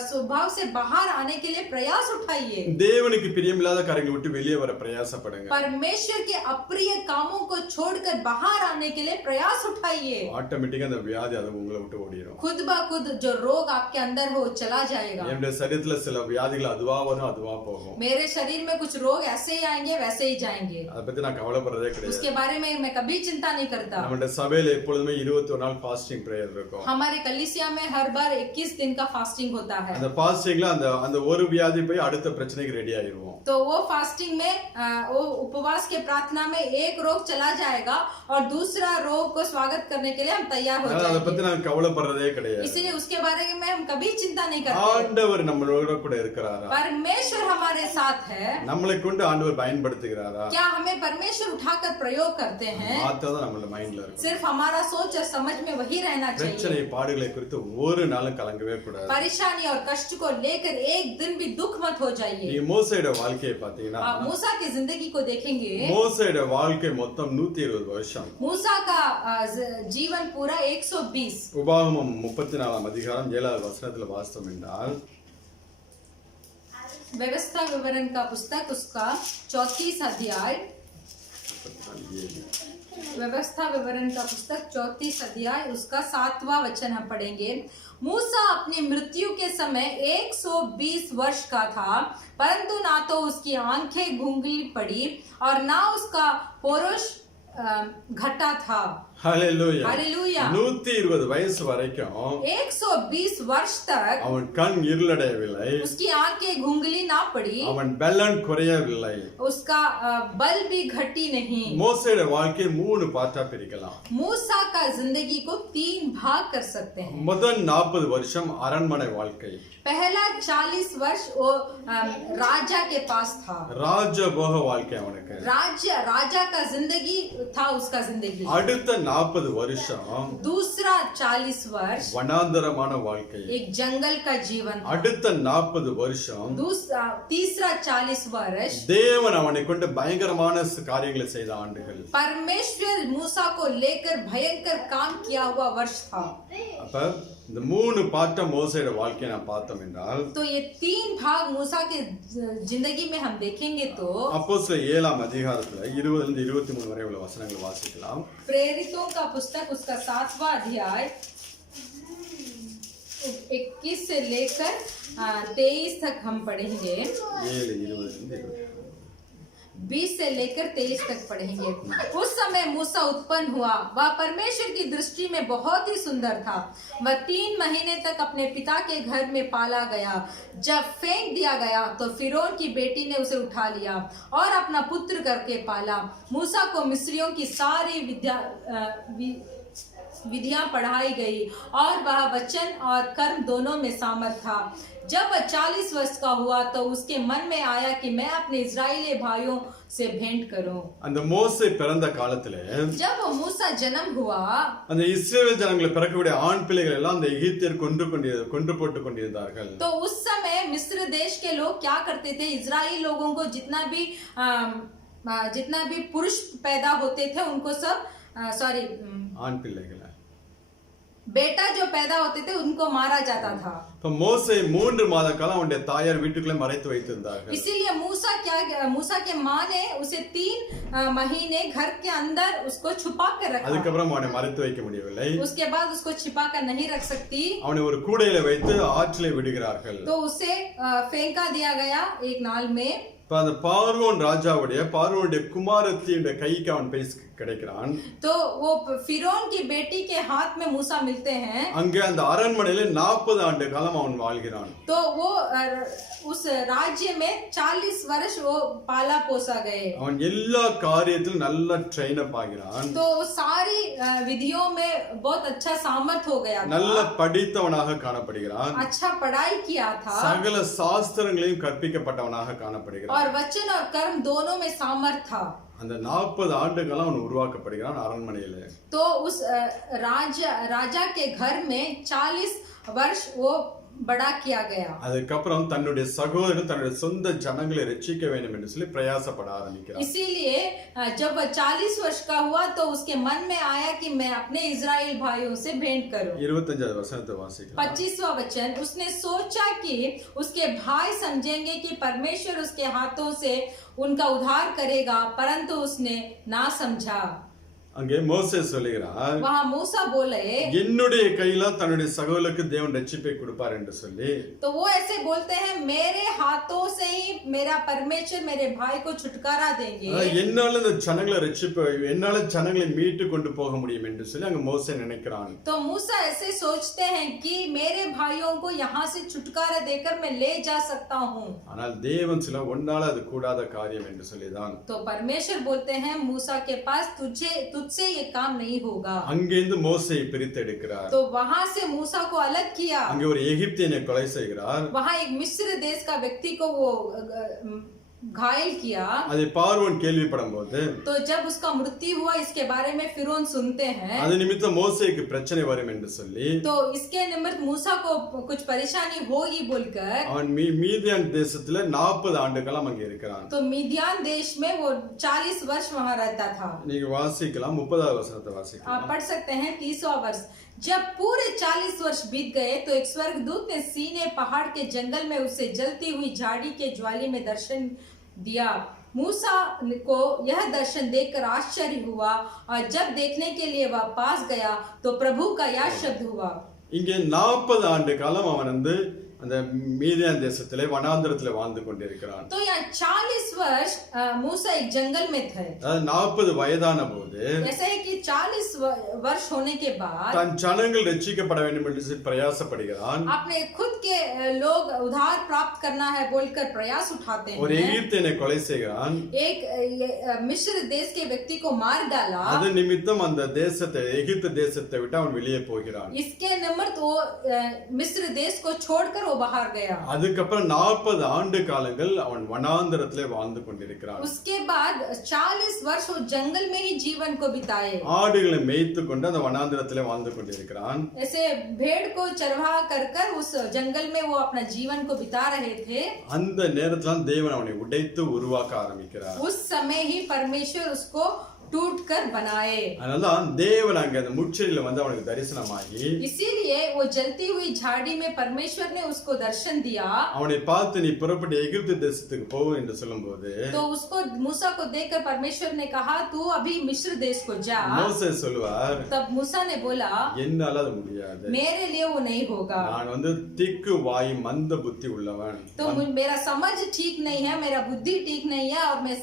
स्वभाव से बाहर आने के लिए प्रयास उठाइए। தேவனுக்கு பிரியமில்லாத காரியங்களை விட்டு வெளியே வர பிரயாசப்படுங்க. परमेश्वर के अप्रिय कामों को छोड़कर बाहर आने के लिए प्रयास उठाइए। ஆட்டோமேட்டிக்கா அந்த வியாதி அது உங்களை விட்டு ஓடிடும். खुद ब खुद जो रोग आपके अंदर हो चला जाएगा। என்னுடைய சரீரத்துல சில வியாதிகள் அதுவா வரும் அதுவா போகும். मेरे शरीर में कुछ रोग ऐसे ही आएंगे वैसे ही जाएंगे। அதை பத்தி நான் கவலைப்படுறதே கிடையாது. उसके बारे में मैं कभी चिंता नहीं करता। நம்மளுடைய சபையில எப்பொழுதுமே 21 நாள் ஃபாஸ்டிங் பிரேயர் இருக்கும். हमारे कलीसिया में हर बार 21 दिन का फास्टिंग होता है। அந்த ஃபாஸ்டிங்ல அந்த ஒரு வியாதி போய் அடுத்த பிரச்சனைக்கு ரெடி ஆயிருவோம். तो वो फास्टिंग में वो उपवास के प्रार्थना में एक रोग चला जाएगा और दूसरा रोग को स्वागत करने के लिए हम तैयार हो அதை பத்தி जाएंगे। நான் கவலை கவலைப்படுறதே கிடையாது. इसलिए उसके बारे में हम कभी चिंता नहीं करते. ஆண்டவர் நம்மளோட கூட இருக்கிறாரா? परमेश्वर हमारे साथ है. நம்மளை கொண்டு ஆண்டவர் பயன்படுத்துகிறாரா? क्या हमें परमेश्वर उठाकर प्रयोग करते हैं? மாத்ததான் நம்மள மைண்ட்ல இருக்கு. सिर्फ हमारा सोच और समझ में वही रहना चाहिए. பிரச்சனை பாடுகளை குறித்து ஒரு நாளும் கலங்கவே கூடாது. परेशानी और कष्ट को लेकर एक दिन भी दुख मत हो जाइए. நீ மோசேயோட வாழ்க்கையை பாத்தீங்கன்னா, आप मूसा की जिंदगी को देखेंगे. மோசேயோட வாழ்க்கை மொத்தம் 120 வருஷம். मूसा का जीवन पूरा 120. உபாகமம் 34 அதிகாரம் 7வது வசனத்துல வாசித்தோம் என்றால், व्यवस्था विवरण का पुस्तक उसका 34 अध्याय, व्यवस्था विवरण का पुस्तक 34 अध्याय उसका 7वां वचन हम पढ़ेंगे. मूसा अपनी मृत्यु के समय 120 वर्ष का था, परंतु ना तो उसकी आंखें गूंगली पड़ी और ना उसका पौरुष घटा था. ஹல்லேலூயா. हालेलुया. 120 வயசு வரைக்கும் 120 वर्ष तक அவன் கண் இருளடையவில்லை, उसकी आंखें गूंगली ना पड़ी, அவன் பலன் குறையவில்லை. उसका बल भी घटी नहीं. மோசேயோட வாழ்க்கை 3 பார்ட்டா பிரிக்கலாம். मूसा का जिंदगी को 3 भाग कर सकते हैं. முதல் 40 வருஷம் அரண்மனை வாழ்க்கை, पहला 40 वर्ष वो राजा के पास था. ராஜபோக வாழ்க்கை அவனுக்கு. राजा का जिंदगी था उसका जिंदगी. அடுத்த 40 வருஷம் दूसरा 40 वर्ष வனாந்தரமான வாழ்க்கை. एक जंगल का जीवन था. அடுத்த 40 வருஷம் तीसरा 40 वर्ष தேவன் அவனை கொண்டு பயங்கரமான காரியங்களை செய்த ஆண்டுகள். परमेश्वर मूसा को लेकर भयंकर काम किया हुआ वर्ष था. அப்ப இந்த 3 பார்ட்ட மோசேயோட வாழ்க்கையை நான் பார்த்தோம் என்றால், तो ये 3 भाग मूसा के जिंदगी में हम देखेंगे तो அப்போஸ்தலர் 7ஆம் அதிகாரத்துல 20 இருந்து 23 வரை உள்ள வசனங்களை வாசிக்கலாம். प्रेरितों का पुस्तक उसका 7वां अध्याय 21 से लेकर 23 तक हम पढ़ेंगे. 20 से लेकर 23 तक पढ़ेंगे. उस समय मूसा उत्पन्न हुआ, वह परमेश्वर की दृष्टि में बहुत ही सुंदर था. वह 3 महीने तक अपने पिता के घर में पाला गया. जब फेंक दिया गया तो फिरौन की बेटी ने उसे उठा लिया और अपना पुत्र करके पाला. मूसा को मिस्रियों की सारी विधियां पढ़ाई गई और वह वचन और कर्म दोनों में सामर्थ था. जब वह 40 वर्ष का हुआ तो उसके मन में आया कि मैं अपने इजरायली भाइयों से भेंट करूं. அந்த மோசே பிறந்த காலத்திலே, जब मूसा जन्म हुआ, அந்த இஸ்ரவேல் ஜனங்களை பிறக்கக்கூடிய ஆண் பிள்ளைகள் எல்லாம் அந்த எகிப்தியர் கொன்று போட்டுக் கொண்டிருந்தார்கள். तो उस समय मिस्र देश के लोग क्या करते थे, इजराइल लोगों को जितना भी पुरुष पैदा होते थे उनको सब ஆண் பிள்ளைகள் बेटा जो पैदा होते थे उनको मारा जाता था. तो மோசே 3 மாத காலம் அவனுடைய தாயார் வீட்டுக்குள்ளே மறைத்து வைத்திருந்தார்கள். इसीलिए मूसा के माँ ने उसे 3 महीने घर के अंदर उसको छुपा कर रखा. அதுக்கப்புறம் அவனை மறைத்து வைக்க முடியவில்லை. उसके बाद उसको छिपा कर नहीं रख सकती. அவனை ஒரு கூடையில வைத்து ஆற்றிலே விடுகிறார்கள். तो उसे फेंका दिया गया एक नाल में. அந்த பார்வோனுடைய குமாரத்தியுடைய கைக்கு அவன் போய் கிடைக்கிறான். तो वो फिरौन की बेटी के हाथ में मूसा मिलते हैं. அங்க அந்த அரண்மனையில 40 ஆண்டு காலம் அவன் வாழ்கிறான். तो वो उस राज्य में 40 वर्ष वो पाला पोसा गए. அவன் எல்லா காரியத்திலும் நல்ல ட்ரெயின் அப் ஆகிறான். तो सारी विधियों में बहुत अच्छा सामर्थ हो गया था. நல்ல படித்தவனாக காணப்படுகிறான். अच्छा पढ़ाई किया था. சகல சாஸ்திரங்களையும் கற்பிக்கப்பட்டவனாக காணப்படுகிறான். और वचन और कर्म दोनों में सामर्थ था. அந்த 40 ஆண்டுகள் அவன் உருவாக்கப்படுகிறான் அரண்மனையிலே. तो उस राजा के घर में 40 वर्ष वो बड़ा किया गया. அதுக்கப்புறம் தன்னுடைய சகோதரன் தன்னுடைய சொந்த ஜனங்களை ரட்சிக்க வேண்டும் என்று சொல்லி பிரயாசப்பட ஆரம்பிக்கிறான். इसीलिए जब वह 40 वर्ष का हुआ तो उसके मन में आया कि मैं अपने इजराइल भाइयों से भेंट करूं. 25 वचनத்தை வாசிக்கலாம். 25वां वचन. उसने सोचा कि उसके भाई समझेंगे कि परमेश्वर उसके हाथों से उनका उद्धार करेगा, परंतु उसने ना समझा. அங்கே மோசே சொல்லுகிறார், वहां मूसा बोले, என்னுடைய கையில தன்னுடைய சகோதரருக்கு தேவன் ரட்சிப்பை கொடுப்பார் என்று சொல்லி. तो वो ऐसे बोलते हैं मेरे हाथों से ही मेरा परमेश्वर मेरे भाई को छुटकारा देंगे. என்னால இந்த ஜனங்களை ரட்சிப்பை என்னால ஜனங்களை மீட்டு கொண்டு போக முடியும் என்று சொல்லி அங்க மோசே நினைக்கிறான். तो मूसा ऐसे सोचते हैं कि मेरे भाइयों को यहाँ से छुटकारा देकर मैं ले जा सकता हूँ. ஆனால் தேவன் சில ஒன்னால அது கூடாத காரியம் என்று சொல்லிதான். तो परमेश्वर बोलते हैं मूसा के पास तुझसे ये काम नहीं होगा। அங்கிருந்து மோசேயை பிரித்தெடுக்கிறார். तो वहां से मूसा को अलग किया। அங்கே ஒரு எகிப்தியனை கொலை செய்கிறார். वहां एक मिस्र देश का व्यक्ति को वो घायल किया। அதை பார்வோன் கேள்விப்படும்போது तो जब उसका मृत्यु हुआ इसके बारे में फिरौन सुनते हैं, அது நிமித்தம் மோசேக்கு பிரச்சனை வரும் என்று சொல்லி तो इसके निमित्त मूसा को कुछ परेशानी होगी बोलकर அவன் மீதியான் தேசத்துல 40 ஆண்டு காலம் அங்கே இருக்கிறான். तो मिदियान देश में वो 40 वर्ष वहां रहता था। நீங்க வாசிக்கலாம் 30வது வசனத்தை வாசிக்கலாம். आप पढ़ सकते हैं 30वां वर्ष। जब पूरे 40 वर्ष बीत गए तो एक स्वर्गदूत ने सीने पहाड़ के जंगल में उसे जलती हुई झाड़ी के ज्वाली में दर्शन दिया। मूसा को यह दर्शन देखकर आश्चर्य हुआ और जब देखने के लिए वह पास गया तो प्रभु का यह शब्द हुआ। இங்கே 40 ஆண்டு காலம் அவன் அந்த மீதியான் தேசத்திலே வனாந்திரத்திலே வாழ்ந்து கொண்டிருக்கிறான். तो यहाँ 40 वर्ष मूसा एक जंगल में थे। 40 வயதான போது ऐसा है कि 40 वर्ष होने के बाद தன் ஜனங்கள் ரட்சிக்கப்பட வேண்டும் என்று பிரயாசப்படுகிறான். अपने खुद के लोग उद्धार प्राप्त करना है बोलकर प्रयास उठाते हैं। ஒரு எகிப்தியனை கொலை செய்கிறான். एक मिस्र देश के व्यक्ति को मार डाला। அது நிமித்தம் அந்த தேசத்தை எகிப்து தேசத்தை விட்டு அவன் வெளியே போகிறான். इसके निमित्त वो मिस्र देश को छोड़कर वो बाहर गया। அதுக்கப்புறம் 40 ஆண்டு காலங்கள் அவன் வனாந்திரத்திலே வாழ்ந்து கொண்டிருக்கிறான். उसके बाद 40 वर्ष वो जंगल में ही जीवन को बिताए। ஆடுகளை மேய்த்து கொண்டு அந்த வனாந்திரத்திலே வாழ்ந்து கொண்டிருக்கிறான். ऐसे भेड़ को चरवाह कर उस जंगल में वो अपना जीवन को बिता रहे थे। அந்த நேரத்துல தேவன் அவனை உடைத்து உருவாக்க ஆரம்பிக்கிறார். उस समय ही परमेश्वर उसको टूट कर बनाए। அதனாலதான் தேவன் அங்க அந்த முட்செடியில அவனுக்கு தரிசனமாகி इसीलिए वो जलती हुई झाड़ी में परमेश्वर ने उसको दर्शन दिया। அவனை பார்த்து நீ புறப்பட்டு எகிப்து தேசத்துக்கு போ என்று சொல்லும்போது तो उसको मूसा को देखकर परमेश्वर ने कहा तू अभी मिस्र देश को जा। மோசே சொல்வார், तब मूसा ने बोला என்னால அது முடியாது, मेरे लिए वो नहीं होगा। நான் திக்கு வாய் மந்த புத்தி உள்ளவன், तो मेरा समझ ठीक नहीं है, मेरा बुद्धि ठीक नहीं है और मैं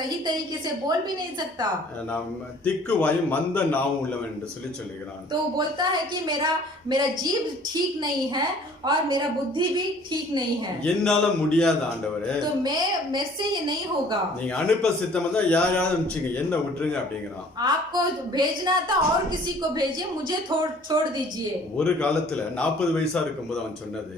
सही तरीके से बोल भी नहीं सकता। நான் திக்கு வாய் மந்த நாவும் உள்ளவன் என்று சொல்லுகிறான். तो बोलता है कि मेरा जीभ ठीक नहीं है और मेरा बुद्धि भी ठीक नहीं है। என்னால முடியாத ஆண்டவரே, तो मेरे से ये नहीं होगा। நீங்க அனுப்ப சித்தம் இருந்தா யாரையாவது அனுப்பிச்சிங்க, என்ன விட்டுருங்க அப்படிங்கிறான். आपको भेजना था और किसी को भेजिए, मुझे छोड़ दीजिए। ஒரு காலத்துல 40 வயசா இருக்கும்போது அவன் சொன்னது,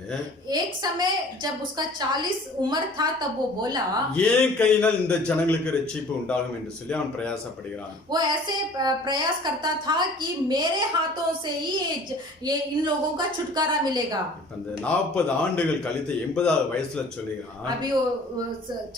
एक समय जब उसका 40 उम्र था तब वो बोला ஏன் கையினால் இந்த ஜனங்களுக்கு ரட்சிப்பு உண்டாகும் என்று சொல்லி அவன் பிரயாசப்படுகிறான். वो ऐसे प्रयास करता था कि मेरे हाथों से ही ये इन लोगों का छुटकारा मिलेगा। அந்த 40 ஆண்டுகள் கழித்து 80வது வயசுல சொல்லுகிறான், अभी वो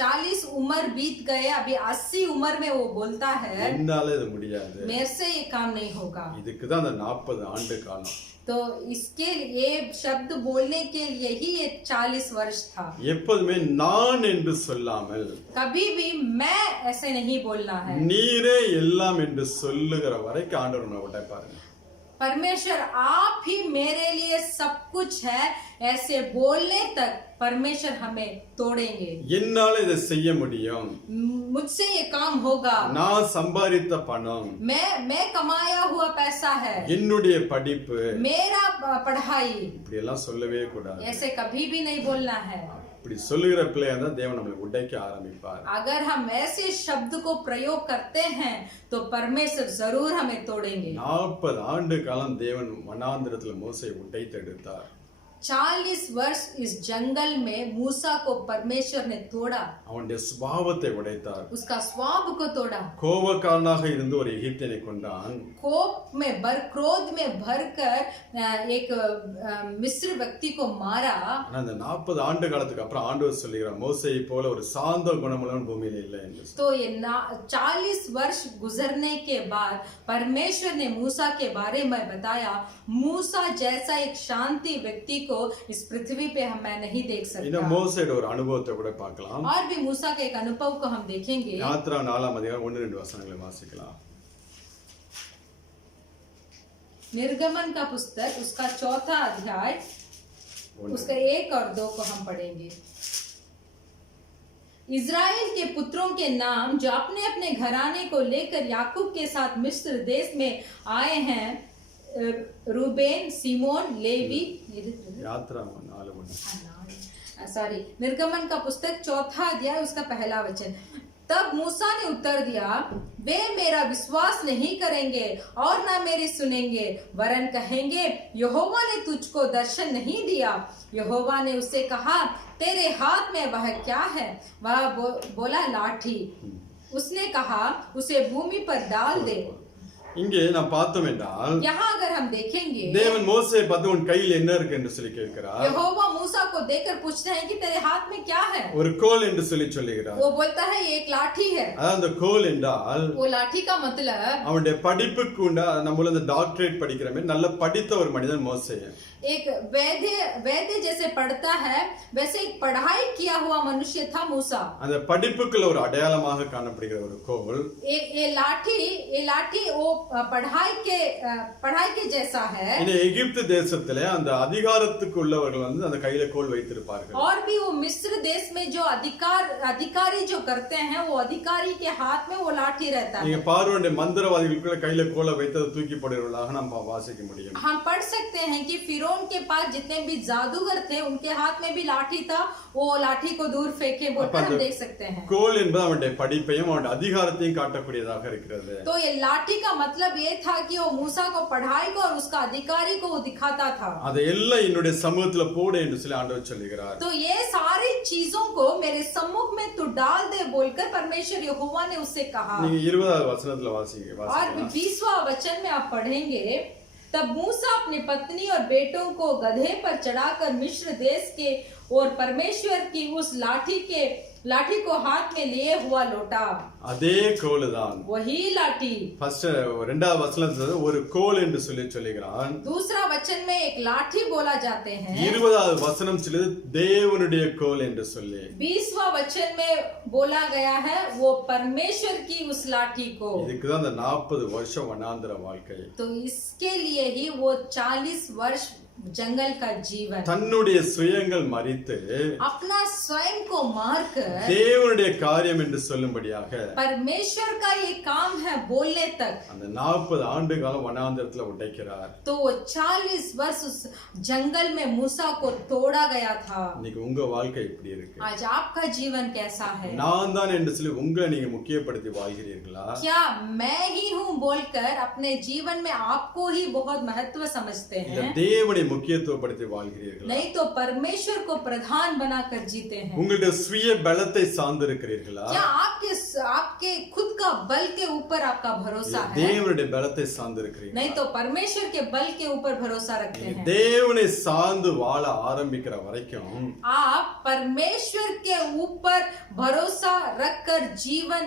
40 उम्र बीत गए, अभी 80 उम्र में वो बोलता है என்னால இது முடியாது, मेरे से ये काम नहीं होगा। இதுக்குதான் அந்த 40 ஆண்டு காலம். तो इसके ये शब्द बोलने के लिए ही ये 40 वर्ष था। எப்போதுமே நான் என்று சொல்லாமல் कभी भी मैं ऐसे नहीं बोलना है। நீரே எல்லாம் என்று சொல்லுகிற வரைக்கும் ஆண்டவர் நம்மை உடைப்பாருங்க. परमेश्वर आप ही मेरे लिए सब कुछ है ऐसे बोलने तक परमेश्वर हमें तोड़ेंगे। என்னால இதை செய்ய முடியும், मुझसे ये काम होगा, நான் சம்பாதித்த பணம், मैं कमाया हुआ पैसा है, என்னுடைய படிப்பு, मेरा पढ़ाई, இப்படி எல்லாம் சொல்லவே கூடாது. ऐसे कभी भी नहीं बोलना है। இப்படி சொல்லுகிற பிள்ளையா இருந்தா தேவன் நம்மளை உடைக்க ஆரம்பிப்பார். अगर हम ऐसे शब्द को प्रयोग करते हैं तो परमेश्वर जरूर हमें तोड़ेंगे। 40 ஆண்டு காலம் தேவன் வனாந்திரத்துல மோசேயை உடைத்தெடுத்தார். 40 वर्ष इस जंगल में मूसा को परमेश्वर ने तोड़ा, அவனுடைய சுபாவத்தை உடைத்தார். उसका स्वभाव को तोड़ा। கோபக்காரனாக இருந்து ஒரு எகிப்தியனை கொண்டான். क्रोध में भरकर एक मिस्र व्यक्ति को मारा। அந்த 40 ஆண்டு காலத்துக்கு அப்புறம் ஆண்டவர் சொல்லுகிறார், மோசேயை போல ஒரு சாந்த குணமுள்ளவன் பூமியில இல்லை என்று. तो ये 40 वर्ष गुजरने के बाद परमेश्वर ने मूसा के बारे में बताया, मूसा जैसा एक शांति व्यक्ति को इस पृथ्वी पे मैं नहीं देख सकता। இன்னும் மோசேயோட ஒரு அனுபவத்தை கூட பார்க்கலாம். और भी मूसा के एक अनुभव को हम देखेंगे। யாத்ரா 4ஆம் அதிகாரம் 1-2 வசனங்களை வாசிக்கலாம். निर्गमन का पुस्तक उसका 4था अध्याय उसका 1 और 2 को हम पढ़ेंगे। इज़राइल के पुत्रों के नाम जो अपने अपने घराने को लेकर याकूब के साथ मिस्र देश में आए हैं, रूबेन, सिमोन, लेवी। யாத்ரா 4:1. सॉरी, निर्गमन का पुस्तक 4था अध्याय उसका पहला वचन। तब मूसा ने उत्तर दिया, वे मेरा विश्वास नहीं करेंगे और ना मेरी सुनेंगे, वरन कहेंगे यहोवा ने तुझको दर्शन नहीं दिया। यहोवा ने उससे कहा, तेरे हाथ में वह क्या है? वह बोला, लाठी। उसने कहा, उसे भूमि पर डाल दे। இங்கே நாம் பார்த்தோம் என்றால் यहाँ अगर हम देखेंगे, தேவன் மோசேயை பார்த்து உன் கையில் என்ன இருக்கு என்று சொல்லி கேட்கிறார். यहोवा मूसा को देखकर पूछते हैं कि तेरे हाथ में क्या है? ஒரு கோல் என்று சொல்லி சொல்லுகிறார். वो बोलता है ये एक लाठी है। அந்த கோல் என்றால் वो लाठी का मतलब அவனுடைய படிப்புக்கு உண்டா நம்மள அந்த டாக்டரேட் படிக்கிற மாதிரி நல்ல படித்த ஒரு மனிதன் மோசே. एक वैद्य जैसे पढ़ता है वैसे एक पढ़ाई किया हुआ मनुष्य था मूसा। அந்த படிப்புக்குள்ள ஒரு அடையாளமாக காணப்படுகிற ஒரு கோல். ये लाठी वो पढ़ाई के जैसा है। இந்த எகிப்து தேசத்திலே அந்த அதிகாரத்துக்கு உள்ளவர்கள் வந்து அந்த கையில கோல் வைத்திருப்பார்கள். और भी वो मिस्र देश में जो अधिकारी जो करते हैं वो अधिकारी के हाथ में वो लाठी रहता है। நீங்க பார்வோனுடைய மந்திரவாதிகளுக்குள்ள கையில கோலை வைத்து அதை தூக்கி போடுறவர்களாக நம்ம வாசிக்க முடியும். हम पढ़ सकते हैं कि फिरौन के पास जितने भी जादूगर थे उनके हाथ में भी लाठी था, वो लाठी को दूर फेंके बोलकर हम देख सकते हैं। கோல் என்பது அவனுடைய படிப்பையும் அவனுடைய அதிகாரத்தையும் காட்டக்கூடியதாக இருக்கிறது. तो ये लाठी का मतलब ये था कि वो मूसा को पढ़ाई को और उसका अधिकारी को वो दिखाता था। அதை எல்லாம் என்னுடைய சமூகத்துல போடு என்று சொல்லி ஆண்டவர் சொல்லுகிறார். तो ये सारी चीजों को मेरे सम्मुख में तू डाल दे बोलकर परमेश्वर यहोवा ने उससे कहा। நீங்க 20வது வசனத்துல வாசிங்க. और 20वां वचन में आप पढ़ेंगे, तब मूसा अपनी पत्नी और बेटों को गधे पर चढ़ाकर मिस्र देश के और परमेश्वर की उस लाठी को हाथ में लिए हुआ लौटा। அதே கோல் தான். वही लाठी। ஃபர்ஸ்ட் இரண்டாவது வசனத்துல ஒரு கோல் என்று சொல்லி சொல்லுகிறான். दूसरा वचन में एक लाठी बोला जाते हैं। 20வது வசனம் சொல்லுது தேவனுடைய கோல் என்று சொல்லி. 20वां वचन में बोला गया है वो परमेश्वर की उस लाठी को। இதுக்கு தான் அந்த 40 வருஷம் வனாந்தர வாழ்க்கை. तो इसके लिए ही वो 40 वर्ष जंगल का जीवन, தன்னுடைய சுயங்கள் மரித்து अपना स्वयं को मारकर தேவனுடைய காரியம் என்று சொல்லும்படியாக परमेश्वर का ये काम है बोलने तक அந்த 40 ஆண்டு காலம் வனாந்தரத்துல உடைக்கிறார். तो वो 40 वर्ष उस जंगल में मूसा को तोड़ा गया था। இன்னைக்கு உங்க வாழ்க்கை எப்படி இருக்கு? आज आपका जीवन कैसा है? நான் தான் என்று சொல்லி உங்களை நீங்க முக்கியப்படுத்தி வாழ்கிறீர்களா? क्या मैं ही हूँ बोलकर अपने जीवन में आपको ही बहुत महत्व समझते இல்ல हैं? தேவனை முக்கியத்துவப்படுத்தி வாழ்கிறீர்களா? नहीं तो परमेश्वर को प्रधान बनाकर जीते हैं। உங்களுடைய சுய பலத்தை சார்ந்து இருக்கிறீர்களா? क्या आपके खुद का बल के ऊपर आपका भरोसा है? தேவனுடைய பலத்தை சார்ந்து இருக்கிறீர்களா? नहीं तो परमेश्वर के बल के ऊपर भरोसा रखते हैं। தேவனை சார்ந்து வாழ ஆரம்பிக்கிற வரைக்கும் आप परमेश्वर के ऊपर भरोसा रखकर जीवन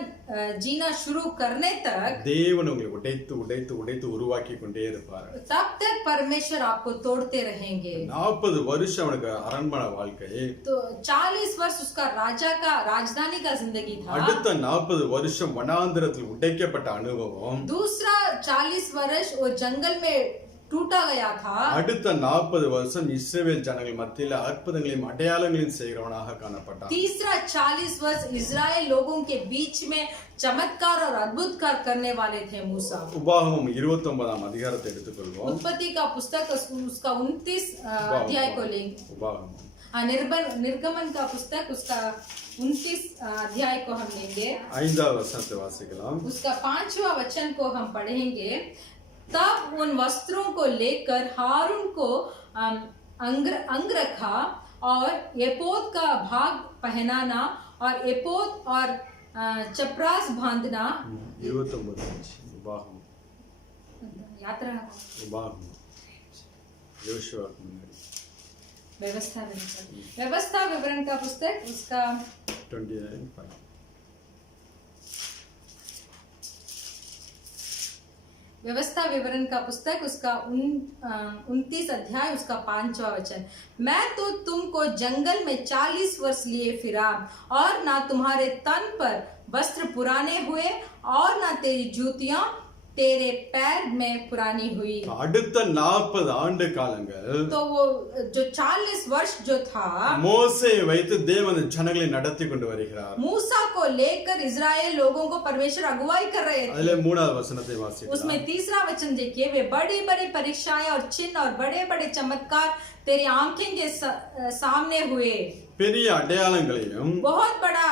जीना शुरू करने तक தேவன் உங்களை உடைத்து உடைத்து உடைத்து உருவாக்கி கொண்டே இருப்பார். तब तक परमेश्वर आपको तोड़ते रहेंगे। 40 வருஷம் அவனுக்கு அரண்மனை வாழ்க்கை. तो 40 वर्ष उसका राजधानी का जिंदगी था। அடுத்த 40 வருஷம் வனாந்தரத்தில் உடைக்கப்பட்ட அனுபவம். दूसरा 40 वर्ष वो जंगल में टूटा गया था। அடுத்த 40 வருஷம் இஸ்ரவேல் ஜனங்கள் மத்தியில அற்புதங்களையும் அடையாளங்களையும் செய்கிறவனாக காணப்பட்டான். तीसरा 40 वर्ष इजराइल लोगों के बीच में चमत्कार और अद्भुत कार्य करने वाले थे मूसा। உபாகமம் 29ஆம் அதிகாரத்தை எடுத்துக்கொள்வோம். उत्पत्ति का पुस्तक उसका 29 अध्याय को लेंगे। உபாகமம் निर्गमन का पुस्तक उसका 29 अध्याय को हम लेंगे। 5வது வசனத்தை வாசிக்கலாம். उसका 5वां वचन को हम पढ़ेंगे। तब उन वस्त्रों को लेकर हारून को अंग रखा और एपोद का भाग पहनाना और एपोद और चपरास बांधना। 29 உபாகமம் यात्रा உபாகமம் யோசுவா व्यवस्था विवरण का पुस्तक उसका 29:5 व्यवस्था विवरण का पुस्तक उसका 29 अध्याय उसका 5वां वचन। मैं तो तुमको जंगल में 40 वर्ष लिए फिरा और ना तुम्हारे तन पर वस्त्र पुराने हुए और ना तेरी जूतियां तेरे पैर में पुरानी हुई। அடுத்த 40 ஆண்டு காலங்கள் तो वो जो 40 वर्ष जो था மோசேயை வைத்து தேவன் ஜனங்களை நடத்தி கொண்டு வருகிறார். मूसा को लेकर इजराइल लोगों को परमेश्वर अगुवाई कर रहे थे। அதிலே 3வது வசனத்தை வாசிக்கலாம். उसमें 3रा वचन देखिए, वे बड़ी बड़ी परीक्षाएं और चिन्ह और बड़े बड़े चमत्कार तेरी आंखें के सामने हुए। பெரிய அடையாளங்களையும் बहुत बड़ा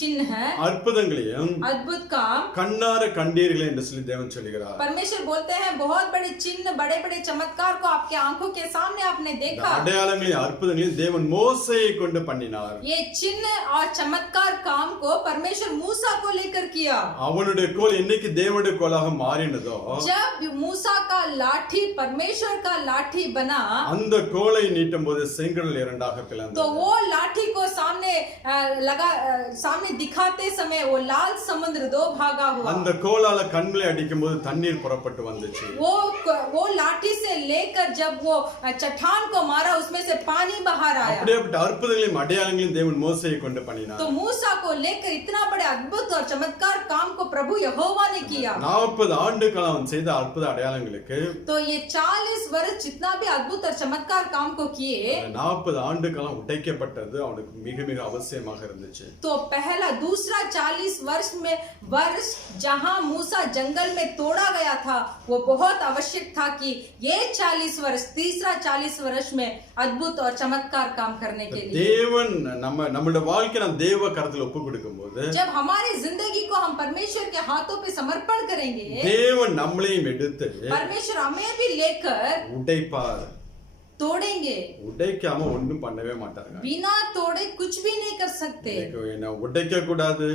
चिन्ह है, அற்புதங்களையும் अद्भुत काम। கண்ணார கண்டீர்களே என்று சொல்லி தேவன் சொல்கிறார். परमेश्वर बोलते हैं बहुत बड़े चिन्ह, बड़े बड़े चमत्कार को आपके आंखों के सामने आपने देखा। அடையாளங்களையும் அற்புதங்களையும் தேவன் மோசேயை கொண்டு பண்ணினார். ये चिन्ह और चमत्कार काम को परमेश्वर मूसा को लेकर किया। அவனுடைய கோல் என்னைக்கு தேவனுடைய கோலாக மாறினதோ जब मूसा का लाठी परमेश्वर का लाठी बना, அந்த கோலை நீட்டும் போது செங்கடல் இரண்டாக तो பிளந்தது. वो लाठी को सामने दिखाते समय वो लाल समुद्र दो भागा हुआ। அந்த கோலால கண்களை அடிக்கும் போது தண்ணீர் புறப்பட்டு வந்துச்சு. वो लाठी से लेकर जब वो चट्टान को मारा उसमें से पानी बाहर आया। அப்படிப்பட்ட அற்புதங்களையும் அடையாளங்களையும் தேவன் மோசேயை கொண்டு பண்ணினார். तो मूसा को लेकर इतना बड़े अद्भुत और चमत्कार काम को प्रभु यहोवा ने किया। 40 ஆண்டு காலம் அவன் செய்த அற்புத அடையாளங்களுக்கு तो ये 40 वर्ष जितना भी अद्भुत और चमत्कार काम को किए, 40 ஆண்டு காலம் உடைக்கப்பட்டது அவனுக்கு மிக மிக அவசியமாக இருந்துச்சு. तो पहला दूसरा 40 वर्ष जहां मूसा जंगल में तोड़ा गया था, वो बहुत आवश्यक था कि ये 40 वर्ष तीसरा 40 वर्ष में अद्भुत और चमत्कार काम करने के लिए। தேவன் நம்மளுடைய வாழ்க்கை நாம் தேவ கரத்துல ஒப்பு கொடுக்கும்போது, जब हमारी जिंदगी को हम परमेश्वर के हाथों पे समर्पण करेंगे, தேவன் நம்மளையும் எடுத்து परमेश्वर हमें भी लेकर உடைப்பார். तोड़ेंगे। உடைக்காம ஒண்ணும் பண்ணவே மாட்டாங்க. बिना तोड़े कुछ भी नहीं कर सकते। என்ன உடைக்க கூடாது,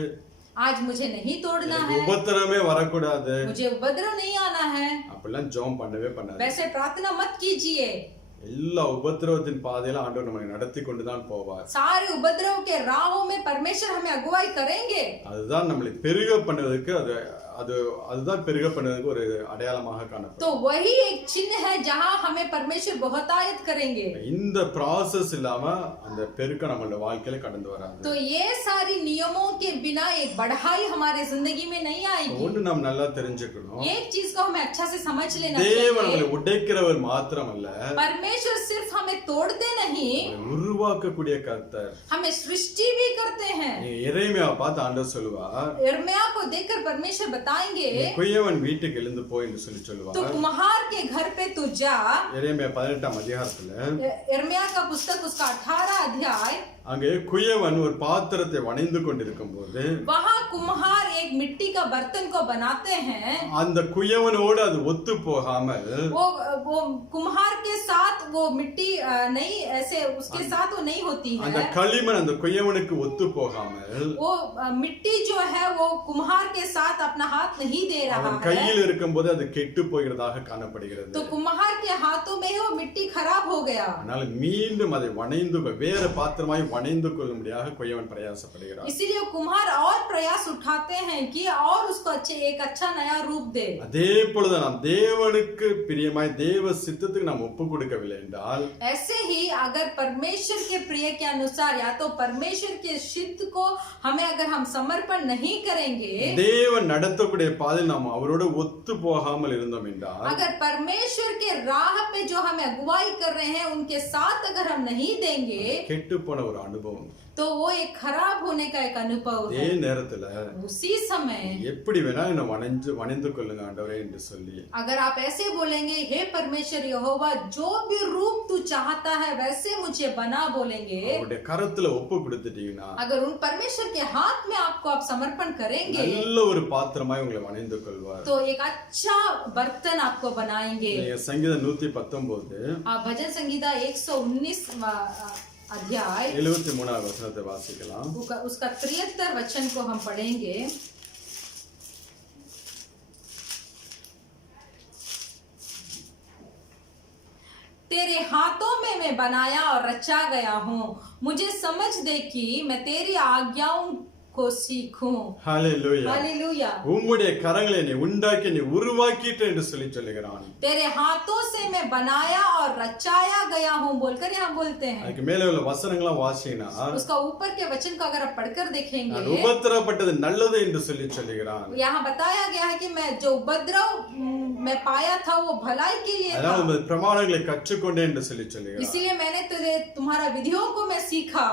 आज मुझे नहीं तोड़ना है, உபத்திரமே வரக்கூடாது, मुझे उपद्रव नहीं आना है, அப்படிலாம் ஜெபம் பண்ணவே பண்ணாது. वैसे प्रार्थना मत कीजिए। எல்லா உபத்திரவத்தின் பாதையில ஆண்டவர் நம்மை நடத்தி கொண்டுதான் போவார். सारे उपद्रव के राहों में परमेश्वर हमें अगुवाई करेंगे। அதுதான் நம்மளை பெருக பண்ணுவதற்கு அதுதான் பெருக பண்ணுவதற்கு ஒரு அடையாளமாக காணப்படும். तो वही एक चिन्ह है जहां हमें परमेश्वर बहुतायत करेंगे। இந்த process இல்லாம அந்த பெருக்க நம்மளோட வாழ்க்கையில கடந்து வராது. तो ये सारी नियमों के बिना एक बढ़ाई हमारे जिंदगी में नहीं आएगी। ஒன்னு நாம் நல்லா தெரிஞ்சுக்கணும், एक चीज को हमें अच्छा से समझ लेना தேவன் நம்மை चाहिए, உடைக்கிறவர் மாத்திரமல்ல, परमेश्वर सिर्फ हमें तोड़ते नहीं, உருவாக்கக்கூடிய கர்த்தர். हमें सृष्टि भी करते हैं। எரேமியாவை பார்த்து ஆண்டவர் சொல்லுவார், यिर्मयाह को देखकर परमेश्वर बताएंगे, குயவன் வீட்டுக்கு எழுந்து போய் என்று சொல்லி तो சொல்லுவார். कुम्हार के घर पे तू जा। எரேமியா 18ஆம் அதிகாரத்துல यिर्मयाह का पुस्तक उसका 18 अध्याय, அங்கே குயவன் ஒரு பாத்திரத்தை வணைந்து கொண்டிருக்கும் போது वहाँ कुम्हार एक मिट्टी का बर्तन को बनाते हैं। அந்த குயவனோடு அது ஒத்து போகாமல் वो कुम्हार के साथ वो मिट्टी नहीं ऐसे उसके साथ वो नहीं होती அந்த है। களிமண் அந்த குயவனுக்கு ஒத்து போகாமல் वो मिट्टी जो है वो कुम्हार के साथ अपना हाथ नहीं दे रहा அவன் है, கையில் இருக்கும்போது அது கெட்டு போகிறதாக காணப்படுகிறது. तो कुम्हार के हाथों में वो मिट्टी खराब हो गया। ஆனால் மீண்டும் அதை வணைந்து வேற பாத்திரமாய் வணைந்து கொள்ளும்படியாக குயவன் பிரயாசப்படுகிறார். इसीलिए कुम्हार और प्रयास उठाते हैं कि और उसको एक अच्छा नया रूप दे। அதே பொழுது நாம் தேவனுக்கு பிரியமாய் தேவ சித்தத்துக்கு நாம் ஒப்பு கொடுக்கவில்லை என்றால், ऐसे ही अगर परमेश्वर के प्रिय के अनुसार या तो परमेश्वर के सिद्ध को हमें अगर हम समर्पण नहीं करेंगे, தேவன் நடத்தக்கூடிய பாதையில் நாம் அவரோடு ஒத்து போகாமல் இருந்தோம் என்றால், अगर परमेश्वर के राह पे जो हमें अगुवाई कर रहे हैं उनके साथ अगर हम नहीं देंगे, கெட்டு போன ஒரு அனுபவம். तो वो एक खराब होने का एक अनुभव அதே है। நேரத்துல उसी समय எப்படி வேணா என்ன வணைந்து கொள்ளுங்க ஆண்டவரே என்று சொல்லி, अगर आप ऐसे बोलेंगे, हे परमेश्वर यहोवा जो भी रूप तू चाहता है वैसे मुझे बना बोलेंगे, அவருடைய கரத்துல ஒப்பு கொடுத்துட்டீங்கன்னா अगर उन परमेश्वर के हाथ में आपको आप समर्पण करेंगे, நல்ல ஒரு பாத்திரமாய் உங்களை வணைந்து கொள்வார். तो एक अच्छा बर्तन आपको बनाएंगे। நீங்க சங்கீதம் 119 आप भजन संगीता 119 अध्याय 73வது வசனத்தை வாசிக்கலாம். उसका 73 वचन को हम पढ़ेंगे। तेरे हाथों में मैं बनाया और रचा गया हूँ, मुझे समझ दे कि मैं तेरी आज्ञाओं को सीखूं। ஹalleluya. हालेलुया। உம்முடைய கரங்களை நீ உண்டாக்கி நீ உருவாக்கிட்ட என்று சொல்லி சொல்லுகிறான். तेरे हाथों से मैं बनाया और रचाया गया हूँ बोलकर यहाँ बोलते हैं। அதுக்கு மேல உள்ள வசனங்களை வாசினா, उसका ऊपर के वचन को अगर आप पढ़कर देखेंगे, நான் உபத்திரப்பட்டது நல்லது என்று சொல்லி சொல்லுகிறான். यहाँ बताया गया है कि मैं जो उपद्रव मैं पाया था वो भलाई के लिए அதான் था, உமது பிரமாணங்களை கற்றுக்கொண்டேன் என்று சொல்லி சொல்லுகிறான். इसीलिए मैंने तुम्हारा विधियों को मैं सीखा।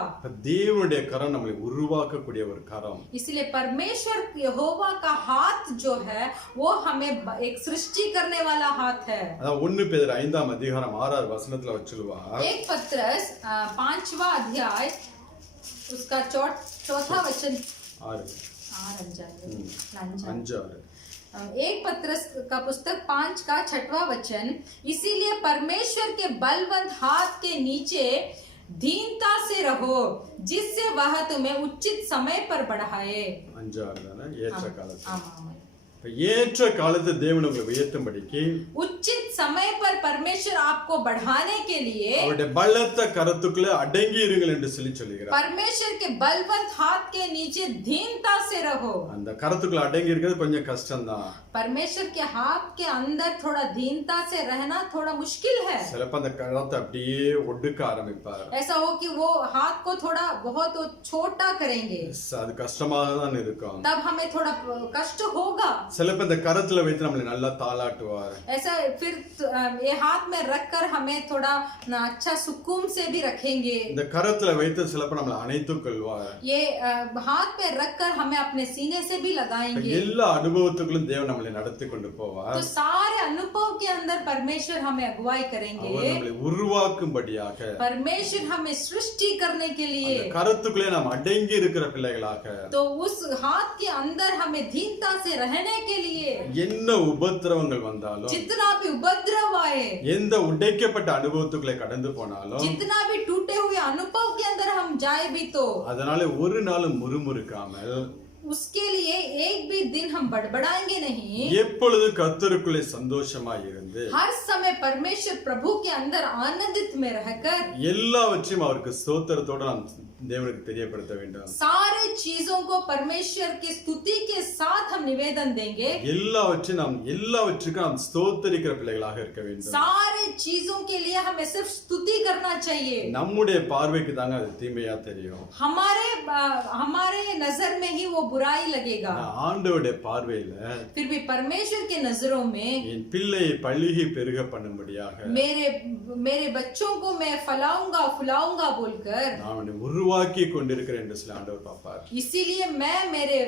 தேவனுடைய கரம் நம்மளை உருவாக்கக்கூடிய ஒரு கரம். इसलिए परमेश्वर यहोवा का हाथ जो है वो हमें एक सृष्टि करने वाला हाथ है। அதான் 1 பேதுரு 5ஆம் அதிகாரம் 6வது வசனத்துல வச்சுலுவார், 1 पत्रस 5वां अध्याय उसका चौथा वचन 6 5 6 एक पत्रस का पुस्तक 5 का 6वां वचन, इसीलिए परमेश्वर के बलवंत हाथ के नीचे दीनता से रहो, जिससे वह तुम्हें उचित समय पर बढ़ाए. 5 6 தானே ஏற்ற காலத்துல. ஆமா. ஏற்ற காலத்து தேவன் உங்களை உயர்த்தும்படிக்கு उचित समय पर परमेश्वर आपको बढ़ाने के लिए அவருடைய பலத்த கரத்துக்குள்ள அடங்கி இருங்கள் என்று சொல்லுகிறார். परमेश्वर के बलवंत हाथ के नीचे दीनता से रहो. அந்த கரத்துக்குள்ள அடங்கி இருக்கிறது கொஞ்சம் கஷ்டம்தான். परमेश्वर के हाथ के अंदर थोड़ा दीनता से रहना थोड़ा मुश्किल है. சிலப்ப அந்த கரத்தை அப்படியே ஒடுக்க ஆரம்பிப்பார். ऐसा हो कि वो हाथ को थोड़ा बहुत छोटा करेंगे. அது கஷ்டமாக தான் இருக்கும். तब हमें थोड़ा कष्ट होगा. சிலப்ப இந்த கரத்துல வைத்து நம்மளை நல்லா தாளாட்டுவார். ऐसा फिर ये हाथ में रखकर हमें थोड़ा अच्छा सुकून से भी रखेंगे. இந்த கரத்துல வைத்து சிலப்ப நம்மளை அணைத்துக் கொள்வார். ये हाथ में रखकर हमें अपने सीने से भी लगाएंगे. எல்லா அனுபவத்துக்குள்ளும் தேவன் நம்மளை நடத்தி கொண்டு போவார். तो सारे अनुभव के अंदर परमेश्वर हमें अगुवाई करेंगे. அவர் நம்மளை உருவாக்கும்படியாக, परमेश्वर हमें सृष्टि करने के लिए, கரத்துக்குள்ளே நாம் அடங்கி இருக்கிற பிள்ளைகளாக, तो उस हाथ के अंदर हमें दीनता से रहने के लिए என்ன உபத்திரவங்கள் வந்தாலும், जितना भी उपद्रव आए, எந்த உடைக்கப்பட்ட அனுபவத்துக்குள்ளே கடந்து போனாலும், जितना भी टूटे हुए अनुभव के अंदर हम जाए भी तो அதனால ஒரு நாளும் முறுமுறுக்காமல், उसके लिए एक भी दिन हम बड़बड़ाएंगे नहीं. எப்பொழுது கர்த்தருக்குள்ளே சந்தோஷமாய் இருந்து, हर समय परमेश्वर प्रभु के अंदर आनंदित में रहकर எல்லாவற்றையும் அவருக்கு ஸ்தோத்திரத்தோட நாம் தேவனுக்கு தெரியப்படுத்த வேண்டும். सारे चीजों को परमेश्वर की स्तुति के साथ हम निवेदन देंगे. எல்லாவற்றுக்கும் நாம் ஸ்தோத்தரிக்கிற பிள்ளைகளாக இருக்க வேண்டும். सारे चीजों के लिए हमें सिर्फ स्तुति करना चाहिए. நம்முடைய பார்வைக்கு தாங்க அது தீமையா தெரியும். हमारे नजर में ही वो बुराई लगेगा. ஆண்டவருடைய பார்வையில फिर भी परमेश्वर के नजरों में என் பிள்ளையை பழுகி பெருக பண்ணும்படியாக, मेरे बच्चों को मैं फुलाऊंगा बोलकर நான் உருவாக்கி கொண்டிருக்கிறேன் என்று சொல்லி ஆண்டவர் பார்ப்பார். इसीलिए मैं मेरे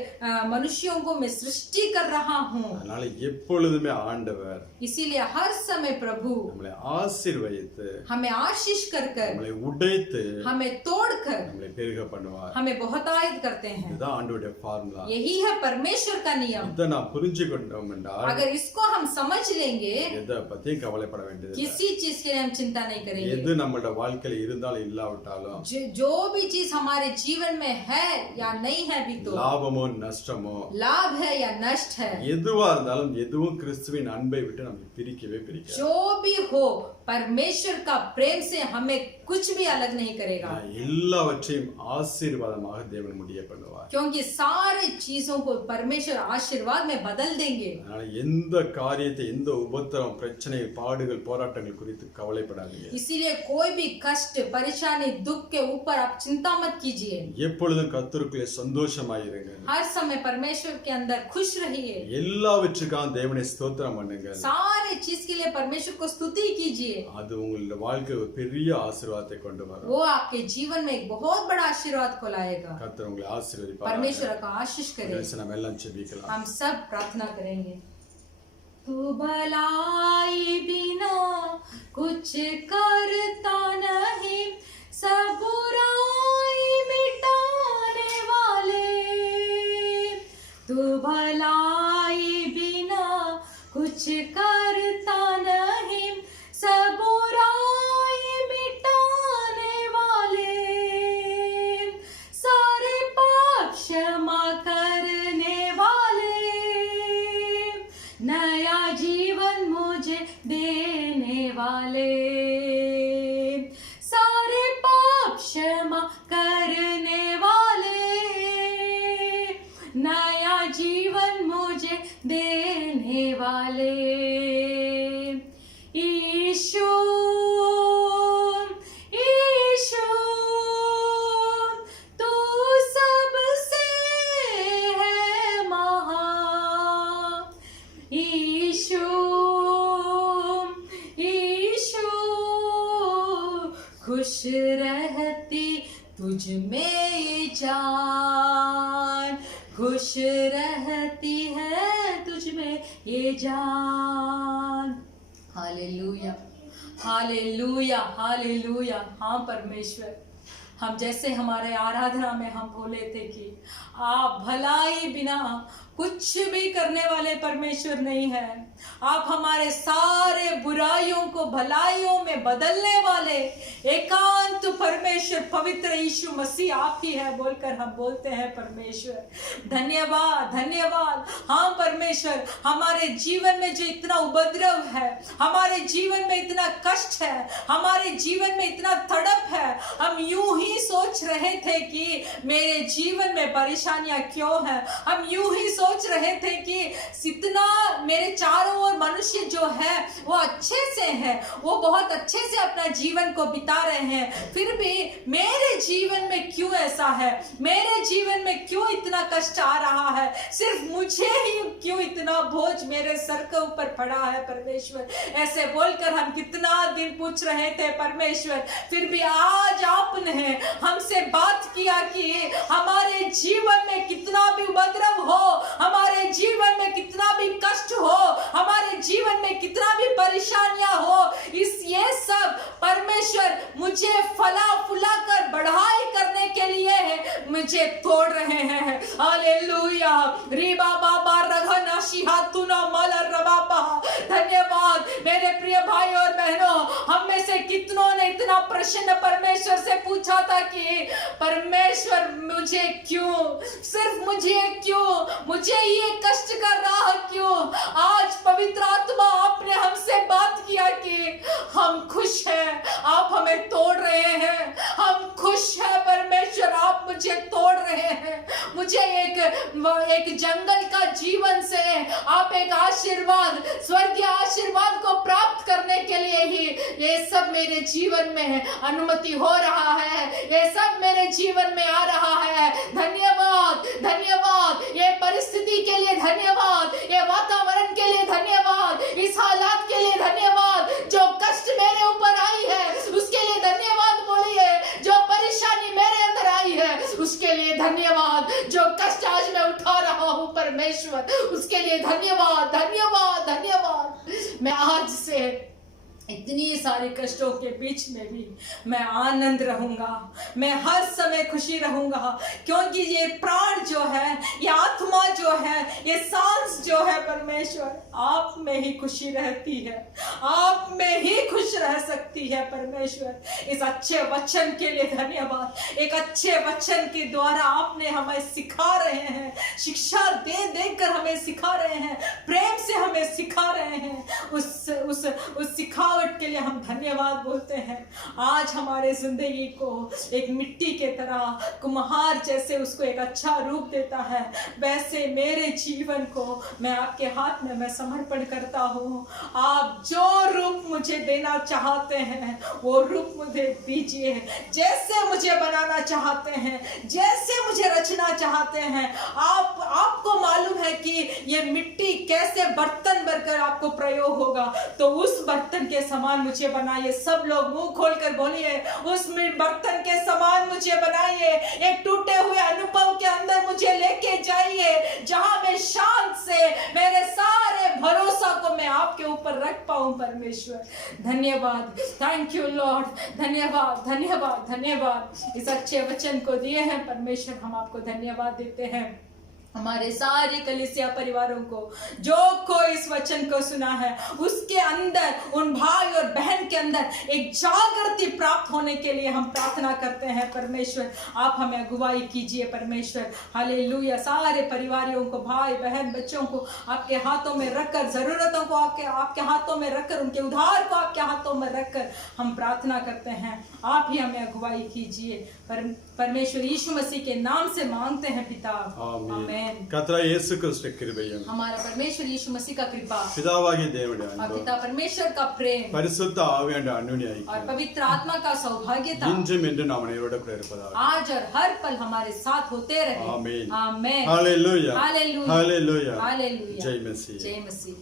मनुष्यों को मैं सृष्टि कर रहा हूँ. அதனால எப்பொழுதுமே ஆண்டவர் इसीलिए हर समय प्रभु நம்மளை ஆசீர்வதித்து, हमें आशीष कर நம்மளை உடைத்து, हमें तोड़कर நம்மளை பெருக பண்ணுவார். हमें बहुतायत करते हैं. இதுதான் ஆண்டவருடைய ஃபார்முலா. यही है परमेश्वर का नियम. இதை நாம் புரிஞ்சு கொண்டோம் என்றால் अगर इसको हम समझ लेंगे, எதை பத்தியும் கவலைப்பட வேண்டியது இல்லை. किसी चीज के लिए हम चिंता नहीं करेंगे. எது நம்மளோட வாழ்க்கையில இருந்தாலும் இல்லாவிட்டாலும், जो भी चीज हमारे जीवन में है या नहीं है भी तो, லாபமோ நஷ்டமோ, लाभ है या नष्ट है, எதுவா இருந்தாலும் எதுவும் கிறிஸ்துவின் அன்பை விட்டு நம்ம பிரிக்கவே பிரிக்காது. जो भी हो परमेश्वर का प्रेम से हमें कुछ भी अलग नहीं करेगा. எல்லாவற்றையும் ஆசீர்வாதமாக தேவன் முடிய பண்ணுவார். क्योंकि सारे चीजों को परमेश्वर आशीर्वाद में बदल देंगे. அதனால எந்த காரியத்தை, எந்த உபத்திரம், பிரச்சனை, பாடுகள், போராட்டங்கள் குறித்து கவலைப்படாதீங்க. इसीलिए कोई भी कष्ट, परेशानी, दुख के ऊपर आप चिंता मत कीजिए. எப்பொழுதும் கர்த்தருக்குள்ளே சந்தோஷமாயிருங்க. हर समय परमेश्वर के अंदर खुश रहिए. எல்லாவற்றுக்காக தேவனை ஸ்தோத்திரம் பண்ணுங்க. सारे चीज के लिए परमेश्वर को स्तुति कीजिए. அது உங்களுடைய வாழ்க்கை ஒரு பெரிய ஆசீர்வாதத்தை கொண்டு வரும். वो आपके जीवन में एक बहुत बड़ा आशीर्वाद को लाएगा. கர்த்தர் உங்களை ஆசீர்வதிப்பார். परमेश्वर का आशीष करे. நம்ம எல்லாம் ஜெபிக்கலாம். हम सब प्रार्थना करेंगे. तू भलाई बिना कुछ करता नहीं, सब बुराई मिटाने वाले. तू भलाई बिना कुछ करता नहीं, सब बुराई मिटाने वाले. सारे पाप क्षमा करने वाले, नया जीवन मुझे देने वाले. सारे पाप क्षमा करने वाले, नया जीवन मुझे देने वाले. ईशु ईशु तू सबसे है महान. ईशु ईशु खुश रहती तुझ में ये जान, खुश रहती है तुझ में ये जान. Hallelujah hallelujah hallelujah. हाँ परमेश्वर, हम जैसे हमारे आराधना में हम बोले थे कि आप भलाई बिना कुछ भी करने वाले परमेश्वर नहीं है, आप हमारे सारे बुराइयों को भलाइयों में बदलने वाले एकांत परमेश्वर पवित्र यीशु मसीह आप ही है बोलकर हम बोलते हैं परमेश्वर धन्यवाद धन्यवाद। हाँ परमेश्वर, हमारे जीवन में जो इतना उपद्रव है, हमारे जीवन में इतना कष्ट है, हमारे जीवन में इतना तड़प है, हम यूं ही सोच रहे थे कि मेरे जीवन में परेशानियां क्यों हैं, हम यूं ही सोच रहे थे कि इतना मेरे चारों ओर मनुष्य जो है वो अच्छे से है, वो बहुत अच्छे से अपना जीवन को बिता रहे हैं, फिर भी मेरे जीवन में क्यों ऐसा है, मेरे जीवन में क्यों इतना कष्ट आ रहा है, सिर्फ मुझे ही क्यों इतना बोझ मेरे सर के ऊपर पड़ा है परमेश्वर। ऐसे बोलकर हम कितना दिन पूछ रहे थे परमेश्वर, फिर भी आज आपने हमसे बात किया कि हमारे जीवन में कितना भी उपद्रव हो, हमारे जीवन में कितना भी कष्ट हो, हमारे जीवन में कितना भी परेशानियां हो, ये सब परमेश्वर मुझे फला फुला कर बढ़ाई करने के लिए मुझे तोड़ रहे हैं। हालेलुया। रीबा बाबा रघना शिहातुना मलर रबाबा। धन्यवाद मेरे प्रिय भाई और बहनों, हम में से कितनों ने इतना प्रश्न परमेश्वर से पूछा था कि परमेश्वर मुझे क्यों, सिर्फ मुझे क्यों, मुझे ये कष्ट कर रहा है क्यों। आज पवित्र आत्मा आपने हमसे बात किया कि हम खुश हैं, आप हमें तोड़ रहे हैं, हम खुश हैं परमेश्वर, आप मुझे तोड़ रहे हैं, मुझे एक जंगल का जीवन से आप एक आशीर्वाद, स्वर्गीय आशीर्वाद को प्राप्त करने के लिए ही ये सब मेरे जीवन में अनुमति हो रहा है, ये सब मेरे जीवन में आ रहा है। धन्यवाद धन्यवाद, ये परिस्थिति के लिए धन्यवाद, ये वातावरण के लिए धन्यवाद, इस हालात के लिए धन्यवाद, जो कष्ट मेरे ऊपर आई है उसके लिए धन्यवाद बोलिए, जो परेशानी मेरे अंदर आई है उसके लिए धन्यवाद, जो कष्ट आज मैं उठा रहा हूं परमेश्वर उसके लिए धन्यवाद धन्यवाद धन्यवाद। मैं आज से इतनी सारे कष्टों के बीच में भी मैं आनंद रहूंगा, मैं हर समय खुशी रहूंगा, क्योंकि ये प्राण जो है, ये आत्मा जो है, ये सांस जो है परमेश्वर आप में ही खुशी रहती है, आप में ही खुश रह सकती है परमेश्वर। इस अच्छे वचन के लिए धन्यवाद। एक अच्छे वचन के द्वारा आपने हमें सिखा रहे हैं, शिक्षा दे देकर हमें सिखा रहे हैं, प्रेम से हमें सिखा रहे हैं, उस सिखावट के लिए हम धन्यवाद बोलते हैं। आज हमारे जिंदगी को एक मिट्टी के तरह कुम्हार जैसे उसको एक अच्छा रूप देता है, वैसे मेरे जीवन को मैं आपके हाथ में मैं समर्पण करता हूँ। आप जो रूप मुझे देना चाहते हैं वो रूप मुझे दीजिए, जैसे मुझे बनाना चाहते हैं, जैसे मुझे रचना चाहते हैं। आपको मालूम है कि ये मिट्टी कैसे बर्तन बनकर आपको प्रयोग होगा, तो उस बर्तन के समान मुझे बनाइए। सब लोग मुंह खोलकर बोलिए, उस बर्तन के समान मुझे बनाइए, एक टूटे हुए अनुभव के अंदर मुझे लेके जाइए, जहां मैं शांत से मेरे सारे भरोसा को मैं आपके ऊपर रख पाऊं परमेश्वर। धन्यवाद, थैंक यू लॉर्ड, धन्यवाद धन्यवाद धन्यवाद। इस अच्छे वचन को दिए हैं परमेश्वर, हम आपको धन्यवाद देते हैं। हमारे सारे कलीसिया परिवारों को, जो कोई इस वचन को सुना है, उसके अंदर, उन भाई और बहन के अंदर एक जागृति प्राप्त होने के लिए हम प्रार्थना करते हैं परमेश्वर। आप हमें अगुवाई कीजिए परमेश्वर। हालेलुया। सारे परिवारों को, भाई बहन बच्चों को आपके हाथों में रखकर, जरूरतों को आपके हाथों में रखकर, उनके उद्धार को आपके हाथों में रखकर हम प्रार्थना करते हैं। आप ही हमें अगुवाई कीजिए परमेश्वर। यीशु मसीह के नाम से मांगते हैं पिता, आमीन। கர்த்தராகிய இயேசு கிறிஸ்து கிருபையும், हमारा परमेश्वर यीशु मसीह का कृपा, பிதாவாகிய தேவனுடைய அன்பும், पिता परमेश्वर का प्रेम, பரிசுத்த ஆவியானவருடைய அந்யோன்ய ஐக்கியம், और पवित्र आत्मा का सौभाग्यता இன்றும் என்றும் நாம் அனைவரோடு கூட இருப்பதாக आज और हर पल हमारे साथ होते रहे। आमीन। आमीन। Hallelujah hallelujah hallelujah hallelujah. जय मसीह। जय मसीह।